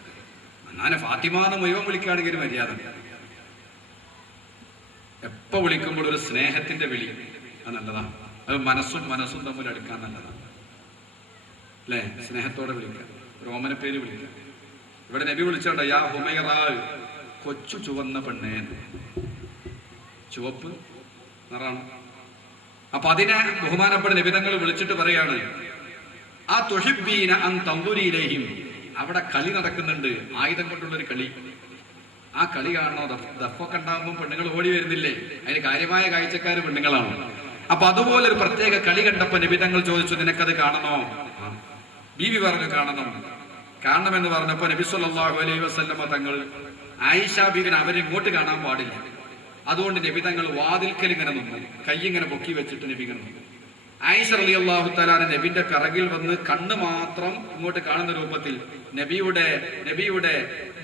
അങ്ങനെ ഫാത്തിമാന്ന് മുഴുവൻ വിളിക്കുകയാണെങ്കിൽ മര്യാദ. എപ്പോ വിളിക്കുമ്പോൾ ഒരു സ്നേഹത്തിന്റെ വിളി, അത് നല്ലതാണ്. അത് മനസ്സും തമ്മിൽ അടുക്കാൻ നല്ലതാണ് അല്ലേ? സ്നേഹത്തോടെ വിളിക്കാം, ഒരു ഓമന പേര് വിളിക്കാം. ഇവിടെ നബി വിളിച്ചോണ്ട യാ ഹുമൈറ, കൊച്ചു ചുവന്ന പെണ്ണേ. ചുവപ്പ് നിറാണ്. അപ്പൊ അതിനെ ബഹുമാനപ്പെട്ട നബിതങ്ങൾ വിളിച്ചിട്ട് പറയാണ്, ആ തുഹിബ്ബീന അൻ തൻദുരീലൈഹിം. അവിടെ കളി നടക്കുന്നുണ്ട്, ആയുധം കൊണ്ടുള്ളൊരു കളി. ആ കളി കാണണോ? ദഫൊക്കെ ഉണ്ടാകുമ്പോൾ പെണ്ണുങ്ങൾ ഓടി വരുന്നില്ലേ? അതിന് കാര്യമായ കാഴ്ചക്കാര് പെണ്ണുങ്ങളാണ്. അപ്പൊ അതുപോലെ ഒരു പ്രത്യേക കളി കണ്ടപ്പോ നബിതങ്ങൾ ചോദിച്ചു, നിനക്കത് കാണണോ? ബീവി പറഞ്ഞു കാണണമെന്ന് പറഞ്ഞപ്പോ നബി സല്ലല്ലാഹു അലൈഹി വസല്ലമ തങ്ങൾ ആയിഷ ബീവിനെ അവരിങ്ങോട്ട് കാണാൻ പാടില്ല. അതുകൊണ്ട് നബി തങ്ങൾ വാതിൽക്കൽ ഇങ്ങനെ നിന്നു, കൈ ഇങ്ങനെ പൊക്കി വെച്ചിട്ട് നബി ഇങ്ങനെ നിന്നു. ആയിഷ റളിയല്ലാഹു തആല നബിന്റെ പിറകിൽ വന്ന് കണ്ണ് മാത്രം ഇങ്ങോട്ട് കാണുന്ന രൂപത്തിൽ നബിയുടെ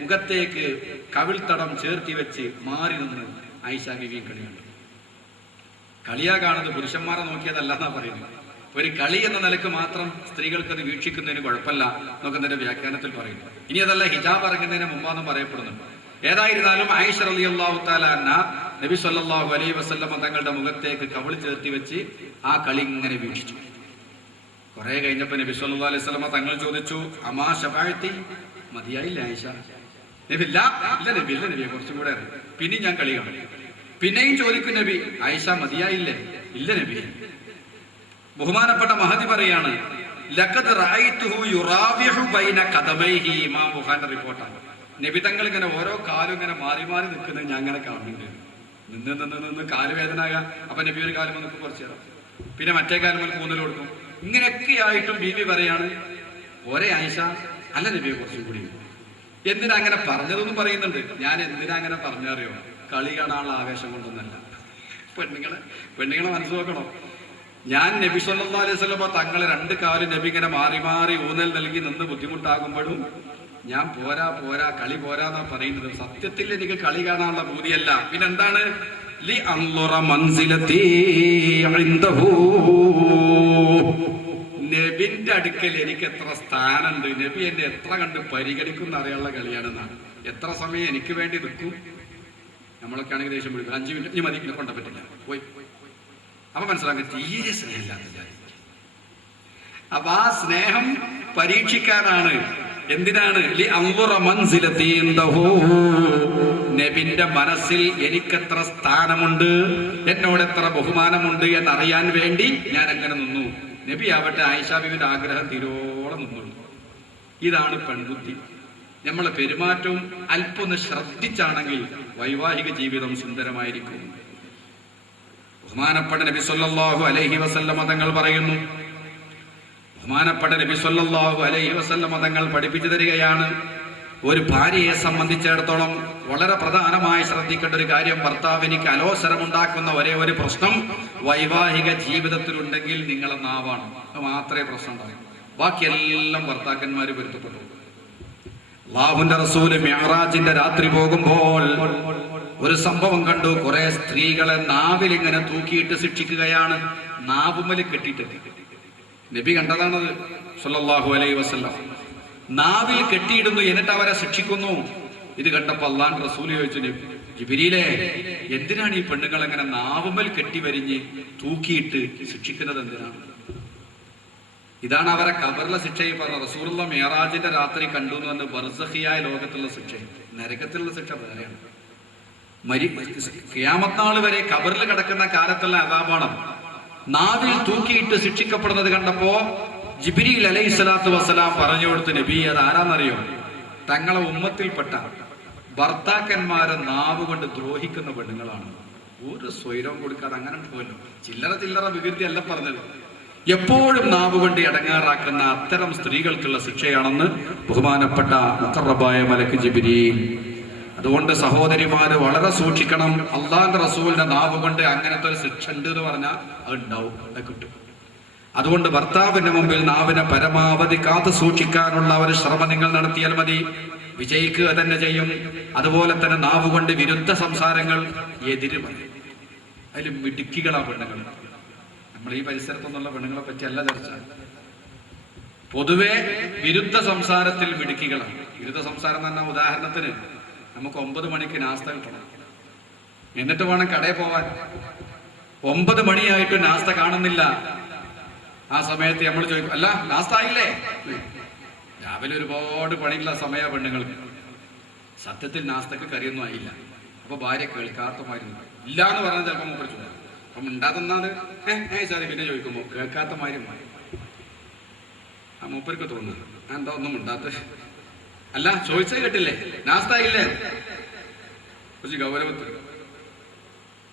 മുഖത്തേക്ക് കവിൾത്തടം ചേർത്തി വെച്ച് മാറി നിന്ന് ആയിഷ ബീവിയും കളി കണ്ടു. കളിയാ കാണുന്നത്, പുരുഷന്മാരെ നോക്കിയതല്ല എന്നാ പറയുന്നത്. ഒരു കളി എന്ന നിലക്ക് മാത്രം സ്ത്രീകൾക്ക് അത് വീക്ഷിക്കുന്നതിന് കുഴപ്പമില്ല എന്നൊക്കെ തന്നെ വ്യാഖ്യാനത്തിൽ പറയുന്നു. ഇനി അതല്ല, ഹിജാബ് ഇറങ്ങുന്നതിന് മുമ്പാന്നും പറയപ്പെടുന്നുണ്ട്. ഏതായിരുന്നാലും ആയിഷ റളിയല്ലാഹു തആല അൻഹ നബി സല്ലല്ലാഹു അലൈഹി വസല്ലമ തങ്ങളുടെ മുഖത്തേക്ക് കവിൾ ചേർത്തി വെച്ച് ആ കളി ഇങ്ങനെ വീക്ഷിച്ചു. കുറെ കഴിഞ്ഞപ്പോ നബി സല്ലല്ലാഹു അലൈഹി വസല്ലമ തങ്ങൾ ചോദിച്ചു, അമാ ശഫാഅത്തി, മതിയായില്ല ആയിഷ? നബി ഇല്ല നബിയെ കുറച്ചും കൂടെ അറിയാം, പിന്നെ ഞാൻ കളി കാണും. പിന്നെയും ചോദിക്കും നബി, ആയിഷ മതിയായില്ലേ? ഇല്ല നബി. ബഹുമാനപ്പെട്ട മഹദി പറയാണ്, ലഖദ് റഅയ്തുഹു യുറാവിഹു ബൈന ഖദമൈഹി. ഇമാം ബുഖാരി റിപ്പോർട്ടാണ്. നബി തങ്ങൾ ഇങ്ങനെ ഓരോ കാലും ഇങ്ങനെ മാറി നിൽക്കുന്നത് ഞാൻ അങ്ങനെ കാണുന്നുണ്ട്. നിന്ന് കാലുവേദനാകാം. അപ്പൊ നബി ഒരു കാലം നമുക്ക് കുറച്ച് തരാം, പിന്നെ മറ്റേ കാലം നമുക്ക് ഊന്നൽ കൊടുക്കും. ഇങ്ങനെയൊക്കെ ആയിട്ടും ബീവി പറയാണ്, ഒരേ ആയിഷ അല്ല നബിയെ കുറച്ചും കൂടി. എന്തിനാ അങ്ങനെ പറഞ്ഞതൊന്നും പറയുന്നുണ്ട്. ഞാൻ എന്തിനാ അങ്ങനെ പറഞ്ഞറിയോ? കളി കാണാനുള്ള ആവേശം കൊണ്ടൊന്നല്ല. പെണ്ണുങ്ങളെ മനസ്സ് നോക്കണം. ഞാൻ നബി സല്ലല്ലാഹു അലൈഹി വസല്ലം തങ്ങളെ രണ്ട് കാലും നബി ഇങ്ങനെ മാറി ഊന്നൽ നൽകി നിന്ന് ബുദ്ധിമുട്ടാകുമ്പോഴും ഞാൻ പോരാ കളി പോരാന്നാ പറയുന്നത്. സത്യത്തിൽ എനിക്ക് കളി കാണാനുള്ള ബുദ്ധിയല്ല. പിന്നെന്താണ്? ലി അൻളുറ മൻസിലതി ഇൻദഹു. നബിന്റെ അടുക്കൽ എനിക്ക് എത്ര സ്ഥാനമുണ്ട്, നബി എന്നെ എത്ര കണ്ട് പരിഗണിക്കുന്ന അറിയാനുള്ള കളിയാണെന്നാണ്. എത്ര സമയം എനിക്ക് വേണ്ടി നിൽക്കും. നമ്മളൊക്കെ ആണെങ്കിൽ ദേഷ്യം പിടിക്കും, 5 മിനിറ്റ് ഇനി മതി, കൊണ്ട പറ്റില്ല, പോയി. അപ്പൊ മനസ്സിലാക്കി തീരെ സ്നേഹമില്ലാത്ത. അപ്പൊ ആ സ്നേഹം പരീക്ഷിക്കാനാണ്. എന്തിനാണ്? നബിന്റെ മനസ്സിൽ എനിക്കെത്ര സ്ഥാനമുണ്ട്, എന്നോട് എത്ര ബഹുമാനമുണ്ട് എന്നറിയാൻ വേണ്ടി ഞാൻ അങ്ങനെ നിന്നു. നബി ആവട്ടെ ആയിഷ ബീവിന്റെ ആഗ്രഹം തീരോളം നിന്നുള്ളൂ. ഇതാണ് പെൺബുദ്ധി. നമ്മളെ പെരുമാറ്റവും അല്പം ഒന്ന് ശ്രദ്ധിച്ചാണെങ്കിൽ വൈവാഹിക ജീവിതം സുന്ദരമായിരിക്കും. ബഹുമാനപ്പെട്ട നബി സല്ലല്ലാഹു അലൈഹി വസല്ലമ തങ്ങൾ പറയുന്നു, ബഹുമാനപ്പെട്ട നബി സല്ലല്ലാഹു അലൈഹി വസല്ലമ തങ്ങൾ പഠിപ്പിച്ചു തരികയാണ്, ഒരു ഭാര്യയെ സംബന്ധിച്ചിടത്തോളം വളരെ പ്രധാനമായി ശ്രദ്ധിക്കേണ്ട ഒരു കാര്യം, ഭർത്താവിനിക്ക് അലോസരമുണ്ടാക്കുന്ന ഒരേ ഒരു പ്രശ്നം വൈവാഹിക ജീവിതത്തിലുണ്ടെങ്കിൽ നിങ്ങളെ നാവാണ്. അത് മാത്രമേ പ്രശ്നം ഉണ്ടാകൂ. ബാക്കിയെല്ലാം ഭർത്താക്കന്മാര് പൊരുത്തപ്പെട്ടു. അല്ലാഹുവിന്റെ റസൂല് മിഅ്റാജിന്റെ രാത്രി പോകുമ്പോൾ ഒരു സംഭവം കണ്ടു. കുറെ സ്ത്രീകളെ നാവിൽ ഇങ്ങനെ തൂക്കിയിട്ട് ശിക്ഷിക്കുകയാണ്, നാവുമല് കെട്ടിയിട്ട്. നബി കണ്ടതാണത് സല്ലല്ലാഹു അലൈഹി വസല്ലം. നാവിൽ കെട്ടിയിടുന്നു, എന്നിട്ട് അവരെ ശിക്ഷിക്കുന്നു. ഇത് കണ്ടപ്പോ അല്ലാഹുവിന്റെ റസൂല് ചോദിച്ചു, ജിബ്രീലേ, എന്തിനാണ് ഈ പെണ്ണുങ്ങൾ ഇങ്ങനെ നാവുമൽ കെട്ടി വരിഞ്ഞ് തൂക്കിയിട്ട് ശിക്ഷിക്കുന്നത്? എന്തിനാണ്? ഇതാണ് അവരെ ഖബറിലെ ശിക്ഷയും പറഞ്ഞ റസൂലുള്ള മിഅ്റാജിന്റെ രാത്രി കണ്ടു എന്ന് പറഞ്ഞ ബർസഖിയായ ലോകത്തുള്ള ശിക്ഷ. നരകത്തിലുള്ള ശിക്ഷ വേറെയാണ്. ഖിയാമത്ത് നാൾ വരെ ഖബറിൽ കിടക്കുന്ന കാലത്തുള്ള അദാബാണ്. നാവിൽ തൂക്കിയിട്ട് ശിക്ഷിക്കപ്പെടുന്നത് കണ്ടപ്പോ ജിബ്രീൽ അലൈഹിസ്സലാത്തു വസ്സലാം പറഞ്ഞു കൊടുത്തു, നബി അത് ആരാന്നറിയോ? തങ്ങളെ ഉമ്മത്തിൽപ്പെട്ട ഭർത്താക്കന്മാരെ നാവ് കൊണ്ട് ദ്രോഹിക്കുന്ന പെണ്ണുങ്ങളാണ്. ഒരു സ്വൈരവും കൊടുക്കാതെ അങ്ങനെ പോയല്ലോ. ചില്ലറ വികൃതി അല്ല പറഞ്ഞത്. എപ്പോഴും നാവ് കൊണ്ട് അടങ്ങാറാക്കുന്ന അത്തരം സ്ത്രീകൾക്കുള്ള ശിക്ഷയാണെന്ന് ബഹുമാനപ്പെട്ട മുഖറബായ മലക്ക് ജിബ്രീൽ. അതുകൊണ്ട് സഹോദരിമാര് വളരെ സൂക്ഷിക്കണം. അള്ളാഹുവിന്റെ റസൂലിന്റെ നാവ് കൊണ്ട് അങ്ങനത്തെ ഒരു ശിക്ഷ ഉണ്ട് എന്ന് പറഞ്ഞാൽ അത് ഉണ്ടാവും, അത് കിട്ടും. അതുകൊണ്ട് ഭർത്താവിന്റെ മുമ്പിൽ നാവിനെ പരമാവധി കാത്തു സൂക്ഷിക്കാനുള്ള ഒരു ശ്രമം നിങ്ങൾ നടത്തിയാൽ മതി. വിജയിക്കുക തന്നെ ചെയ്യും. അതുപോലെ തന്നെ നാവ് കൊണ്ട് വിരുദ്ധ സംസാരങ്ങൾ എതിര് പറയും. അതിൽ മിടുക്കികളാ പെണ്ണുങ്ങൾ. നമ്മൾ ഈ പരിസരത്തൊന്നുള്ള പെണ്ണുങ്ങളെ പറ്റിയല്ല ചർച്ച. പൊതുവെ വിരുദ്ധ സംസാരത്തിൽ മിടുക്കികളാണ്. വിരുദ്ധ സംസാരം എന്ന് പറഞ്ഞാൽ ഉദാഹരണത്തിന് നമുക്ക് 9 മണിക്ക് നാസ്ത കിട്ടണം, എന്നിട്ട് വേണം കടയിൽ പോവാൻ. 9 മണിയായിട്ട് നാസ്ത കാണുന്നില്ല. ആ സമയത്ത് നമ്മൾ ചോദിക്കും, അല്ല നാസ്ത ആയില്ലേ? രാവിലെ ഒരുപാട് പണിയുള്ള സമയ പെണ്ണുങ്ങൾക്ക്. സത്യത്തിൽ നാസ്തക്ക് കറിയൊന്നും ആയില്ല. അപ്പൊ ഭാര്യ കേൾക്കാത്തമായിരുന്നു ഇല്ല എന്ന് പറഞ്ഞാൽ ചിലപ്പോൾ മൂപ്പർ ചോദിക്കും. അപ്പം ഉണ്ടാകുന്നാണ് സാറി പിന്നെ ചോദിക്കുമ്പോൾ കേൾക്കാത്തമാരും ആ മൂപ്പർക്ക് തോന്നുന്നു എന്താ ഒന്നും ഉണ്ടാത്ത. അല്ല ചോദിച്ചത് കേട്ടില്ലേ, നാസ്ത ആയില്ലേ? കുറച്ച് ഗൗരവത്തിൽ.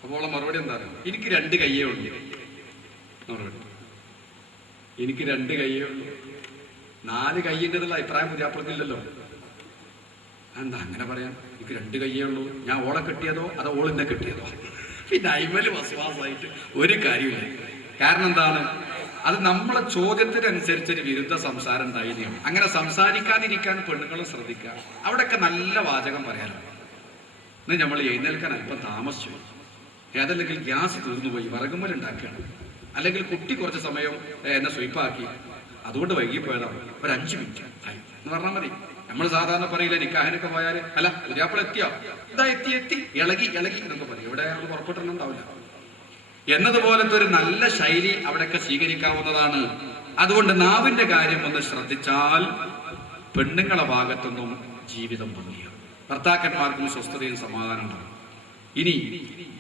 അപ്പോൾ മറുപടി എന്താ പറയുക? എനിക്ക് 2 കയ്യേ ഉള്ളൂ. മറുപടി, എനിക്ക് 2 കയ്യേ ഉള്ളൂ. 4 കയ്യിൻ്റെതുള്ള അഭിപ്രായം പുതിയാപ്പുറത്തില്ലല്ലോ. എന്താ അങ്ങനെ പറയാൻ? എനിക്ക് 2 കയ്യേ ഉള്ളൂ. ഞാൻ ഓളെ കെട്ടിയതോ അതോ ഓളിന്നെ കെട്ടിയതോ? പിന്നെ അയിമല് വസ്വാസായിട്ട് ഒരു കാര്യമില്ല. കാരണം എന്താണ്? അത് നമ്മളെ ചോദ്യത്തിനനുസരിച്ചൊരു വിരുദ്ധ സംസാരം ഉണ്ടായിരുന്നു. അങ്ങനെ സംസാരിക്കാതിരിക്കാൻ പെണ്ണുങ്ങളും ശ്രദ്ധിക്കുക. അവിടെയൊക്കെ നല്ല വാചകം പറയാനാണ്. ഇന്ന് നമ്മൾ എഴുന്നേൽക്കാൻ അല്പം താമസിച്ചു, ഏതല്ലെങ്കിൽ ഗ്യാസ് തീർന്നുപോയി, വിറകുമ്മൽ ഉണ്ടാക്കുകയാണ്, അല്ലെങ്കിൽ കുട്ടി കുറച്ച് സമയം എന്നെ സ്വീപ്പാക്കി, അതുകൊണ്ട് വൈകിപ്പോയതാണ്, ഒരു 5 മിനിറ്റ് ആയി എന്ന് പറഞ്ഞാൽ മതി. നമ്മൾ സാധാരണ പറയില്ല, നിക്കാഹിനൊക്കെ പോയാൽ അല്ല പുതിയാപ്പിള എത്തിയോ, ഇതാ എത്തി ഇളകി എന്നൊക്കെ പറയും. ഇവിടെ നമ്മൾ പുറപ്പെട്ടിട്ടുണ്ടാവില്ല എന്നതുപോലത്തെ ഒരു നല്ല ശൈലി അവിടെയൊക്കെ സ്വീകരിക്കാവുന്നതാണ്. അതുകൊണ്ട് നാവിന്റെ കാര്യം ഒന്ന് ശ്രദ്ധിച്ചാൽ പെണ്ണുങ്ങളെ ഭാഗത്തൊന്നും ജീവിതം ഭംഗിയാവും, ഭർത്താക്കന്മാർക്കും സ്വസ്ഥതയും സമാധാനമുണ്ടാവും. ഇനി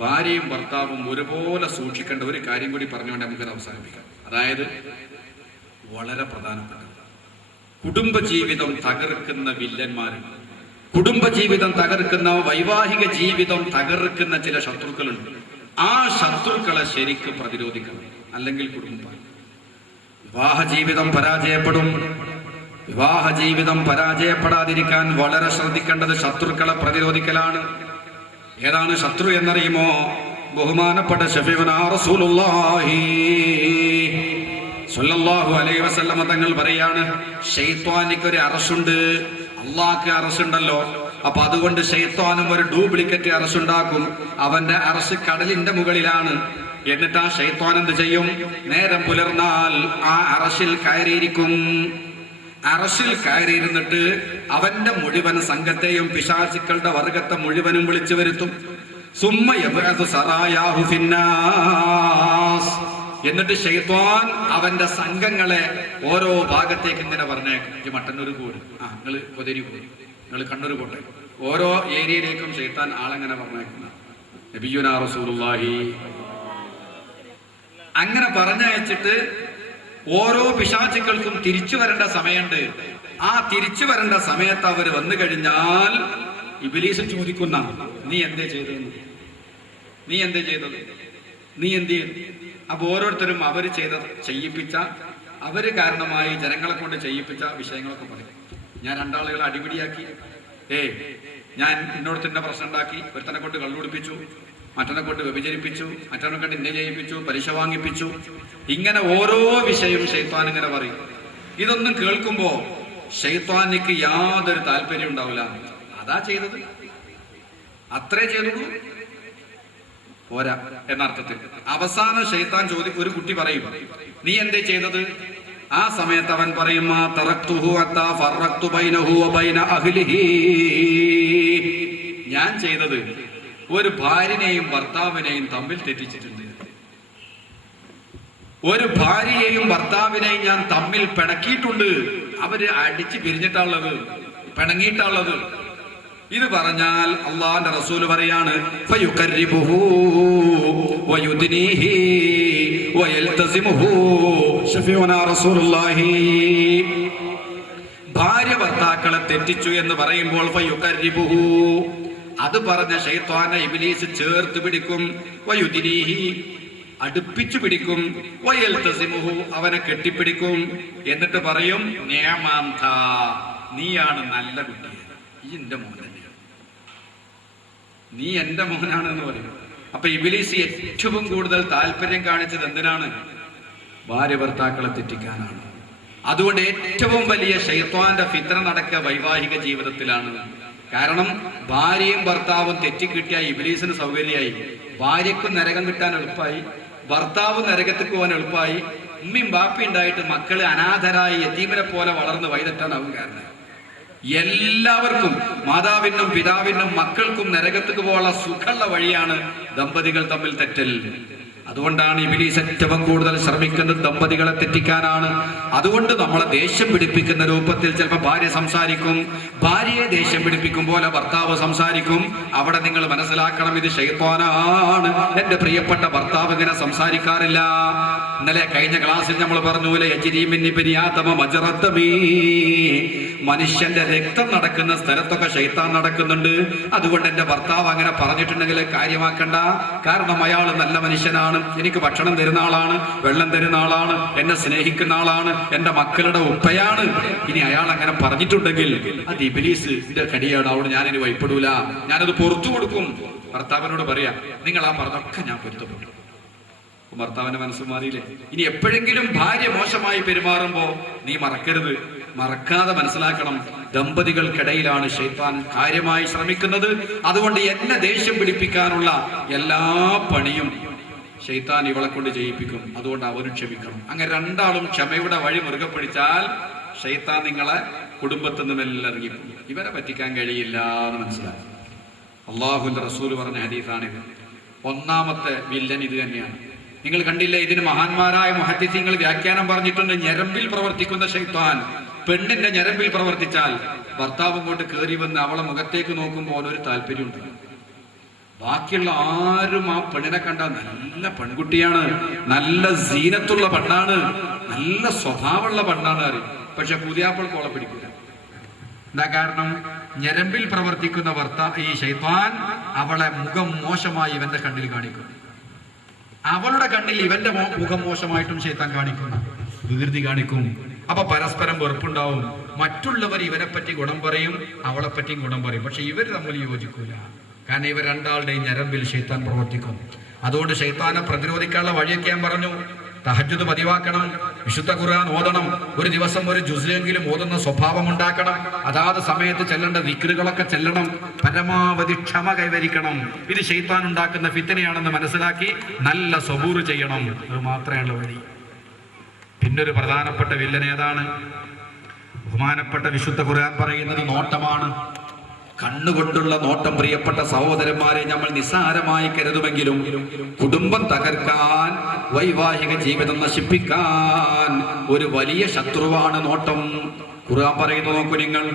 ഭാര്യയും ഭർത്താവും ഒരുപോലെ സൂക്ഷിക്കേണ്ട ഒരു കാര്യം കൂടി പറഞ്ഞുകൊണ്ട് നമുക്കത് അവസാനിപ്പിക്കാം. അതായത് വളരെ പ്രധാനപ്പെട്ട കുടുംബജീവിതം തകർക്കുന്ന വില്ലന്മാരുണ്ട്. കുടുംബജീവിതം തകർക്കുന്ന, വൈവാഹിക ജീവിതം തകർക്കുന്ന ചില ശത്രുക്കളുണ്ട്. ആ ശത്രുക്കളെ ശരിക്കും പ്രതിരോധിക്കണം, അല്ലെങ്കിൽ കുടുംബം വിവാഹ ജീവിതം പരാജയപ്പെടും. വിവാഹ ജീവിതം പരാജയപ്പെടാതിരിക്കാൻ വളരെ ശ്രദ്ധിക്കേണ്ടത് ശത്രുക്കളെ പ്രതിരോധിക്കലാണ്. ഏതാണ് ശത്രു എന്നറിയുമോ? ബഹുമാനപ്പെട്ട ശഫീഉനാ റസൂലുള്ളാഹി സ്വല്ലല്ലാഹു അലൈഹി വസല്ലം തങ്ങൾ പറയാണ്, ശൈത്വാനിക്ക് ഒരു അറസുണ്ട്, അള്ളാഹ്ക്ക് അറസുണ്ടല്ലോ. അപ്പൊ അതുകൊണ്ട് ശൈത്വാനും ഒരു ഡ്യൂപ്ലിക്കേറ്റ് അറസുണ്ടാക്കും. അവന്റെ അറസ് കടലിന്റെ മുകളിലാണ്. എന്നിട്ട് ആ ശൈത്വാൻ എന്ത് ചെയ്യും? നേരം പുലർന്നാൽ ആ അറസിൽ കയറിയിരിക്കും. അറസിൽ കയറിയിരുന്നിട്ട് അവന്റെ മുഴുവൻ സംഘത്തെയും, പിശാചുക്കളുടെ വർഗത്തെ മുഴുവനും വിളിച്ചു വരുത്തും. സുമ്മ യബ്അസു സറായാഹു ഫിന്നാസ്. എന്നിട്ട് ശൈത്വാൻ അവന്റെ സംഘങ്ങളെ ഓരോ ഭാഗത്തേക്ക് ഇങ്ങനെ പറഞ്ഞേക്കും. ഈ മട്ടന്നൂർ പോരും, നിങ്ങള് കൊതേരി പോരും, നിങ്ങൾ കണ്ണൂർ പോട്ടെ. ഓരോ ഏരിയയിലേക്കും ശൈത്താൻ ആളെങ്ങനെ പറഞ്ഞേക്കുന്ന നബിയുനാ റസൂലുള്ളാഹി. അങ്ങനെ പറഞ്ഞയച്ചിട്ട് ഓരോ പിശാചുക്കൾക്കും തിരിച്ചു വരേണ്ട സമയമുണ്ട്. ആ തിരിച്ചു വരേണ്ട സമയത്ത് അവർ വന്നു കഴിഞ്ഞാൽ ഇബ്ലീസ് ചോദിക്കുന്ന, നീ എന്തേ ചെയ്തത്, നീ എന്തേ ചെയ്തത്, നീ എന്ത് ചെയ്തു? അപ്പൊ ഓരോരുത്തരും അവര് ചെയ്യിപ്പിച്ച, അവര് കാരണമായി ജനങ്ങളെ കൊണ്ട് ചെയ്യിപ്പിച്ച വിഷയങ്ങളൊക്കെ പറയും. ഞാൻ 2 ആളുകളെ അടിപിടിയാക്കി, ഞാൻ എന്നോട് തന്നെ പ്രശ്നം ഉണ്ടാക്കി, ഒരുത്തനെ കൊണ്ട് കള്ളുപിടിപ്പിച്ചു, മറ്റനെ കൊണ്ട് വ്യഭിചരിപ്പിച്ചു, മറ്റനെ കൊണ്ട് ഇന്ന ചെയ്യിപ്പിച്ചു, പലിശ വാങ്ങിപ്പിച്ചു. ഇങ്ങനെ ഓരോ വിഷയവും ശൈത്വാൻ ഇങ്ങനെ പറയും. ഇതൊന്നും കേൾക്കുമ്പോ ശൈത്വാനിക്ക് യാതൊരു താല്പര്യം ഉണ്ടാവില്ല. അതാ ചെയ്തത്, അത്രേ ചെയ്തുള്ളൂ, പോരാ എന്നർത്ഥത്തിൽ. അവസാനം ശൈത്താൻ ചോദിക്കും, ഒരു കുട്ടി പറയും, നീ എന്തേ ചെയ്തത്? ആ സമയത്ത് അവൻ പറയും, ഞാൻ ചെയ്തത് ഒരു ഭാര്യനെയും ഭർത്താവിനെയും തമ്മിൽ തെറ്റിച്ചിട്ടുണ്ട്. ഒരു ഭാര്യയെയും ഭർത്താവിനെയും ഞാൻ തമ്മിൽ പിണക്കിയിട്ടുണ്ട്. അവര് അടിച്ച് പിരിഞ്ഞിട്ടുള്ളത്, പിണങ്ങിയിട്ടുള്ളത്. ഇത് പറഞ്ഞാൽ അള്ളാഹുവിന്റെ റസൂൽ പറയാണ്, ഫയുഖർരിബുഹു വയുദ്നീഹി വയൽതസിമുഹു ശഫീഉനാ റസൂലുള്ളാഹി. ഭാര്യ ഭർത്താക്കളെ തെറ്റിച്ചു എന്ന് പറയുമ്പോൾ ഫയുഖർരിബുഹു, അത് പറഞ്ഞ ശൈത്വാനെ ഇബ്ലീസ് ചേർത്ത് പിടിക്കും, വയുദ്നീഹി അടുപ്പിച്ചു പിടിക്കും, വയൽതസിമുഹു അവനെ കെട്ടിപ്പിടിക്കും. എന്നിട്ട് പറയും, നിഅമാന്ത, നീയാണ് നല്ല കുട്ടി, ഈ എന്റെ മോൻ തന്നെയാണ്, നീ എന്റെ മോനാണെന്ന് പറയും. അപ്പൊ ഇബ്ലീസ് ഏറ്റവും കൂടുതൽ താല്പര്യം കാണിച്ചത് എന്തിനാണ്? ഭാര്യ ഭർത്താക്കളെ തെറ്റിക്കാനാണ്. അതുകൊണ്ട് ഏറ്റവും വലിയ ശൈത്വാന്റെ ഫിത്ന നടക്കുക വൈവാഹിക ജീവിതത്തിലാണ്. കാരണം ഭാര്യയും ഭർത്താവും തെറ്റിക്കിട്ടിയ ഇബ്ലീസിന് സൗകര്യമായി. ഭാര്യക്കും നരകം കിട്ടാൻ എളുപ്പമായി, ഭർത്താവും നരകത്തേക്ക് പോകാൻ എളുപ്പമായി. ഉമ്മയും ബാപ്പയും ഉണ്ടായിട്ട് മക്കള് അനാഥരായി യതീമിനെ പോലെ വളർന്ന് വഴിതെറ്റാനാവും. കാരണം എല്ലാവർക്കും, മാതാവിനും പിതാവിനും മക്കൾക്കും നരകത്തേക്ക് പോകാനുള്ള സുഖമുള്ള വഴിയാണ് ദമ്പതികൾ തമ്മിൽ തെറ്റൽ. അതുകൊണ്ടാണ് ഇബ്ലീസ് ഏറ്റവും കൂടുതൽ ശ്രമിക്കുന്നത് ദമ്പതികളെ തെറ്റിക്കാനാണ്. അതുകൊണ്ട് നമ്മളെ ദേഷ്യം പിടിപ്പിക്കുന്ന രൂപത്തിൽ ചിലപ്പോൾ ഭാര്യ സംസാരിക്കും, ഭാര്യയെ ദേഷ്യം പിടിപ്പിക്കും പോലെ ഭർത്താവ് സംസാരിക്കും. അവിടെ നിങ്ങൾ മനസ്സിലാക്കണം, ഇത് ശൈത്വാനാണ്. എന്റെ പ്രിയപ്പെട്ട ഭർത്താവ് ഇങ്ങനെ സംസാരിക്കാറില്ല. ഇന്നലെ കഴിഞ്ഞ ക്ലാസ്സിൽ നമ്മൾ പറഞ്ഞൂലെ, മനുഷ്യന്റെ രക്തം നടക്കുന്ന സ്ഥലത്തൊക്കെ ശൈത്താൻ നടക്കുന്നുണ്ട്. അതുകൊണ്ട് എന്റെ ഭർത്താവ് അങ്ങനെ പറഞ്ഞിട്ടുണ്ടെങ്കിൽ കാര്യമാക്കണ്ട. കാരണം അയാൾ നല്ല മനുഷ്യനാണ്, എനിക്ക് ഭക്ഷണം തരുന്ന ആളാണ്, വെള്ളം തരുന്ന ആളാണ്, എന്നെ സ്നേഹിക്കുന്ന ആളാണ്, എന്റെ മക്കളുടെ ഉപ്പയാണ്. ഇനി അയാൾ അങ്ങനെ പറഞ്ഞിട്ടുണ്ടെങ്കിൽ അത് ഇബ്ലീസിന്റെ കടിയാണ്. അവിടെ ഞാനിനി വഴിപ്പെടൂല, ഞാനത് പുറത്തു കൊടുക്കും. ഭർത്താവിനോട് പറയാ, നിങ്ങൾ ആ പറഞ്ഞൊക്കെ ഞാൻ പൊരുത്തപ്പെട്ടു. ഭർത്താവിന്റെ മനസ്സ് മാറിയില്ലേ? ഇനി എപ്പോഴെങ്കിലും ഭാര്യ മോശമായി പെരുമാറുമ്പോ നീ മറക്കരുത്, മറക്കാതെ മനസ്സിലാക്കണം, ദമ്പതികൾക്കിടയിലാണ് ശൈത്താൻ കാര്യമായി ശ്രമിക്കുന്നത്. അതുകൊണ്ട് എന്നെ ദേഷ്യം പിടിപ്പിക്കാനുള്ള എല്ലാ പണിയും ശൈത്താൻ ഇവളെ കൊണ്ട് ചെയ്യിപ്പിക്കും. അതുകൊണ്ട് അവരും ക്ഷമിക്കണം. അങ്ങനെ രണ്ടാളും ക്ഷമയുടെ വഴി മുറുകെ പിടിച്ചാൽ ശൈത്താൻ നിങ്ങളെ കുടുംബത്തിൽ നിന്നും എല്ലാം ഇറങ്ങിപ്പോകും. ഇവരെ പറ്റിക്കാൻ കഴിയില്ല എന്ന് മനസ്സിലാക്കും. അള്ളാഹുവിന്റെ റസൂൽ പറഞ്ഞ ഹദീസാണിത്. ഒന്നാമത്തെ വില്ലൻ ഇത് തന്നെയാണ്. നിങ്ങൾ കണ്ടില്ലേ, ഇതിന് മഹാന്മാരായ മുഹദ്ദിസീങ്ങൾ വ്യാഖ്യാനം പറഞ്ഞിട്ടുണ്ട്. ഞരമ്പിൽ പ്രവർത്തിക്കുന്ന ശൈത്താൻ പെണ്ണിന്റെ ഞരമ്പിൽ പ്രവർത്തിച്ചാൽ ഭർത്താവും കൊണ്ട് കയറി വന്ന് അവളെ മുഖത്തേക്ക് നോക്കുമ്പോൾ ഒരു താല്പര്യമുണ്ട്. ബാക്കിയുള്ള ആരും ആ പെണ്ണിനെ കണ്ടാൽ നല്ല പെൺകുട്ടിയാണ്, നല്ല സീനത്തുള്ള പെണ്ണാണ്, നല്ല സ്വഭാവമുള്ള പെണ്ണാണ് അറിയും. പക്ഷെ പുതിയാപ്പിൾക്ക് ഓളെ പിടിക്കില്ല. എന്താ കാരണം? ഞരമ്പിൽ പ്രവർത്തിക്കുന്ന ഈ ശൈത്താൻ അവളെ മുഖം മോശമായി ഇവന്റെ കണ്ണിൽ കാണിക്കും. അവളുടെ കണ്ണിൽ ഇവന്റെ മുഖം മോശമായിട്ടും ശൈത്താൻ കാണിക്കും, വികൃതി കാണിക്കും. അപ്പൊ പരസ്പരം വെറുപ്പുണ്ടാവും. മറ്റുള്ളവർ ഇവരെ പറ്റി ഗുണം പറയും, അവളെ പറ്റിയും ഗുണം പറയും. പക്ഷെ ഇവർ തമ്മിൽ യോജിക്കൂല. കാരണം ഇവർ രണ്ടാളുടെയും ഞരമ്പിൽ ശൈത്താൻ പ്രവർത്തിക്കും. അതുകൊണ്ട് ശൈത്താനെ പ്രതിരോധിക്കാനുള്ള വഴിയൊക്കെ ഞാൻ പറഞ്ഞു. തഹജ്ജുദ് പതിവാക്കണം, വിശുദ്ധ ഖുർആൻ ഓതണം, ഒരു ദിവസം ഒരു ജുസ്എങ്കിലും ഓതുന്ന സ്വഭാവം ഉണ്ടാക്കണം, അതാത് സമയത്ത് ചെല്ലേണ്ട ദിക്റുകളൊക്കെ ചെല്ലണം, പരമാവധി ക്ഷമ കൈവരിക്കണം. ഇത് ശൈത്താൻ ഉണ്ടാക്കുന്ന ഫിത്നയാണെന്ന് മനസ്സിലാക്കി നല്ല സബൂർ ചെയ്യണം. അത് മാത്രമേ വഴി. പിന്നൊരു പ്രധാനപ്പെട്ട വില്ലൻ ഏതാണ്? ബഹുമാനപ്പെട്ട വിശുദ്ധ ഖുർആൻ പറയുന്നത് നോട്ടമാണ്. കണ്ണുകൊണ്ടുള്ള നോട്ടം പ്രിയപ്പെട്ട സഹോദരന്മാരെ നമ്മൾ നിസ്സാരമായി കരുതുമെങ്കിലും കുടുംബം തകർക്കാൻ, വൈവാഹിക ജീവിതം നശിപ്പിക്കാൻ ഒരു വലിയ ശത്രുവാണ് നോട്ടം. ഖുർആൻ പറയുന്നു, നോക്കൂ നിങ്ങൾ,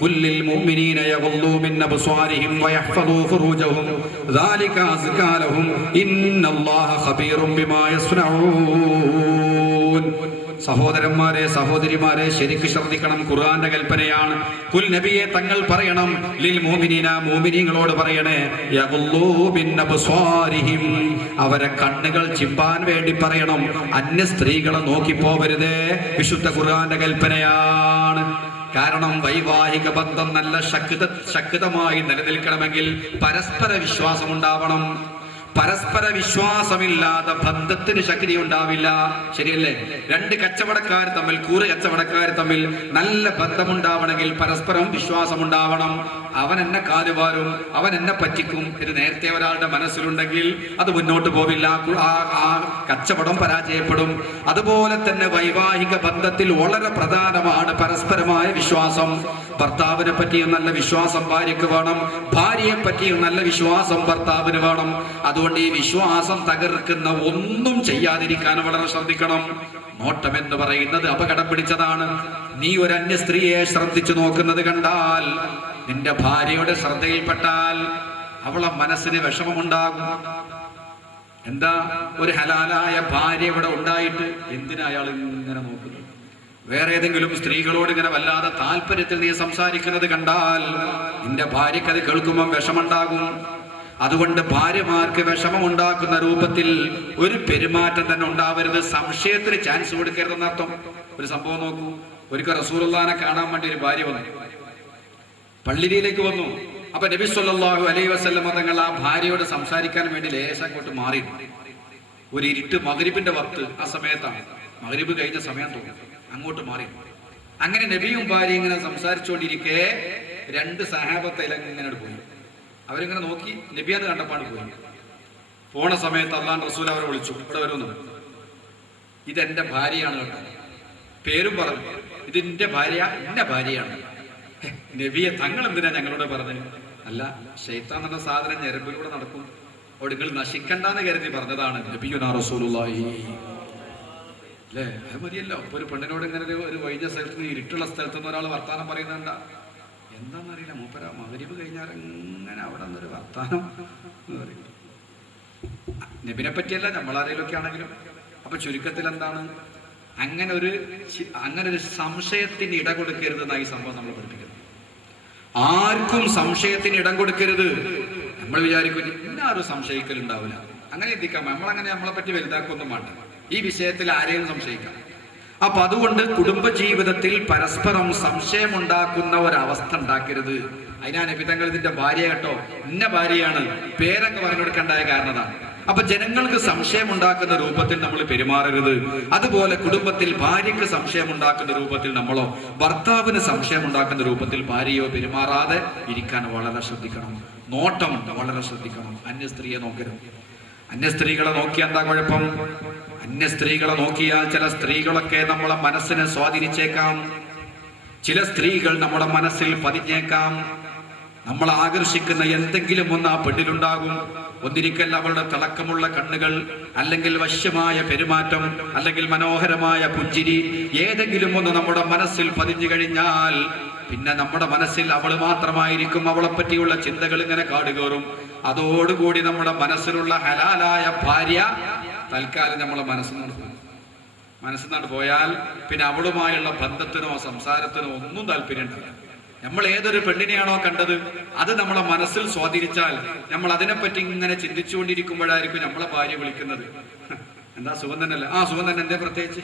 കുല്ലിൽ മുഅ്മിനീന യഗ്ളൂ മിൻ അബ്സ്വാരിഹിം വയഹ്ഫളൂ ഫുറൂജഹും ദാലിക അസ്കാ ലഹും ഇന്നല്ലാഹ ഖബീറും ബിമാ യസ്നഊൻ. സഹോദരന്മാരെ, സഹോദരിമാരെ, ശരിക്ക് ശ്രദ്ധിക്കണം. ഖുർആന്റെ കൽപ്പനയാണ്. കുൽ നബിയെ തങ്ങൾ പറയണം, ലിൽ മുഅ്മിനീന, മുഅ്മിനീങ്ങളോട് പറയണേ, യഗ്ളൂ മിൻ അബ്സ്വാരിഹിം, അവരെ കണ്ണുകൾ ചിമ്പാൻ വേണ്ടി പറയണം. അന്യ സ്ത്രീകളെ നോക്കി പോവരുതേ. വിശുദ്ധ ഖുർആന്റെ കൽപ്പനയാണ്. കാരണം വൈവാഹിക ബന്ധം നല്ല ശക്തമായി നിലനിൽക്കണമെങ്കിൽ പരസ്പര വിശ്വാസം ഉണ്ടാവണം. പരസ്പര വിശ്വാസമില്ലാതെ ബന്ധത്തിന് ശക്തി ഉണ്ടാവില്ല. ശരിയല്ലേ? രണ്ട് കച്ചവടക്കാർ തമ്മിൽ, കൂറ് കച്ചവടക്കാർ തമ്മിൽ നല്ല ബന്ധമുണ്ടാവണമെങ്കിൽ പരസ്പരം വിശ്വാസം ഉണ്ടാവണം. അവൻ എന്നെ കാലുവാരും, അവൻ എന്നെ പറ്റിക്കും, ഇത് നേരത്തെ ഒരാളുടെ മനസ്സിലുണ്ടെങ്കിൽ അത് മുന്നോട്ട് പോവില്ല. ആ കച്ചവടം പരാജയപ്പെടും. അതുപോലെ തന്നെ വൈവാഹിക ബന്ധത്തിൽ വളരെ പ്രധാനമാണ് പരസ്പരമായ വിശ്വാസം. ഭർത്താവിനെ പറ്റിയും നല്ല വിശ്വാസം ഭാര്യയ്ക്ക് വേണം, ഭാര്യയെ പറ്റിയും നല്ല വിശ്വാസം ഭർത്താവിന് വേണം. അതുകൊണ്ട് ഈ വിശ്വാസം തകർക്കുന്ന ഒന്നും ചെയ്യാതിരിക്കാൻ വളരെ ശ്രദ്ധിക്കണം. നോട്ടം എന്ന് പറയുന്നത് അപകടം പിടിച്ചതാണ്. നീ ഒരു അന്യ സ്ത്രീയെ ശ്രദ്ധിച്ചു നോക്കുന്നത് കണ്ടാൽ, നിന്റെ ഭാര്യയുടെ ശ്രദ്ധയിൽപ്പെട്ടാൽ അവളെ മനസ്സിന് വിഷമമുണ്ടാകും. എന്താ, ഒരു ഹലാലായ ഭാര്യ ഇവിടെ ഉണ്ടായിട്ട് എന്തിനാ അയാൾ ഇങ്ങനെ നോക്കുന്നത്? വേറെ ഏതെങ്കിലും സ്ത്രീകളോട് ഇങ്ങനെ വല്ലാതെ താല്പര്യത്തിൽ നീ സംസാരിക്കുന്നത് കണ്ടാൽ നിന്റെ ഭാര്യയ്ക്ക് അത് കേൾക്കുമ്പോൾ വിഷമുണ്ടാകും. അതുകൊണ്ട് ഭാര്യമാർക്ക് വിഷമമുണ്ടാക്കുന്ന രൂപത്തിൽ ഒരു പെരുമാറ്റം തന്നെ ഉണ്ടാവരുത്. സംശയത്തിന് ചാൻസ് കൊടുക്കരുതെന്നർത്ഥം. ഒരു സംഭവം നോക്കൂ. ഒരിക്കൽ റസൂലുള്ളാഹിനെ കാണാൻ വേണ്ടി ഒരു ഭാര്യ വന്നു, പള്ളിയിലേക്ക് വന്നു. അപ്പൊ നബി സല്ലല്ലാഹു അലൈഹി വസല്ലം തങ്ങൾ ആ ഭാര്യയോട് സംസാരിക്കാൻ വേണ്ടി ലേശങ്ങോട്ട് മാറി. ഒരു ഇരുട്ട്, മഗ്രിബിന്റെ വക്ത്, ആ സമയത്താണ്, മഗ്രിബ് കഴിഞ്ഞ സമയം തോന്നുന്നു. അങ്ങോട്ട് മാറി. അങ്ങനെ നബിയും ഭാര്യയും ഇങ്ങനെ സംസാരിച്ചുകൊണ്ടിരിക്കെ 2 സഹാബത്ത് ഇങ്ങനെ പോയി. അവരിങ്ങനെ നോക്കി നബിയാന്ന് കണ്ടപ്പാണ് പോയി. പോണ സമയത്ത് അള്ളാഹുവിന്റെ റസൂൽ അവരെ വിളിച്ചു, ഇവിടെ വരുന്നു, ഇതെന്റെ ഭാര്യയാണ് കേട്ടോ. പേരും പറഞ്ഞു, ഇതിന്റെ ഭാര്യ, എന്റെ ഭാര്യയാണ്. നബിയെ തങ്ങൾ എന്തിനാ ഞങ്ങളോട് പറഞ്ഞത്? അല്ല, ശൈത്താൻ എന്ന സാധനം ഞരമ്പിലൂടെ നടക്കും, അവിടെ നിങ്ങൾ നശിക്കണ്ടെന്ന് കരുതി പറഞ്ഞതാണ് നബിയുനാ റസൂലുള്ളാഹി. അല്ലേ, അത് മതിയല്ലോ. ഇപ്പൊ ഒരു പെണ്ണിനോട് ഇങ്ങനെ ഒരു വൈദ്യ സ്ഥലത്ത് നിന്ന്, ഇരുട്ടുള്ള സ്ഥലത്ത് നിന്ന് ഒരാൾ വർത്താനം പറയുന്നുണ്ട, എന്താണെന്നറിയില്ല, മൂപ്പര മഗ്‌രിബ് കഴിഞ്ഞാൽ ഇങ്ങനെ അവിടെ നിന്നൊരു വർത്താനം എന്ന് പറയും. നബിനെ പറ്റിയല്ല, നമ്മളാരേലൊക്കെ ആണെങ്കിലും. അപ്പൊ ചുരുക്കത്തിൽ എന്താണ്, അങ്ങനെ ഒരു സംശയത്തിന് ഇട കൊടുക്കരുത് എന്നാണ് ഈ സംഭവം നമ്മൾ പഠിപ്പിക്കുന്നത്. ആർക്കും സംശയത്തിന് ഇടം കൊടുക്കരുത്. നമ്മൾ വിചാരിക്കും ഇന്നാരും സംശയിക്കലുണ്ടാവില്ല, അങ്ങനെ എത്തിക്കാം, നമ്മളങ്ങനെ നമ്മളെ പറ്റി വലുതാക്കൊന്നും വേണ്ട, ഈ വിഷയത്തിൽ ആരെയും സംശയിക്കാം. അപ്പൊ അതുകൊണ്ട് കുടുംബജീവിതത്തിൽ പരസ്പരം സംശയമുണ്ടാക്കുന്ന ഒരവസ്ഥ ഉണ്ടാക്കരുത്. അതിനാ നബി തങ്ങൾ ഇതിന്റെ ഭാര്യ കേട്ടോ, ഇന്ന ഭാര്യയാണ്, പേരൊക്കെ പറഞ്ഞു കൊടുക്കേണ്ടായ കാരണതാണ്. അപ്പൊ ജനങ്ങൾക്ക് സംശയമുണ്ടാക്കുന്ന രൂപത്തിൽ നമ്മൾ പെരുമാറരുത്. അതുപോലെ കുടുംബത്തിൽ ഭാര്യയ്ക്ക് സംശയമുണ്ടാക്കുന്ന രൂപത്തിൽ നമ്മളോ, ഭർത്താവിന് സംശയമുണ്ടാക്കുന്ന രൂപത്തിൽ ഭാര്യയോ പെരുമാറാതെ ഇരിക്കാൻ വളരെ ശ്രദ്ധിക്കണം. നോട്ടം വളരെ ശ്രദ്ധിക്കണം. അന്യ സ്ത്രീയെ നോക്കരുത്. അന്യ സ്ത്രീകളെ നോക്കിയാൽ എന്താ കുഴപ്പം? അന്യ സ്ത്രീകളെ നോക്കിയാൽ ചില സ്ത്രീകളൊക്കെ നമ്മളെ മനസ്സിനെ സ്വാധീനിച്ചേക്കാം. ചില സ്ത്രീകൾ നമ്മുടെ മനസ്സിൽ പതിഞ്ഞേക്കാം. നമ്മളെ ആകർഷിക്കുന്ന എന്തെങ്കിലും ഒന്ന് ആ പെണ്ണിലുണ്ടാകും. ഒന്നിരിക്കൽ അവളുടെ തിളക്കമുള്ള കണ്ണുകൾ, അല്ലെങ്കിൽ വശ്യമായ പെരുമാറ്റം, അല്ലെങ്കിൽ മനോഹരമായ പുഞ്ചിരി, ഏതെങ്കിലും ഒന്ന് നമ്മുടെ മനസ്സിൽ പതിഞ്ഞു കഴിഞ്ഞാൽ പിന്നെ നമ്മുടെ മനസ്സിൽ അവൾ മാത്രമായിരിക്കും. അവളെ പറ്റിയുള്ള ചിന്തകൾ ഇങ്ങനെ കാടുകയറും. അതോടുകൂടി നമ്മുടെ മനസ്സിലുള്ള ഹലാലായ ഭാര്യ തൽക്കാലം നമ്മളെ മനസ്സിനാണ് പോയാൽ പിന്നെ അവളുമായുള്ള ബന്ധത്തിനോ സംസാരത്തിനോ ഒന്നും താല്പര്യം ഉണ്ടാവില്ല. നമ്മൾ ഏതൊരു പെണ്ണിനെയാണോ കണ്ടത് അത് നമ്മളെ മനസ്സിൽ സ്വാധീനിച്ചാൽ നമ്മൾ അതിനെപ്പറ്റി ഇങ്ങനെ ചിന്തിച്ചുകൊണ്ടിരിക്കുമ്പോഴായിരിക്കും നമ്മളെ ഭാര്യ വിളിക്കുന്നത്, എന്താ സുഖം തന്നെയല്ല? ആ സുഖം തന്നെ, എന്തേ പ്രത്യേകിച്ച്?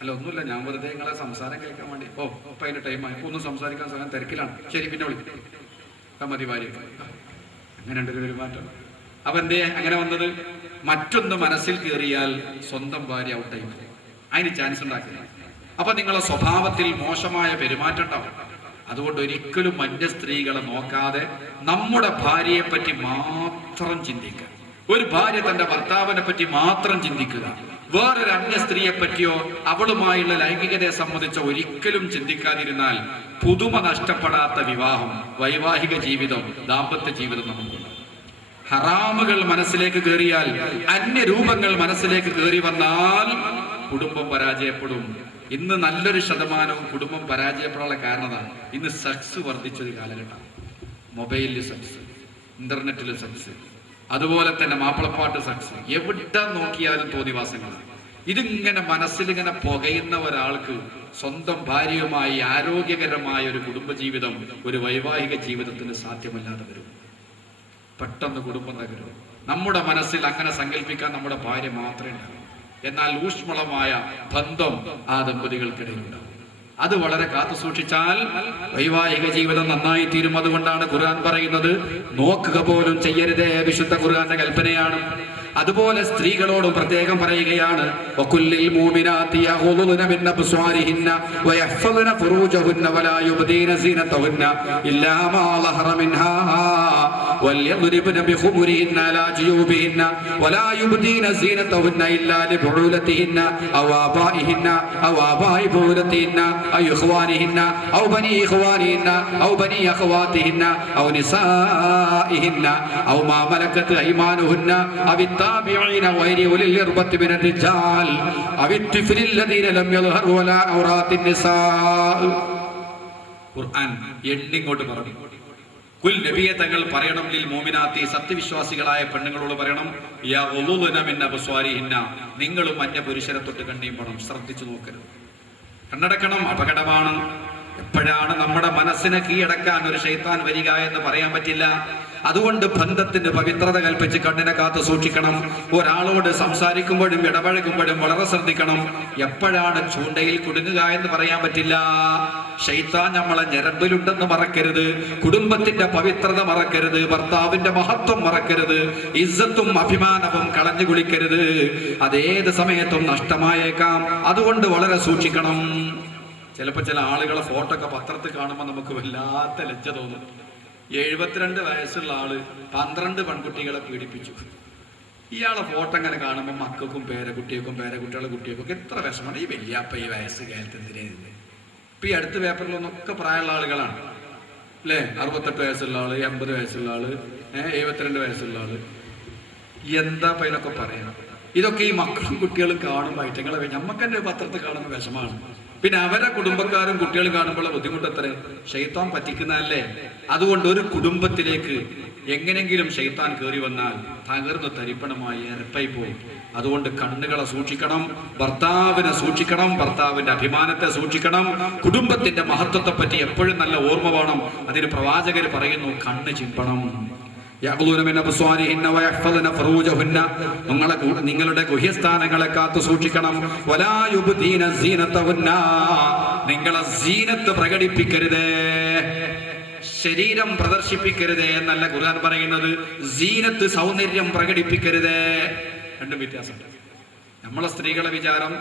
അല്ല ഒന്നുമില്ല, ഞാൻ വെറുതെ നിങ്ങളെ സംസാരം കേൾക്കാൻ വേണ്ടി. ഓ ഇപ്പൊ അതിന്റെ ടൈമായി, ഇപ്പൊ ഒന്നും സംസാരിക്കാൻ സമയം തിരക്കിലാണ്, ശരി പിന്നെ വിളിക്കും. മതി ഭാര്യ. അങ്ങനെ ഉണ്ടൊരു പെരുമാറ്റം. അപ്പൊ എന്തേ അങ്ങനെ വന്നത്? മറ്റൊന്ന് മനസ്സിൽ കയറിയാൽ സ്വന്തം ഭാര്യ ഔട്ടായി അതിന് ചാൻസ് ഉണ്ടാക്കില്ല. അപ്പൊ നിങ്ങളെ സ്വഭാവത്തിൽ മോശമായ പെരുമാറ്റം ഉണ്ടാവും. അതുകൊണ്ട് ഒരിക്കലും അന്യ സ്ത്രീകളെ നോക്കാതെ നമ്മുടെ ഭാര്യയെ പറ്റി മാത്രം ചിന്തിക്കുക. ഒരു ഭാര്യ തന്റെ ഭർത്താവിനെ പറ്റി മാത്രം ചിന്തിക്കുക. വേറൊരു അന്യ സ്ത്രീയെ പറ്റിയോ അവളുമായുള്ള ലൈംഗികതയെ സംബന്ധിച്ചോ ഒരിക്കലും ചിന്തിക്കാതിരുന്നാൽ പുതുമ നഷ്ടപ്പെടാത്ത വിവാഹം, വൈവാഹിക ജീവിതം, ദാമ്പത്യ ജീവിതം നമുക്കുണ്ട്. ഹറാമുകൾ മനസ്സിലേക്ക് കയറിയാൽ, അന്യരൂപങ്ങൾ മനസ്സിലേക്ക് കയറി വന്നാൽ കുടുംബം പരാജയപ്പെടും. ഇന്ന് നല്ലൊരു ശതമാനവും കുടുംബം പരാജയപ്പെടാനുള്ള കാരണമാണ് ഇന്ന് സെക്സ് വർദ്ധിച്ചൊരു കാലഘട്ടം. മൊബൈലിൽ സെക്സ്, ഇന്റർനെറ്റിൽ സെക്സ്, അതുപോലെ തന്നെ മാപ്പിളപ്പാട്ട് സെക്സ്, എവിടെ നോക്കിയാലും തോന്നിവാസങ്ങളാണ്. ഇതിങ്ങനെ മനസ്സിലിങ്ങനെ പുകയുന്ന ഒരാൾക്ക് സ്വന്തം ഭാര്യയുമായി ആരോഗ്യകരമായ ഒരു കുടുംബജീവിതം, ഒരു വൈവാഹിക ജീവിതത്തിന് സാധ്യമല്ലാതെ വരും. പെട്ടെന്ന് കുടുംബം തകരും. നമ്മുടെ മനസ്സിൽ അങ്ങനെ സങ്കല്പിക്കാൻ നമ്മുടെ ഭാര്യ മാത്രമേ ഉണ്ടാവൂ. എന്നാൽ ഊഷ്മളമായ ബന്ധം ആ ദമ്പതികൾക്കിടയിലുണ്ടാവും. അത് വളരെ കാത്തു സൂക്ഷിച്ചാൽ വൈവാഹിക ജീവിതം നന്നായി തീരും. അതുകൊണ്ടാണ് ഖുർആൻ പറയുന്നത് നോക്കുക പോലും ചെയ്യരുതേ, വിശുദ്ധ ഖുർആന്റെ കൽപ്പനയാണ്. അതുപോലെ സ്ത്രീകളോടും പ്രത്യേകം പറയുകയാണ്, വകുല്ലിൽ മുഅ്മിനാത്തി യഗ്ളുദ്ന മിൻ അബ്സ്വാരിഹിന്ന വയഹ്ഫദ്ന ഫുറൂജഹുന്ന വലാ യുബ്ദീന സീനതഹുന്ന ഇല്ലാ മാ ളഹറ മിൻഹാ വൽയദ്രിബ്ന ബിഖുമുരിഹിന്ന അലാ ജുയൂബിഹിന്ന വലാ യുബ്ദീന സീനതഹുന്ന ഇല്ലാ ലിബുഉലതിഹിന്ന ഔ ആബാഇഹിന്ന ഔ ആബാഇ ബുഉലതിഹിന്ന ഔ ഇഖ്വാനിഹിന്ന ഔ ബനി ഇഖ്വാനിഹിന്ന ഔ ബനി അഖവാതിഹിന്ന ഔ നിസാഇഹിന്ന ഔ മാ മലക്കത് അയ്മാനുഹുന്ന ഔ التابعين غير أولي الإربة من الرجال أو الطفل الذين لم يظهروا على عورات النساء. ഖുർആൻ എണ്ണിങ്ങോട്ട് പറഞ്ഞു. കുൽ നബിയെ തങ്ങൾ പറയണം, ലിൽ മുഅ്മിനാത്തി സത്യവിശ്വാസികളായ പെണ്ണുങ്ങളോട് പറയണം, യഗ്ളുദ്ന മിൻ അബ്സ്വാരിഹിന്ന നിങ്ങളും അന്യ പുരുഷരെ തൊട്ട് കണ്ണിയും പണം ശ്രദ്ധിച്ചു നോക്കരുത്. കണ്ണടക്കണം, അപകടമാണ്. എപ്പോഴാണ് നമ്മുടെ മനസ്സിനെ കീഴടക്കാൻ ഒരു ശൈത്താൻ വരിക എന്ന് പറയാൻ പറ്റില്ല. അതുകൊണ്ട് ബന്ധത്തിന്റെ പവിത്രത കൽപ്പിച്ച് കണ്ണിനെ കാത്തു സൂക്ഷിക്കണം. ഒരാളോട് സംസാരിക്കുമ്പോഴും ഇടപഴകുമ്പോഴും വളരെ ശ്രദ്ധിക്കണം. എപ്പോഴാണ് ചൂണ്ടയിൽ കുടുങ്ങുക എന്ന് പറയാൻ പറ്റില്ല. ശൈത്താൻ നമ്മളെ ഞരമ്പിലുണ്ടെന്ന് മറക്കരുത്. കുടുംബത്തിന്റെ പവിത്രത മറക്കരുത്. ഭർത്താവിന്റെ മഹത്വം മറക്കരുത്. ഇസ്സത്തും അഭിമാനവും കളഞ്ഞു കുളിക്കരുത്. അതേത് സമയത്തും നഷ്ടമായേക്കാം. അതുകൊണ്ട് വളരെ സൂക്ഷിക്കണം. ചിലപ്പോൾ ചില ആളുകളെ ഫോട്ടോ ഒക്കെ പത്രത്തിൽ കാണുമ്പോൾ നമുക്ക് വല്ലാത്ത ലജ്ജ തോന്നും. 72 വയസ്സുള്ള ആള് 12 പെൺകുട്ടികളെ പീഡിപ്പിച്ചു. ഇയാളെ ഫോട്ടോ അങ്ങനെ കാണുമ്പോൾ മക്കൾക്കും പേരക്കുട്ടികളെ കുട്ടികൾക്കും എത്ര വിഷമാണ്. ഈ വല്യാപ്പ ഈ വയസ്സ് കാലത്ത് എന്തിനാ? ഇപ്പൊ ഈ അടുത്ത പേപ്പറിലൊന്നൊക്കെ പ്രായമുള്ള ആളുകളാണ് അല്ലേ. 68 വയസ്സുള്ള ആള്, 80 വയസ്സുള്ള ആള്, 72 വയസ്സുള്ള ആള്. എന്താ ഇതിനൊക്കെ പറയണം? ഇതൊക്കെ ഈ മക്കളും കുട്ടികളും കാണുമ്പോൾ ഐറ്റങ്ങളെ നമുക്ക് തന്നെ പത്രത്തിൽ കാണുന്ന വിഷമാണ്. പിന്നെ അവരെ കുടുംബക്കാരും കുട്ടികളും കാണുമ്പോൾ ബുദ്ധിമുട്ട് എത്ര. ശൈത്താൻ പറ്റിക്കുന്നതല്ലേ. അതുകൊണ്ട് ഒരു കുടുംബത്തിലേക്ക് എങ്ങനെങ്കിലും ശൈത്താൻ കയറി വന്നാൽ തകർന്ന് തരിപ്പണമായി ഇരപ്പായി പോകും. അതുകൊണ്ട് കണ്ണുകളെ സൂക്ഷിക്കണം, ഭർത്താവിനെ സൂക്ഷിക്കണം, ഭർത്താവിന്റെ അഭിമാനത്തെ സൂക്ഷിക്കണം, കുടുംബത്തിന്റെ മഹത്വത്തെ പറ്റി എപ്പോഴും നല്ല ഓർമ്മ വേണം. അതിന് പ്രവാചകർ പറയുന്നു, കണ്ണ് ചിമ്പണം. നിങ്ങളുടെ ഗുഹ്യസ്ഥാനങ്ങളെ കാത്തു സൂക്ഷിക്കണം. നിങ്ങളെ സീനത്ത് പ്രകടിപ്പിക്കരുതേ, ശരീരം പ്രദർശിപ്പിക്കരുതേ എന്നല്ല ഖുർആൻ പറയുന്നത്. സീനത്ത്, സൗന്ദര്യം പ്രകടിപ്പിക്കരുതേ. രണ്ടും വ്യത്യാസമുണ്ട്. നമ്മളെ സ്ത്രീകളെ വിചാരം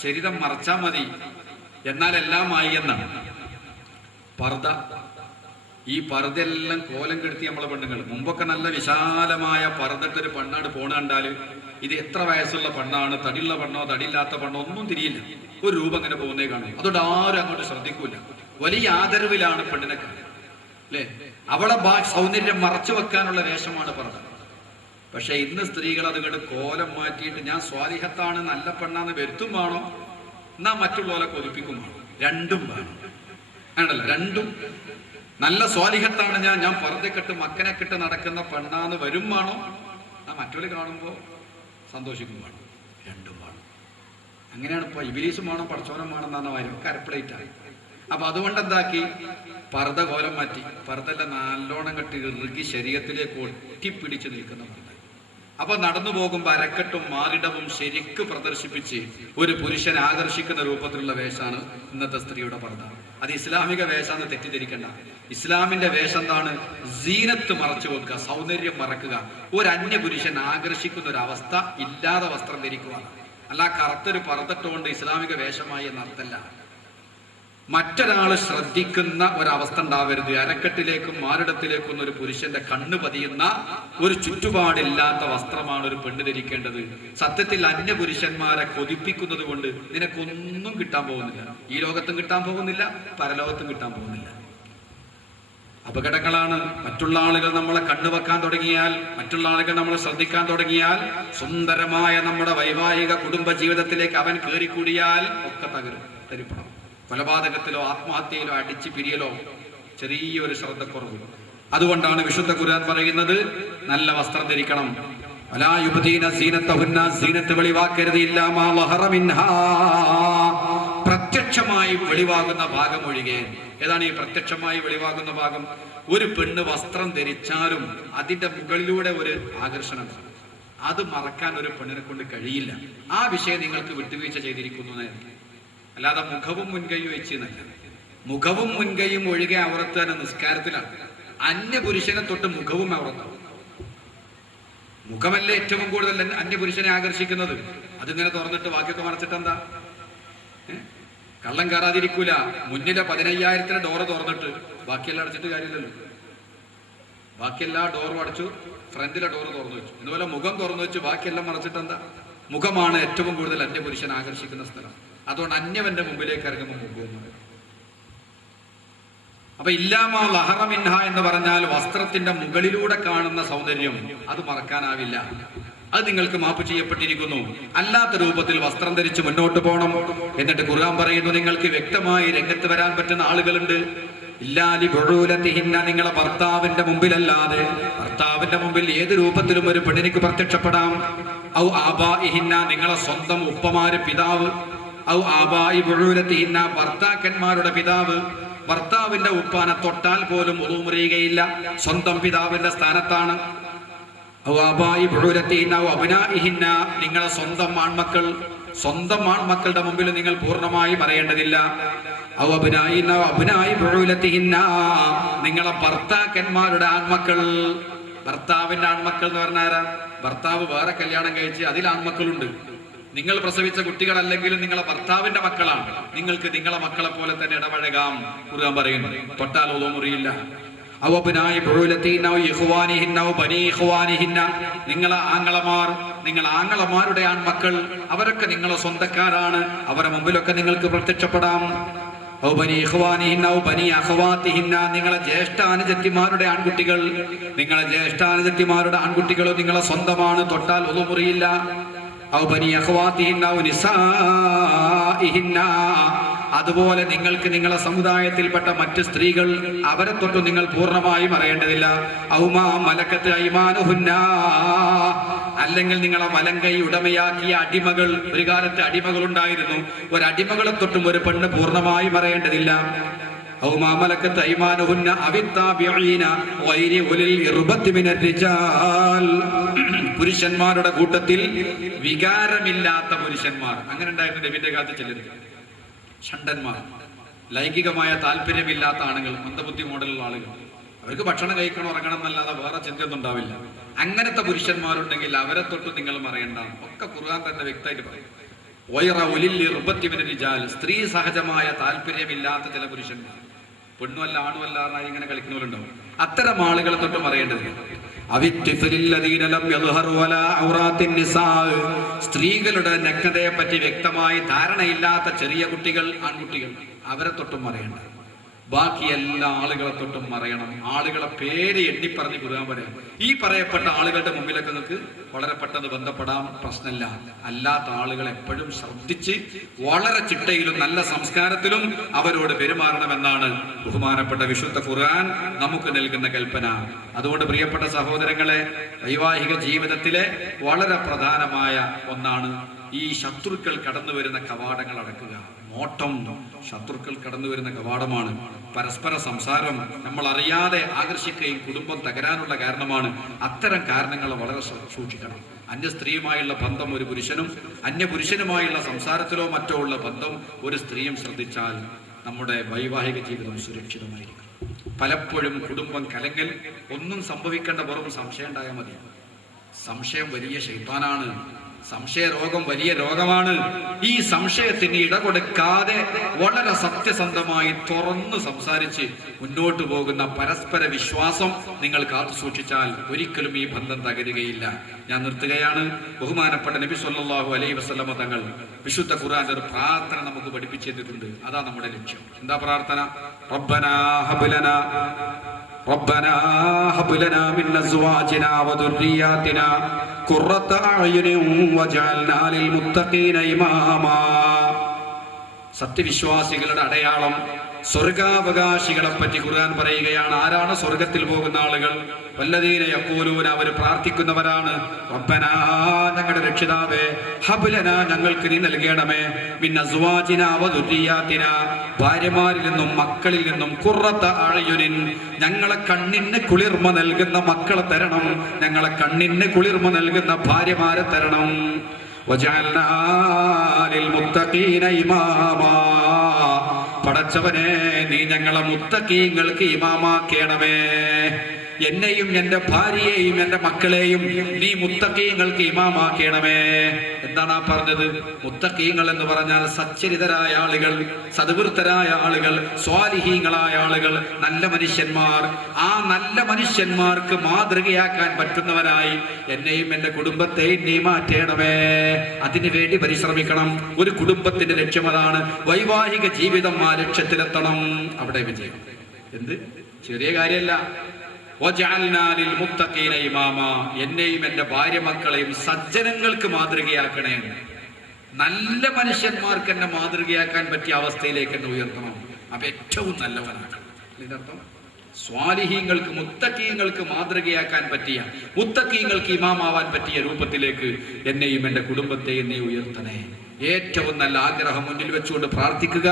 ശരീരം മറച്ചാൽ മതി എന്നാൽ എല്ലാമായി എന്നാണ്. പർദ, ഈ പർദ്ദയെല്ലാം കോലം കെടുത്തി നമ്മളെ പെണ്ണുങ്ങൾ. മുമ്പൊക്കെ നല്ല വിശാലമായ പർദ്ദട്ടൊരു പെണ്ണാണ് പോണ കണ്ടാല് ഇത് എത്ര വയസ്സുള്ള പെണ്ണാണ്, തടിയുള്ള പെണ്ണോ തടിയില്ലാത്ത പെണ്ണോ ഒന്നും തിരിയില്ല. ഒരു രൂപം അങ്ങനെ പോകുന്നേ കാണും. അതുകൊണ്ട് ആരും അങ്ങോട്ട് ശ്രദ്ധിക്കൂല. വലിയ ആദരവിലാണ് പെണ്ണിനെ കാണുന്നത് അല്ലേ. അവളെ സൗന്ദര്യം മറച്ചു വെക്കാനുള്ള വേഷമാണ് പർദ്ദ. പക്ഷെ ഇന്ന് സ്ത്രീകൾ അതുകൊണ്ട് കോലം മാറ്റിയിട്ട് ഞാൻ സ്വാലിഹത്താണ്, നല്ല പെണ്ണാന്ന് വരുത്തും വേണോ, എന്നാ മറ്റുള്ളവരെ കൊതിപ്പിക്കും വേണം. രണ്ടും വേണം ആണല്ലോ. രണ്ടും നല്ല സ്വാലിഹത്താണ് ഞാൻ പർദ്ദക്കെട്ട് മക്കനെ കെട്ട് നടക്കുന്ന പെണ്ണാന്ന് വരും വേണോ, ആ മറ്റൊരു കാണുമ്പോൾ സന്തോഷിക്കും വേണം. രണ്ടും വേണം. അങ്ങനെയാണ് ഇപ്പൊ ഇബിലീസും വേണം പടച്ചോനം വേണം എന്നാണ് വരും കരപ്ലേറ്റായി. അപ്പൊ അതുകൊണ്ട് എന്താക്കി, പർദ്ദ കോലം മാറ്റി. പർദ്ദെല്ലാം നല്ലോണം കെട്ടി ഇറുകി ശരീരത്തിലേക്ക് ഒട്ടിപ്പിടിച്ച് നിൽക്കുന്ന പർദ്ദ. അപ്പൊ നടന്നു പോകുമ്പോൾ അരക്കെട്ടും മാറിടവും ശരിക്ക് പ്രദർശിപ്പിച്ച് ഒരു പുരുഷനെ ആകർഷിക്കുന്ന രൂപത്തിലുള്ള വേഷമാണ് ഇന്നത്തെ സ്ത്രീയുടെ പർദ്ദ. അത് ഇസ്ലാമിക വേഷാന്ന് തെറ്റിദ്ധരിക്കണ്ട. ഇസ്ലാമിന്റെ വേഷം എന്താണ്? സീനത്ത് മറച്ചു വെക്കുക, സൗന്ദര്യം മറക്കുക. ഒരു അന്യ പുരുഷൻ ആകർഷിക്കുന്ന ഒരു അവസ്ഥ ഇല്ലാതെ വസ്ത്രം ധരിക്കുക. അല്ല കറുത്തൊരു പർദ്ദട്ടുകൊണ്ട് ഇസ്ലാമിക വേഷമായി എന്നർത്ഥല്ല. മറ്റൊരാൾ ശ്രദ്ധിക്കുന്ന ഒരവസ്ഥ ഉണ്ടാവരുത്. അരക്കെട്ടിലേക്കും മാറിടത്തിലേക്കും ഒരു പുരുഷന്റെ കണ്ണ് പതിയുന്ന ഒരു ചുറ്റുപാടില്ലാത്ത വസ്ത്രമാണ് ഒരു പെണ്ണ് ധരിക്കേണ്ടത്. സത്യത്തിൽ അന്യ പുരുഷന്മാരെ കൊതിപ്പിക്കുന്നത് കൊണ്ട് നിനക്കൊന്നും കിട്ടാൻ പോകുന്നില്ല. ഈ ലോകത്തും കിട്ടാൻ പോകുന്നില്ല, പരലോകത്തും കിട്ടാൻ പോകുന്നില്ല. അപകടങ്ങളാണ്. മറ്റുള്ള ആളുകൾ നമ്മളെ കണ്ണുവെക്കാൻ തുടങ്ങിയാൽ, മറ്റുള്ള ആളുകൾ നമ്മളെ ശ്രദ്ധിക്കാൻ തുടങ്ങിയാൽ, സുന്ദരമായ നമ്മുടെ വൈവാഹിക കുടുംബ ജീവിതത്തിലേക്ക് അവൻ കയറിക്കൂടിയാൽ ഒക്കെ തരിപ്പണം. കൊലപാതകത്തിലോ ആത്മഹത്യയിലോ അടിച്ചു പിരിയലോ ചെറിയൊരു ശ്രദ്ധക്കുറവ്. അതുകൊണ്ടാണ് വിശുദ്ധ ഖുർആൻ പറയുന്നത് നല്ല വസ്ത്രം ധരിക്കണം. സീനത്ത് വെളിവാക്കരുത്. പ്രത്യക്ഷമായി വെളിവാകുന്ന ഭാഗം ഒഴികെ. ഏതാണ് ഈ പ്രത്യക്ഷമായി വെളിവാകുന്ന ഭാഗം? ഒരു പെണ്ണ് വസ്ത്രം ധരിച്ചാലും അതിന്റെ മുകളിലൂടെ ഒരു ആകർഷണം, അത് മറക്കാൻ ഒരു പെണ്ണിനെ കൊണ്ട് കഴിയില്ല. ആ വിഷയം നിങ്ങൾക്ക് വിട്ടുവീഴ്ച ചെയ്തിരിക്കുന്നു. അല്ലാതെ മുഖവും മുൻകൈയും വെച്ചെന്നല്ല. മുഖവും മുൻകൈയും ഒഴികെ അവറത്ത് തന്നെ നിസ്കാരത്തിലാണ്. അന്യ പുരുഷനെ തൊട്ട് മുഖവും അവറത്താവും. മുഖമല്ലേ ഏറ്റവും കൂടുതൽ അന്യ പുരുഷനെ ആകർഷിക്കുന്നത്. അതിങ്ങനെ തുറന്നിട്ട് ബാക്കിയൊക്കെ മറച്ചിട്ട് എന്താ? കള്ളം കയറാതിരിക്കൂല. മുന്നിലെ 15,000 ഡോറ് തുറന്നിട്ട് ബാക്കിയെല്ലാം അടച്ചിട്ട് കാര്യമില്ലല്ലോ. ബാക്കിയെല്ലാ ഡോറും അടച്ചു, ഫ്രണ്ടിലെ ഡോറ് തുറന്നു വെച്ചു. ഇതുപോലെ മുഖം തുറന്നു വെച്ച് ബാക്കിയെല്ലാം മറച്ചിട്ട് എന്താ? മുഖമാണ് ഏറ്റവും കൂടുതൽ അന്യ പുരുഷൻ ആകർഷിക്കുന്ന സ്ഥലം. അതുകൊണ്ട് അന്യവന്റെ മുമ്പിലേക്ക് ഇറങ്ങുമ്പോൾ മുഖം. അപ്പൊ ഇല്ലാമാ ലഹറ മിൻഹ എന്ന് പറഞ്ഞാൽ വസ്ത്രത്തിന്റെ മുകളിലൂടെ കാണുന്ന സൗന്ദര്യം അത് മറക്കാനാവില്ല. അത് നിങ്ങൾക്ക് മാപ്പ് ചെയ്യപ്പെട്ടിരിക്കുന്നു. അല്ലാത്ത രൂപത്തിൽ വസ്ത്രം ധരിച്ച് മുന്നോട്ട് പോകണം. എന്നിട്ട് ഖുർആൻ പറയുന്നു, നിങ്ങൾക്ക് വ്യക്തമായി രംഗത്ത് വരാൻ പറ്റുന്ന ആളുകളുണ്ട്. നിങ്ങളെ ഭർത്താവിന്റെ മുമ്പിലല്ലാതെ, ഭർത്താവിന്റെ മുമ്പിൽ ഏത് രൂപത്തിലും ഒരു പെണ്ണിനിക്ക് പ്രത്യക്ഷപ്പെടാം. ഔ ആബാഇഹിന്ന, നിങ്ങളെ സ്വന്തം ഉപ്പമാര് പിതാവ്. ഔ ആബാഇ ബുഊലതിഹിന്ന, ഭർത്താക്കന്മാരുടെ പിതാവ്. ഭർത്താവിന്റെ ഉപ്പാനെ തൊട്ടാൽ പോലും ഉളു മുറിയുകയില്ല, സ്വന്തം പിതാവിന്റെ സ്ഥാനത്താണ്. നിങ്ങളെ സ്വന്തം ആൺമക്കളുടെ മുമ്പിൽ നിങ്ങൾ പൂർണ്ണമായി പറയേണ്ടതില്ല. നിങ്ങളെ ഭർത്താക്കന്മാരുടെ ആൺമക്കൾ, ഭർത്താവിന്റെ ആൺമക്കൾ എന്ന് പറഞ്ഞാൽ ഭർത്താവ് വേറെ കല്യാണം കഴിച്ച് അതിൽ ആൺമക്കളുണ്ട്. നിങ്ങൾ പ്രസവിച്ച കുട്ടികളല്ലെങ്കിലും നിങ്ങളെ ഭർത്താവിന്റെ മക്കളാണ്. നിങ്ങൾക്ക് നിങ്ങളെ മക്കളെ പോലെ തന്നെ ഇടപഴകാം. ഖുർആൻ പറയുന്നു, തൊട്ടാൽ ഉളു മുറിയില്ല. നിങ്ങളെ ആങ്ങളമാരുടെ ആൺമക്കൾ, അവരൊക്കെ നിങ്ങളെ സ്വന്തക്കാരാണ്. അവരുടെ മുമ്പിലൊക്കെ നിങ്ങൾക്ക് പ്രത്യക്ഷപ്പെടാം. നിങ്ങളെ ജ്യേഷ്ഠാനുജത്തിമാരുടെ ആൺകുട്ടികൾ, നിങ്ങളെ സ്വന്തമാണ്, തൊട്ടാൽ ഉളു മുറിയില്ല. അതുപോലെ നിങ്ങൾക്ക് നിങ്ങളെ സമുദായത്തിൽപ്പെട്ട മറ്റ് സ്ത്രീകൾ, അവരെ തൊട്ട് നിങ്ങൾ പൂർണ്ണമായും അറിയേണ്ടതില്ല. അല്ലെങ്കിൽ നിങ്ങളെ വലങ്കൈ ഉടമയാക്കിയ അടിമകൾ, ഒരു കാലത്ത് അടിമകൾ ഉണ്ടായിരുന്നു, ഒരടിമകളെ തൊട്ടും ഒരു പെണ്ണ് പൂർണ്ണമായും അറിയേണ്ടതില്ല. പുരുഷന്മാരുടെ കൂട്ടത്തിൽ വികാരമില്ലാത്ത പുരുഷന്മാർ, അങ്ങനെ ഉണ്ടായിരുന്നു നബിന്റെ കാലത്ത്. ചിലർ ഷണ്ടന്മാർ, ലൈംഗികമായ താല്പര്യമില്ലാത്ത ആളുകൾ, മന്ദബുദ്ധി മോഡലുള്ള ആളുകൾ, അവർക്ക് ഭക്ഷണം കഴിക്കണം, ഉറങ്ങണം എന്നല്ലാതെ വേറെ ചിന്തയൊന്നും ഉണ്ടാവില്ല. അങ്ങനത്തെ പുരുഷന്മാരുണ്ടെങ്കിൽ അവരെ തൊട്ട് നിങ്ങൾ അറിയണ്ട. ഒക്കെ ഖുർആൻ തന്നെ വ്യക്തമായിട്ട് പറയും. സ്ത്രീ സഹജമായ താല്പര്യമില്ലാത്ത ചില പുരുഷന്മാർ, പെണ്ണുമല്ല ആണുമല്ല ഇങ്ങനെ കളിക്കുന്നവരുണ്ടാവും. അത്തരം ആളുകളെ തൊട്ടും അറിയേണ്ടത്. സ്ത്രീകളുടെ നഗ്നതയെ പറ്റി വ്യക്തമായി ധാരണയില്ലാത്ത ചെറിയ കുട്ടികൾ, ആൺകുട്ടികൾ, അവരെ തൊട്ടും അറിയണം. ബാക്കി എല്ലാ ആളുകളെ തൊട്ടും അറിയണം. ആളുകളെ പേര് എണ്ണി പറഞ്ഞ് ഖുർആൻ പറയാം. ഈ പറയപ്പെട്ട ആളുകളുടെ മുമ്പിലൊക്കെ നിങ്ങൾക്ക് വളരെ പെട്ടെന്ന് ബന്ധപ്പെടാൻ പ്രശ്നമില്ല. അല്ലാത്ത ആളുകൾ എപ്പോഴും ശ്രദ്ധിച്ച് വളരെ ചിട്ടയിലും നല്ല സംസ്കാരത്തിലും അവരോട് പെരുമാറണമെന്നാണ് ബഹുമാനപ്പെട്ട വിശുദ്ധ ഖുർആൻ നമുക്ക് നൽകുന്ന കൽപ്പന. അതുകൊണ്ട് പ്രിയപ്പെട്ട സഹോദരങ്ങളെ, വൈവാഹിക ജീവിതത്തിലെ വളരെ പ്രധാനമായ ഒന്നാണ് ഈ ശത്രുക്കൾ കടന്നു വരുന്ന കവാടങ്ങൾ അടക്കുക. നോട്ടം ശത്രുക്കൾ കടന്നു വരുന്ന കവാടമാണ്. പരസ്പര സംസാരം നമ്മൾ അറിയാതെ ആകർഷിക്കുകയും കുടുംബം തകരാനുള്ള കാരണമാണ്. അത്തരം കാരണങ്ങൾ വളരെ സൂക്ഷിക്കണം. അന്യ സ്ത്രീയുമായുള്ള ബന്ധം ഒരു പുരുഷനും, അന്യ പുരുഷനുമായുള്ള സംസാരത്തിലോ മറ്റോ ഉള്ള ബന്ധം ഒരു സ്ത്രീയും ശ്രദ്ധിച്ചാൽ നമ്മുടെ വൈവാഹിക ജീവിതം സുരക്ഷിതമായിരിക്കും. പലപ്പോഴും കുടുംബം കലങ്ങൽ ഒന്നും സംഭവിക്കേണ്ട, വെറും സംശയം ഉണ്ടായാൽ മതി. സംശയം വലിയ ശൈത്താനാണ്. സംശയരോഗം വലിയ രോഗമാണ്. ഈ സംശയത്തിന് ഇടകൊടുക്കാതെ വളരെ സത്യസന്ധമായി തുറന്ന് സംസാരിച്ച് മുന്നോട്ട് പോകുന്ന പരസ്പര വിശ്വാസം നിങ്ങൾ കാത്തു സൂക്ഷിച്ചാൽ ഒരിക്കലും ഈ ബന്ധം തകരുകയില്ല. ഞാൻ നിർത്തുകയാണ്. ബഹുമാനപ്പെട്ട നബി സല്ലല്ലാഹു അലൈഹി വസല്ലമ തങ്ങൾ വിശുദ്ധ ഖുർആനിൽ ഒരു പ്രാർത്ഥന നമുക്ക് പഠിപ്പിച്ചു തന്നിട്ടുണ്ട്. അതാ നമ്മുടെ ലക്ഷ്യം. എന്താ പ്രാർത്ഥന? റബ്ബനാ ഹബ് ലനാ മിൻ അസ്വാജിനാ വദുർരിയാതിനാ ഖുർറത അഅ്യുനിൻ വജഅൽനാ ലിൽ മുത്തഖീന ഇമാമാ. സത്യവിശ്വാസികളുടെ അടയാളം, സ്വർഗാവകാശികളെ പറ്റി ഖുർആൻ പറയുകയാണ്. ആരാണ് സ്വർഗത്തിൽ പോകുന്ന ആളുകൾ? വല്ലദീന യഖൂലൂന, അവർ പ്രാർത്ഥിക്കുന്നവരാണ്. റബ്ബനാ, ഞങ്ങളുടെ രക്ഷിതാവേ, ഹബ് ലനാ, ഞങ്ങൾക്ക് നീ നൽകണമേ, മിൻ അസ്വാജിനാ വദുർരിയാതിനാ, ഭാര്യമാരിൽ നിന്നും മക്കളിൽ നിന്നും, ഖുർറത അഅ്യുനിൻ, ഞങ്ങളെ കണ്ണിന് കുളിർമ നൽകുന്ന മക്കളെ തരണം, ഞങ്ങളെ കണ്ണിന് കുളിർമ നൽകുന്ന ഭാര്യമാരെ തരണം. വജഅൽനാ ലിൽ മുത്തഖീന ഇമാമാ, പടച്ചവനെ നീ ഞങ്ങളെ മുത്തഖീങ്ങൾക്ക് ഇമാമാക്കണമേ. എന്നെയും എൻ്റെ ഭാര്യയെയും എൻ്റെ മക്കളെയും നീ മുത്തഖീങ്ങൾക്ക് ഇമാമാക്കണമേ. എന്താണ് ആ പറഞ്ഞത്? മുത്തഖീങ്ങൾ എന്ന് പറഞ്ഞാൽ സച്ചരിതരായ ആളുകൾ, സദ്വൃത്തരായ ആളുകൾ, സ്വാലിഹീങ്ങളായ ആളുകൾ, നല്ല മനുഷ്യന്മാർ. ആ നല്ല മനുഷ്യന്മാർക്ക് മാതൃകയാക്കാൻ പറ്റുന്നവരായി എന്നെയും എൻ്റെ കുടുംബത്തെയും നീ മാറ്റണമേ. അതിനു വേണ്ടി പരിശ്രമിക്കണം. ഒരു കുടുംബത്തിന്റെ ലക്ഷ്യം അതാണ്. വൈവാഹിക ജീവിതം ആ ലക്ഷ്യത്തിലെത്തണം. അവിടെ വിജയം. എന്ത് ചെറിയ കാര്യമല്ല. എന്നെയും എൻ്റെ ഭാര്യ മക്കളെയും സജ്ജനങ്ങൾക്ക് മാതൃകയാക്കണേ. നല്ല മനുഷ്യന്മാർക്ക് എന്നെ മാതൃകയാക്കാൻ പറ്റിയ അവസ്ഥയിലേക്ക് എന്നെ ഉയർത്തണം. അപ്പൊ ഏറ്റവും നല്ലവനാക്കണം. ഇതിനർത്ഥം സ്വാലിഹീങ്ങൾക്ക് മുത്തഖീങ്ങൾക്ക് മാതൃകയാക്കാൻ പറ്റിയ, മുത്തഖീങ്ങൾക്ക് ഇമാമാവാൻ പറ്റിയ രൂപത്തിലേക്ക് എന്നെയും എൻ്റെ കുടുംബത്തെയും നീ ഉയർത്തണേ. ഏറ്റവും നല്ല ആഗ്രഹം മുന്നിൽ വെച്ചുകൊണ്ട് പ്രാർത്ഥിക്കുക,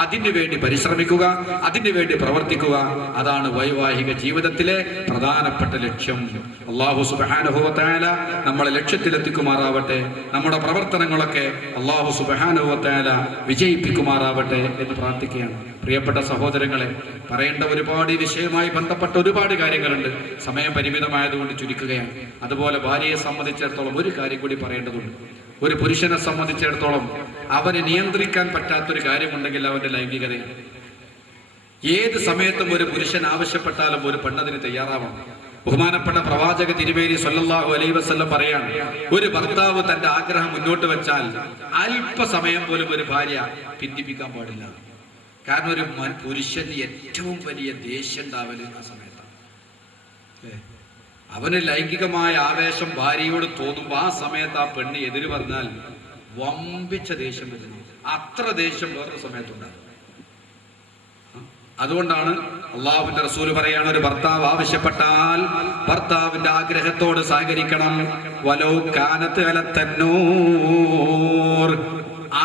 അതിനു വേണ്ടി പരിശ്രമിക്കുക, അതിനു വേണ്ടി പ്രവർത്തിക്കുക. അതാണ് വൈവാഹിക ജീവിതത്തിലെ പ്രധാനപ്പെട്ട ലക്ഷ്യം. അല്ലാഹു സുബ്ഹാനഹു വ തആല നമ്മളെ ലക്ഷ്യത്തിലെത്തിക്കുമാറാവട്ടെ. നമ്മുടെ പ്രവർത്തനങ്ങളൊക്കെ അല്ലാഹു സുബ്ഹാനഹു വ തആല വിജയിപ്പിക്കുമാറാവട്ടെ എന്ന് പ്രാർത്ഥിക്കുകയാണ്. പ്രിയപ്പെട്ട സഹോദരങ്ങളെ, പറയേണ്ട ഒരുപാട് വിഷയവുമായി ബന്ധപ്പെട്ട ഒരുപാട് കാര്യങ്ങളുണ്ട്. സമയം പരിമിതമായതുകൊണ്ട് ചുരുക്കുകയാണ്. അതുപോലെ ഭാര്യയെ സംബന്ധിച്ചിടത്തോളം ഒരു കാര്യം കൂടി പറയേണ്ടതുണ്ട്. ഒരു പുരുഷനെ സംബന്ധിച്ചിടത്തോളം അവന് നിയന്ത്രിക്കാൻ പറ്റാത്തൊരു കാര്യമുണ്ടെങ്കിൽ അവന്റെ ലൈംഗികതയാണ്. ഏത് സമയത്തും ഒരു പുരുഷൻ ആവശ്യപ്പെട്ടാലും ഒരു പെണ്ണതിന് തയ്യാറാവണം. ബഹുമാനപ്പെട്ട പ്രവാചക തിരുമേനി സ്വല്ലല്ലാഹു അലൈഹി വസല്ലം പറയാണ്, ഒരു ഭർത്താവ് തന്റെ ആഗ്രഹം മുന്നോട്ട് വെച്ചാൽ അല്പസമയം പോലും ഒരു ഭാര്യ പിന്തിപ്പിക്കാൻ പാടില്ല. കാരണം ഒരു പുരുഷന് ഏറ്റവും വലിയ ദേഷ്യം ഉണ്ടാവല് ആ സമയത്താണ്. അവന് ലൈംഗികമായ ആവേശം ഭാര്യയോട് തോന്നുമ്പോൾ ആ സമയത്ത് ആ പെണ്ണ് എതിര് പറഞ്ഞാൽ വമ്പിച്ച ദേഷ്യം വരുന്നു. അത്ര ദേഷ്യം വേറൊരു സമയത്തുണ്ടാകും. അതുകൊണ്ടാണ് അള്ളാഹുവിന്റെ റസൂല് പറയാണ്, ഒരു ഭർത്താവ് ആവശ്യപ്പെട്ടാൽ ഭർത്താവിന്റെ ആഗ്രഹത്തോട് സഹകരിക്കണം. വലൗ കാനത്ത് അലത്തന്നൂർ,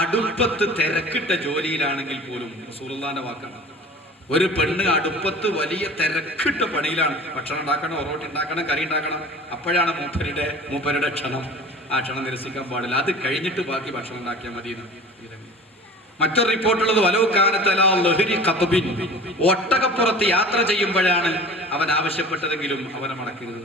അടുപ്പത്ത് തിരക്കിട്ട ജോലിയിലാണെങ്കിൽ പോലും റസൂലുള്ളാഹിന്റെ വാക്കാണ്. ഒരു പെണ്ണ് അടുപ്പത്ത് വലിയ തിരക്കിട്ട പണിയിലാണ്. ഭക്ഷണം ഉണ്ടാക്കണം, ഒറോട്ടി ഉണ്ടാക്കണം, കറി ഉണ്ടാക്കണം. അപ്പോഴാണ് മൂപ്പരുടെ ക്ഷണം. ആ ക്ഷണം നിരസിക്കാൻ പാടില്ല. അത് കഴിഞ്ഞിട്ട് ബാക്കി ഭക്ഷണം ഉണ്ടാക്കിയാൽ മതി. മറ്റൊരു റിപ്പോർട്ടുള്ളത്, ഒട്ടകപ്പുറത്ത് യാത്ര ചെയ്യുമ്പോഴാണ് അവൻ ആവശ്യപ്പെട്ടതെങ്കിലും അവനെ മടക്കരുത്.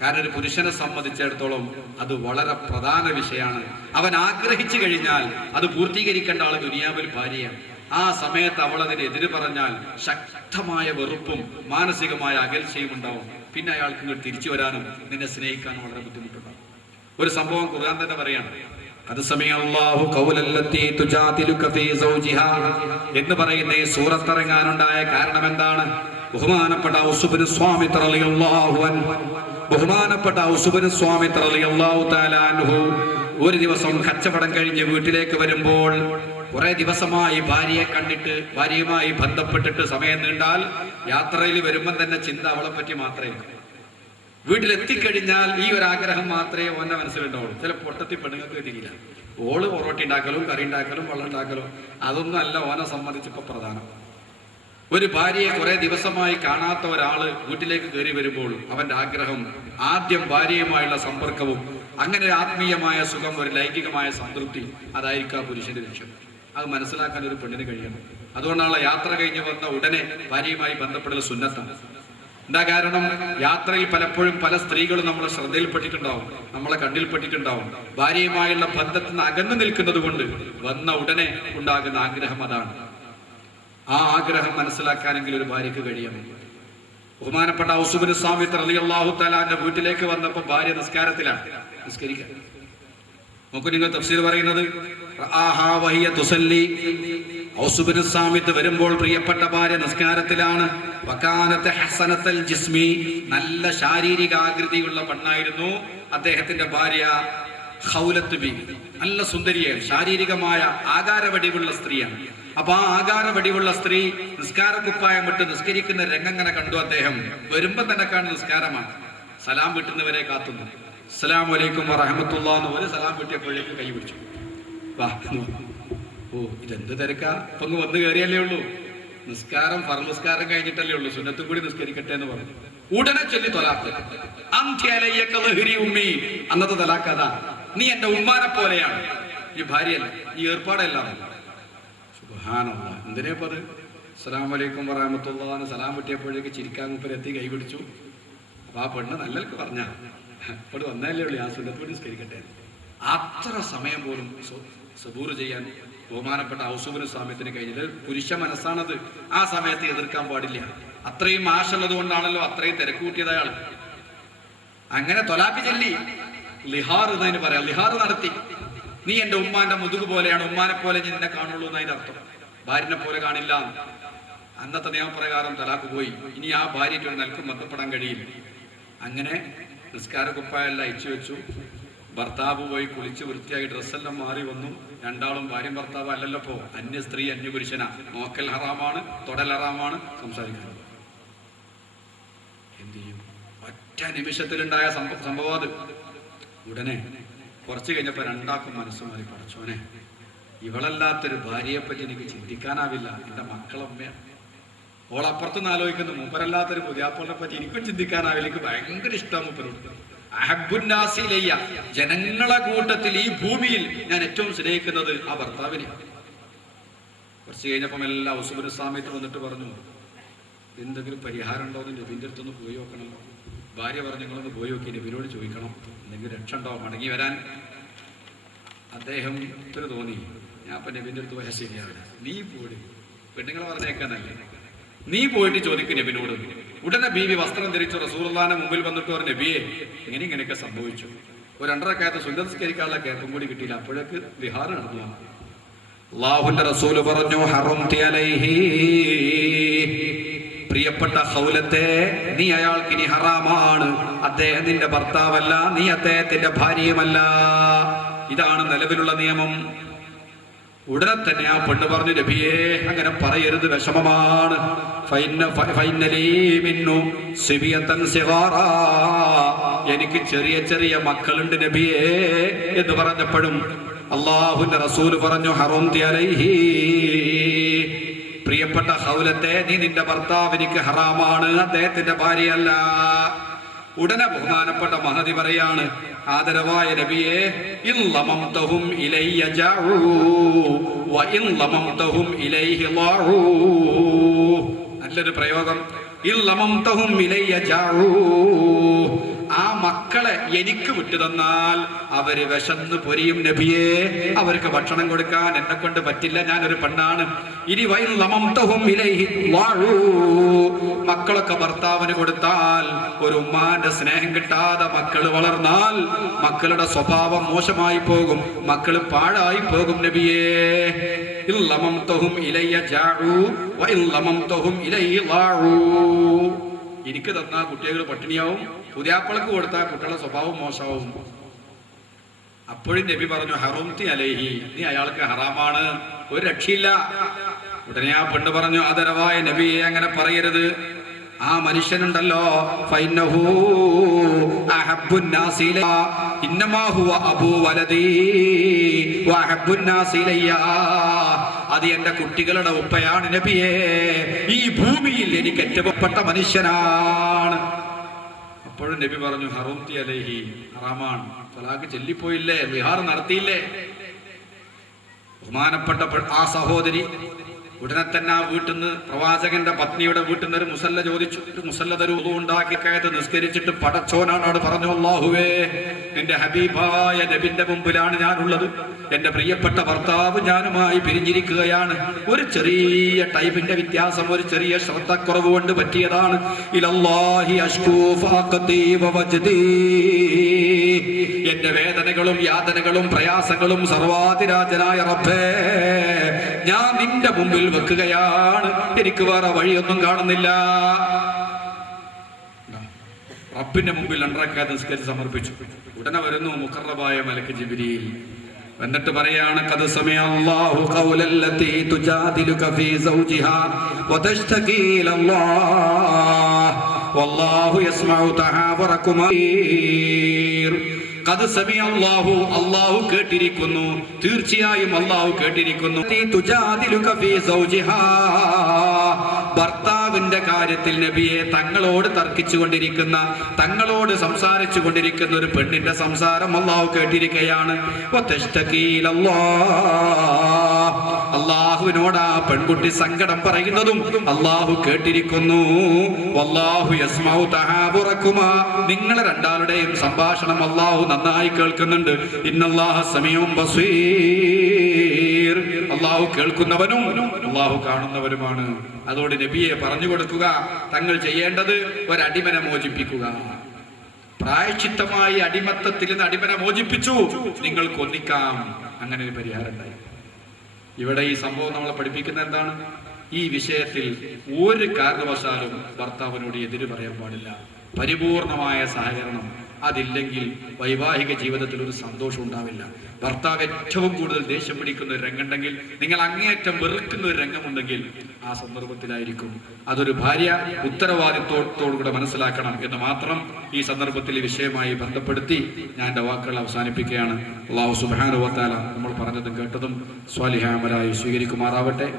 കാരണം ഒരു പുരുഷനെ സംബന്ധിച്ചിടത്തോളം അത് വളരെ പ്രധാന വിഷയമാണ്. അവൻ ആഗ്രഹിച്ചു കഴിഞ്ഞാൽ അത് പൂർത്തീകരിക്കേണ്ട ആൾ ദുനിയാവിൽ ഭാര്യയാണ്. ആ സമയത്ത് അവൾ അതിന് എതിര് പറഞ്ഞാൽ ശക്തമായ വെറുപ്പും മാനസികമായ അകൽച്ചയും ഉണ്ടാവും. പിന്നെ അയാൾക്ക് ഇങ്ങോട്ട് തിരിച്ചു വരാനും നിന്നെ സ്നേഹിക്കാനും വളരെ ബുദ്ധിമുട്ടുണ്ടാവും. ഒരു സംഭവം ഖുർആൻ തന്നെ പറയാണ്, അത് സമയല്ലാഹു ഖൗലല്ലത്തി തുജാദിലുക ഫീ സൗജിഹാ എന്ന് പറയുന്ന ഈ സൂറത്ത് ഇറങ്ങാനുണ്ടായ കാരണം എന്താണ്? ബഹുമാനപ്പെട്ട ഔസ് ഇബ്നു സ്വാമിത് റളിയല്ലാഹു അൻഹു റളിയല്ലാഹു തആല അൻഹു ഒരു ദിവസം കച്ചവടം കഴിഞ്ഞ് വീട്ടിലേക്ക് വരുമ്പോൾ കുറെ ദിവസമായി ഭാര്യയെ കണ്ടിട്ട്, ഭാര്യയുമായി ബന്ധപ്പെട്ടിട്ട് സമയം നീണ്ടാൽ യാത്രയിൽ വരുമ്പം തന്നെ ചിന്ത അവളെ പറ്റി മാത്രമേ. വീട്ടിലെത്തിക്കഴിഞ്ഞാൽ ഈ ഒരു ആഗ്രഹം മാത്രമേ ഓന്റെ മനസ്സിലുണ്ടാവുള്ളൂ. ചില പൊട്ടത്തി പെണ്ണുങ്ങൾക്ക് കിട്ടിയില്ല. ഓള് പൊറോട്ടി ഉണ്ടാക്കലും കറി ഉണ്ടാക്കലും വെള്ളം ഉണ്ടാക്കലും അതൊന്നും അല്ല ഓനെ സംബന്ധിച്ചിപ്പോ പ്രധാനം. ഒരു ഭാര്യയെ കുറെ ദിവസമായി കാണാത്ത ഒരാള് വീട്ടിലേക്ക് കയറി വരുമ്പോൾ അവന്റെ ആഗ്രഹം ആദ്യം ഭാര്യയുമായുള്ള സമ്പർക്കവും അങ്ങനെ ആത്മീയമായ സുഖം, ഒരു ലൈംഗികമായ സംതൃപ്തി, അതായിരിക്കും പുരുഷന്റെ ലക്ഷ്യം. അത് മനസ്സിലാക്കാൻ ഒരു പെണ്ണിന് കഴിയണം. അതുകൊണ്ടാണ് യാത്ര കഴിഞ്ഞ് വന്ന ഉടനെ ഭാര്യയുമായി ബന്ധപ്പെടൽ സുന്നത്താണ്. എന്താ കാരണം? യാത്രയിൽ പലപ്പോഴും പല സ്ത്രീകളും നമ്മളെ ശ്രദ്ധയിൽപ്പെട്ടിട്ടുണ്ടാവും, നമ്മളെ കണ്ണിൽപ്പെട്ടിട്ടുണ്ടാവും. ഭാര്യയുമായുള്ള ബന്ധത്തിൽ നിന്ന് അകന്നു നിൽക്കുന്നത് കൊണ്ട് വന്ന ഉടനെ ഉണ്ടാകുന്ന ആഗ്രഹം അതാണ്. ആ ആഗ്രഹം മനസ്സിലാക്കാനെങ്കിൽ ഒരു ഭാര്യക്ക് കഴിയണം. ബഹുമാനപ്പെട്ട ഔസ് ഇബ്നു സ്വാമിത് റളിയല്ലാഹു തആല വീട്ടിലേക്ക് വന്നപ്പോൾ ഭാര്യ നിസ്കാരത്തിലാണ്, നിസ്കരിക്കാൻ. നോക്കൂ, നിങ്ങൾ തഫ്സീർ പറയുന്നത്, ഔസ് ഇബ്നു സ്വാമിത് വരുമ്പോൾ പ്രിയപ്പെട്ട ഭാര്യ നിസ്കാരത്തിലാണ്. നല്ല ശാരീരിക ആകൃതിയുള്ള പെണ്ണായിരുന്നു അദ്ദേഹത്തിന്റെ ഭാര്യ ഖൗലത്ത് ബീവി. നല്ല സുന്ദരിയാണ്, ശാരീരികമായ ആകാരവടിവുള്ള സ്ത്രീയാണ്. അപ്പൊ ആ ആകാരവടിവുള്ള സ്ത്രീ നിസ്കാരക്കുപ്പായം വിട്ട് നിസ്കരിക്കുന്ന രംഗങ്ങനെ കണ്ടു. അദ്ദേഹം വരുമ്പോ തന്നെ കാണുന്ന നിസ്കാരമാണ്. സലാം വിട്ടുന്നവരെ കാത്തുന്നു. അസ്സലാമു അലൈക്കും വറഹ്മത്തുള്ളാഹി എന്ന് ഒരു സലാം വിട്ടിയപ്പോഴേക്ക് കൈ പിടിച്ചു. ഓ, ഇതെന്ത് തിരക്കാ, ഇപ്പൊ വന്ന് കയറിയല്ലേ ഉള്ളൂ. നിസ്കാരം ഫർനിസ്കാരം കഴിഞ്ഞിട്ടല്ലേ ഉള്ളൂ, സുന്നത്തും കൂടി നിസ്കരിക്കട്ടെ എന്ന് പറഞ്ഞു. ഉടനെ ചൊല്ലി തൊലാക്ക്. അന്നത്തെ തലാക്ക് അതാ, നീ എന്റെ ഉമ്മാനെ പോലെയാണ്, ഈ ഭാര്യയല്ല, ഈ ഏർപ്പാടെല്ലാം. സുബ്ഹാനല്ലാഹ്, എന്തിനാ അത്? അസ്സലാമു അലൈക്കും വറഹ്മത്തുള്ളാഹി സലാം വിട്ടിയപ്പോഴേക്ക് ചിരിക്കാൻ മുപ്പരെത്തി കൈ പിടിച്ചു. അപ്പൊ ആ പെണ്ണ് നല്ലക്ക് പറഞ്ഞ ഇപ്പോൾ വന്നല്ലേ ഉള്ളൂ, ആ സുന്നത്ത് കൂടി നിസ്കരിക്കട്ടെ. അത്ര സമയം പോലും സബൂർ ചെയ്യാൻ ബഹുമാനപ്പെട്ട ഔസ് ഇബ്നു സ്വാമിത്തിന് കഴിഞ്ഞത്. പുരുഷ മനസ്സാണത്, ആ സമയത്ത് എതിർക്കാൻ പാടില്ല. അത്രയും ആശുള്ളത് കൊണ്ടാണല്ലോ അത്രയും തിരക്ക് കൂട്ടിയത് അയാൾ. അങ്ങനെ തൊലാക്ക് ചൊല്ലി ലിഹാർ എന്നതിന് പറയാം, ലിഹാർ നടത്തി. നീ എന്റെ ഉമ്മാന്റെ മുതുക് പോലെയാണ്, ഉമ്മാനെ പോലെ ഞാൻ നിന്നെ കാണുള്ളൂ എന്നതിന്റെ അർത്ഥം. ഭാര്യനെ പോലെ കാണില്ല. അന്നത്തെ നിയമപ്രകാരം തലാക്ക് പോയി. ഇനി ആ ഭാര്യയ്ക്ക് നിൽക്കും ബന്ധപ്പെടാൻ കഴിയില്ല. അങ്ങനെ നിസ്കാര കുപ്പായെല്ലാം അയച്ചു വെച്ചു. ഭർത്താവ് പോയി കുളിച്ച് വൃത്തിയായി ഡ്രസ്സെല്ലാം മാറി വന്നു. രണ്ടാളും ഭാര്യയും ഭർത്താവ് അല്ലല്ലോ. പോ അന്യ സ്ത്രീ അന്യ പുരുഷനാ. നോക്കൽ ഹറാമാണ്, തൊടൽ ഹറാമാണ്, സംസാരിക്കുന്നത്. എന്ത് ചെയ്യും? ഒറ്റ നിമിഷത്തിലുണ്ടായ സംഭവം അത്. ഉടനെ കുറച്ച് കഴിഞ്ഞപ്പോൾ രണ്ടാക്കും മനസ്സ് മാറി, പഠിച്ചോനെ ഇവളല്ലാത്തൊരു ഭാര്യയെപ്പറ്റി എനിക്ക് ചിന്തിക്കാനാവില്ല, എൻ്റെ മക്കളമ്മയാണ്. ഓളപ്പുറത്തുനിന്ന് ആലോചിക്കുന്നു, മൂപ്പരല്ലാത്തൊരു പുതിയാപ്പളിനെ പറ്റി എനിക്കും ചിന്തിക്കാനാവില്ല, എനിക്ക് ഭയങ്കര ഇഷ്ടമാണ് മൂപ്പരോട്. അഹബ്ബുന്നാസിലയ്യ, ജനങ്ങളെ കൂട്ടത്തിൽ ഈ ഭൂമിയിൽ ഞാൻ ഏറ്റവും സ്നേഹിക്കുന്നത് ആ ഭർത്താവിനെ. കുറച്ച് കഴിഞ്ഞപ്പം എല്ലാ ഉസുബിന് സാമയത്ത് വന്നിട്ട് പറഞ്ഞു, എന്തെങ്കിലും പരിഹാരം ഉണ്ടോ എന്ന് നബിൻ്റെ അടുത്തൊന്ന് പോയി നോക്കണമല്ലോ. ഭാര്യ പറഞ്ഞു, നിങ്ങളൊന്ന് പോയി നോക്കി നബിനോട് ചോദിക്കണം, എന്തെങ്കിലും രക്ഷ ഉണ്ടോ മടങ്ങി വരാൻ. അദ്ദേഹത്തിന് തോന്നി, ഞാൻ അപ്പം നബിൻ്റെ അടുത്ത് പോയാൽ ശരിയാവില്ല, നീ പോയി പെണ്ണുങ്ങളെ പറഞ്ഞേക്കാനല്ലേ, നീ പോയിട്ട് ചോദിക്കും നബിനോട്. ഉടനെ ബീവി വസ്ത്രം ധരിച്ചു റസൂലുള്ളാഹിന്റെ മുമ്പിൽ വന്നിട്ട് പറഞ്ഞു, നബിയെ ഇങ്ങനെയൊക്കെ സംഭവിച്ചു, ഒരു 2 സുന്ദരിക്കാനുള്ള കേൾക്കും കൂടി കിട്ടിയില്ല, അപ്പോഴേക്ക് വിഹാരം നടന്നു. അല്ലാഹുവിന്റെ റസൂല് പറഞ്ഞു, ഹറംതി അലൈഹി, പ്രിയപ്പെട്ട ഖൗലത്തെ നീ അയാൾക്ക് ഇനി ഹറാമാണ്, അദ്ദേഹം നിന്റെ ഭർത്താവല്ല, നീ അദ്ദേഹത്തിന്റെ ഭാര്യയുമല്ല. ഇതാണ് നിലവിലുള്ള നിയമം. ഉടനെ തന്നെ ആ പെണ്ണ് പറഞ്ഞു, നബിയേ അങ്ങനെ പറയരുത്, വിഷമമാണ്. എനിക്ക് ചെറിയ ചെറിയ മക്കളുണ്ട് നബിയേ എന്ന് പറഞ്ഞപ്പോഴും അല്ലാഹുവിന്റെ റസൂല് പറഞ്ഞു, ഹറംതി അലൈഹി, പ്രിയപ്പെട്ട ഖൗലത്തെ നീ നിന്റെ ഭർത്താവ് എനിക്ക് ഹറാമാണ്, അദ്ദേഹത്തിന്റെ ഭാര്യയല്ല. ഉടനെ ബഹുമാനപ്പെട്ട മഹദി പറയാണ്, ആദരവായ നബിയെ, ഇൻ ലമംതഹും ഇലയ്യ ജഊ വ ഇൻ ലമംതഹും ഇലൈഹി ളഊ. നല്ലൊരു പ്രയോഗം. ഇൻ ലമംതഹും ഇലയ്യ ജഊ, ആ മക്കളെ എനിക്ക് വിട്ടു തന്നാൽ അവര് വിശന്ന് പൊരിയും നബിയെ, അവർക്ക് ഭക്ഷണം കൊടുക്കാൻ എന്നെ കൊണ്ട് പറ്റില്ല, ഞാനൊരു പെണ്ണാണ്. ഇനി വൈൻ ലമംതഹും ഇലൈഹി ളഊ, മക്കളൊക്കെ ഭർത്താവിന് കൊടുത്താൽ ഒരു ഉമ്മാന്റെ സ്നേഹം കിട്ടാതെ മക്കൾ വളർന്നാൽ മക്കളുടെ സ്വഭാവം മോശമായി പോകും, മക്കൾ പാഴായി പോകും നബിയേ. ഇൻ ലമംതഹും ഇലയ്യ ജഊ വ ഇൻ ലമംതഹും ഇലൈഹി ളഊ, എനിക്ക് തന്നാൽ കുട്ടികൾ പട്ടിണിയാവും, പുതിയാപ്പളക്ക് കൊടുത്താൽ കുട്ടികളുടെ സ്വഭാവം മോശമാവും. അപ്പോഴും നബി പറഞ്ഞു, ഹറംതി അലൈഹി, നീ അയാൾക്ക് ഹറാമാണ്, ഒരു രക്ഷയില്ല. ഉടനെ ആ പെണ്ണ് പറഞ്ഞു, ആദരവായ നബിയെ അങ്ങനെ പറയരുത്, ആ മനുഷ്യനുണ്ടല്ലോ, ഫൈനഹു അഹബ്ബുന്നാസി ഇലയ്യ ഇന്നമാ ഹുവ അബൂ വലദീ വ അഹബ്ബുന്നാസി ഇലയ്യ, അത് എന്റെ കുട്ടികളുടെ ഉപ്പയാണ് നബിയെ, ഈ ഭൂമിയിൽ എനിക്ക് ഏറ്റവും പെട്ട മനുഷ്യനാണ്. അപ്പോഴും നബി പറഞ്ഞു, ഹറംതി അലൈഹി, ഹറാമാണ്, തലാഖ് ചൊല്ലിപ്പോയില്ലേ, വിഹാർ നടത്തിയില്ലേ. ബഹുമാനപ്പെട്ട ആ സഹോദരി ഉടനെ തന്നെ ആ വീട്ടിൽ നിന്ന്, പ്രവാചകന്റെ പത്നിയുടെ വീട്ടിൽ നിന്ന് ഒരു മുസല്ല ചോദിച്ചു. ഒരു മുസല്ല തരൂ, ഉണ്ടാക്കി കയത്ത് നിസ്കരിച്ചിട്ട് പടച്ചോനാണ് പറഞ്ഞു, അല്ലാഹുവേ നിന്റെ ഹബീബായ നബിന്റെ മുമ്പിലാണ് ഞാനുള്ളത്, എന്റെ പ്രിയപ്പെട്ട ഭർത്താവ് ഞാനുമായി പിരിഞ്ഞിരിക്കുകയാണ്, ഒരു ചെറിയ ടൈപ്പിന്റെ വ്യത്യാസം, ഒരു ചെറിയ ശ്രദ്ധക്കുറവ് കൊണ്ട് പറ്റിയതാണ്. ഇലല്ലാഹി അശ്കൂ ഫഖതി വവജ്ദി, എന്റെ വേദനകളും യാതനകളും പ്രയാസങ്ങളും സർവാധിരാജനായ റബ്ബേ ഞാൻ നിന്റെ മുമ്പിൽ വെക്കുകയാണ്, എനിക്ക് വേറെ വഴിയൊന്നും കാണുന്നില്ല. റബ്ബിന്റെ മുമ്പിൽ 2 റക്അത്ത് നിസ്കരിച്ച് സമർപ്പിച്ചു. ഉടനെ വരുന്നു മുഖറബായ മലക്ക് ജിബ്രീൽ, എന്നിട്ട് പറയാണ്, ഖദ് സമിഅ അല്ലാഹു ഖൗലല്ലതി തുജാദിലുക ഫീ സൗജിഹാ വതശ്തകീ ഇലല്ലാഹ് വല്ലാഹു യസ്മഉ തഹാവറകുമാ. ഖദ് സമിഅ അല്ലാഹു, അല്ലാഹു കേട്ടിരിക്കുന്നു, തീർച്ചയായും അല്ലാഹു കേട്ടിരിക്കുന്നു. തുജാദിലുക ഫീ സൗജിഹാ, ഭർത്താവിന്റെ കാര്യത്തിൽ നബിയെ തങ്ങളോട് തർക്കിച്ചു കൊണ്ടിരിക്കുന്ന, തങ്ങളോട് സംസാരിച്ചു കൊണ്ടിരിക്കുന്ന ഒരു പെണ്ണിന്റെ സംസാരം അല്ലാഹു കേട്ടിരിക്കുകയാണ്. അല്ലാഹുവിനോട് ആ പെൺകുട്ടി സങ്കടം പറയുന്നതും അല്ലാഹു കേട്ടിരിക്കുന്നു. വല്ലാഹു യസ്മഉ തഹാബുറകുമാ, നിങ്ങളെ രണ്ടാളുടെയും സംഭാഷണം അല്ലാഹു നന്നായി കേൾക്കുന്നുണ്ട്. ഇന്നല്ലാഹ സമീഉൻ ബസീർ, അല്ലാഹു കേൾക്കുന്നവനും അല്ലാഹു കാണുന്നവരുമാണ്. അതോട് നബിയെ പറഞ്ഞു കൊടുക്കുക, തങ്ങൾ ചെയ്യേണ്ടത് ഒരടിമനെ മോചിപ്പിക്കുക. പ്രായശ്ചിത്തമായി അടിമത്തത്തിൽ നിന്ന് അടിമനെ മോചിപ്പിച്ചു, നിങ്ങൾക്ക് ഒന്നിക്കാം. അങ്ങനെ ഒരു പരിഹാരം ഉണ്ടായി. ഇവിടെ ഈ സംഭവം നമ്മളെ പഠിപ്പിക്കുന്ന എന്താണ്? ഈ വിഷയത്തിൽ ഒരു കാരണവശാലും ഭർത്താവിനോട് എതിര് പറയാൻ പാടില്ല. പരിപൂർണമായ സഹകരണം അതില്ലെങ്കിൽ വൈവാഹിക ജീവിതത്തിൽ ഒരു സന്തോഷം ഉണ്ടാവില്ല. ഭർത്താവ് ഏറ്റവും കൂടുതൽ ദേഷ്യം പിടിക്കുന്ന ഒരു രംഗമുണ്ടെങ്കിൽ, നിങ്ങൾ അങ്ങേയറ്റം വെറുക്കുന്ന ഒരു രംഗമുണ്ടെങ്കിൽ ആ സന്ദർഭത്തിലായിരിക്കും. അതൊരു ഭാര്യ ഉത്തരവാദിത്വത്തോടുകൂടെ മനസ്സിലാക്കണം എന്ന് മാത്രം ഈ സന്ദർഭത്തിൽ ഈ വിഷയമായി ബന്ധപ്പെടുത്തി ഞാൻ എൻ്റെ വാക്കുകൾ അവസാനിപ്പിക്കുകയാണ്. അല്ലാഹു സുബ്ഹാനഹു വ തആല നമ്മൾ പറഞ്ഞതും കേട്ടതും സ്വാലിഹായ അമലായി സ്വീകരിക്കുമാറാവട്ടെ.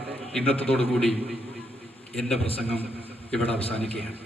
ഇന്നത്തോടുകൂടി എൻ്റെ പ്രസംഗം ഇവിടെ അവസാനിക്കുകയാണ്.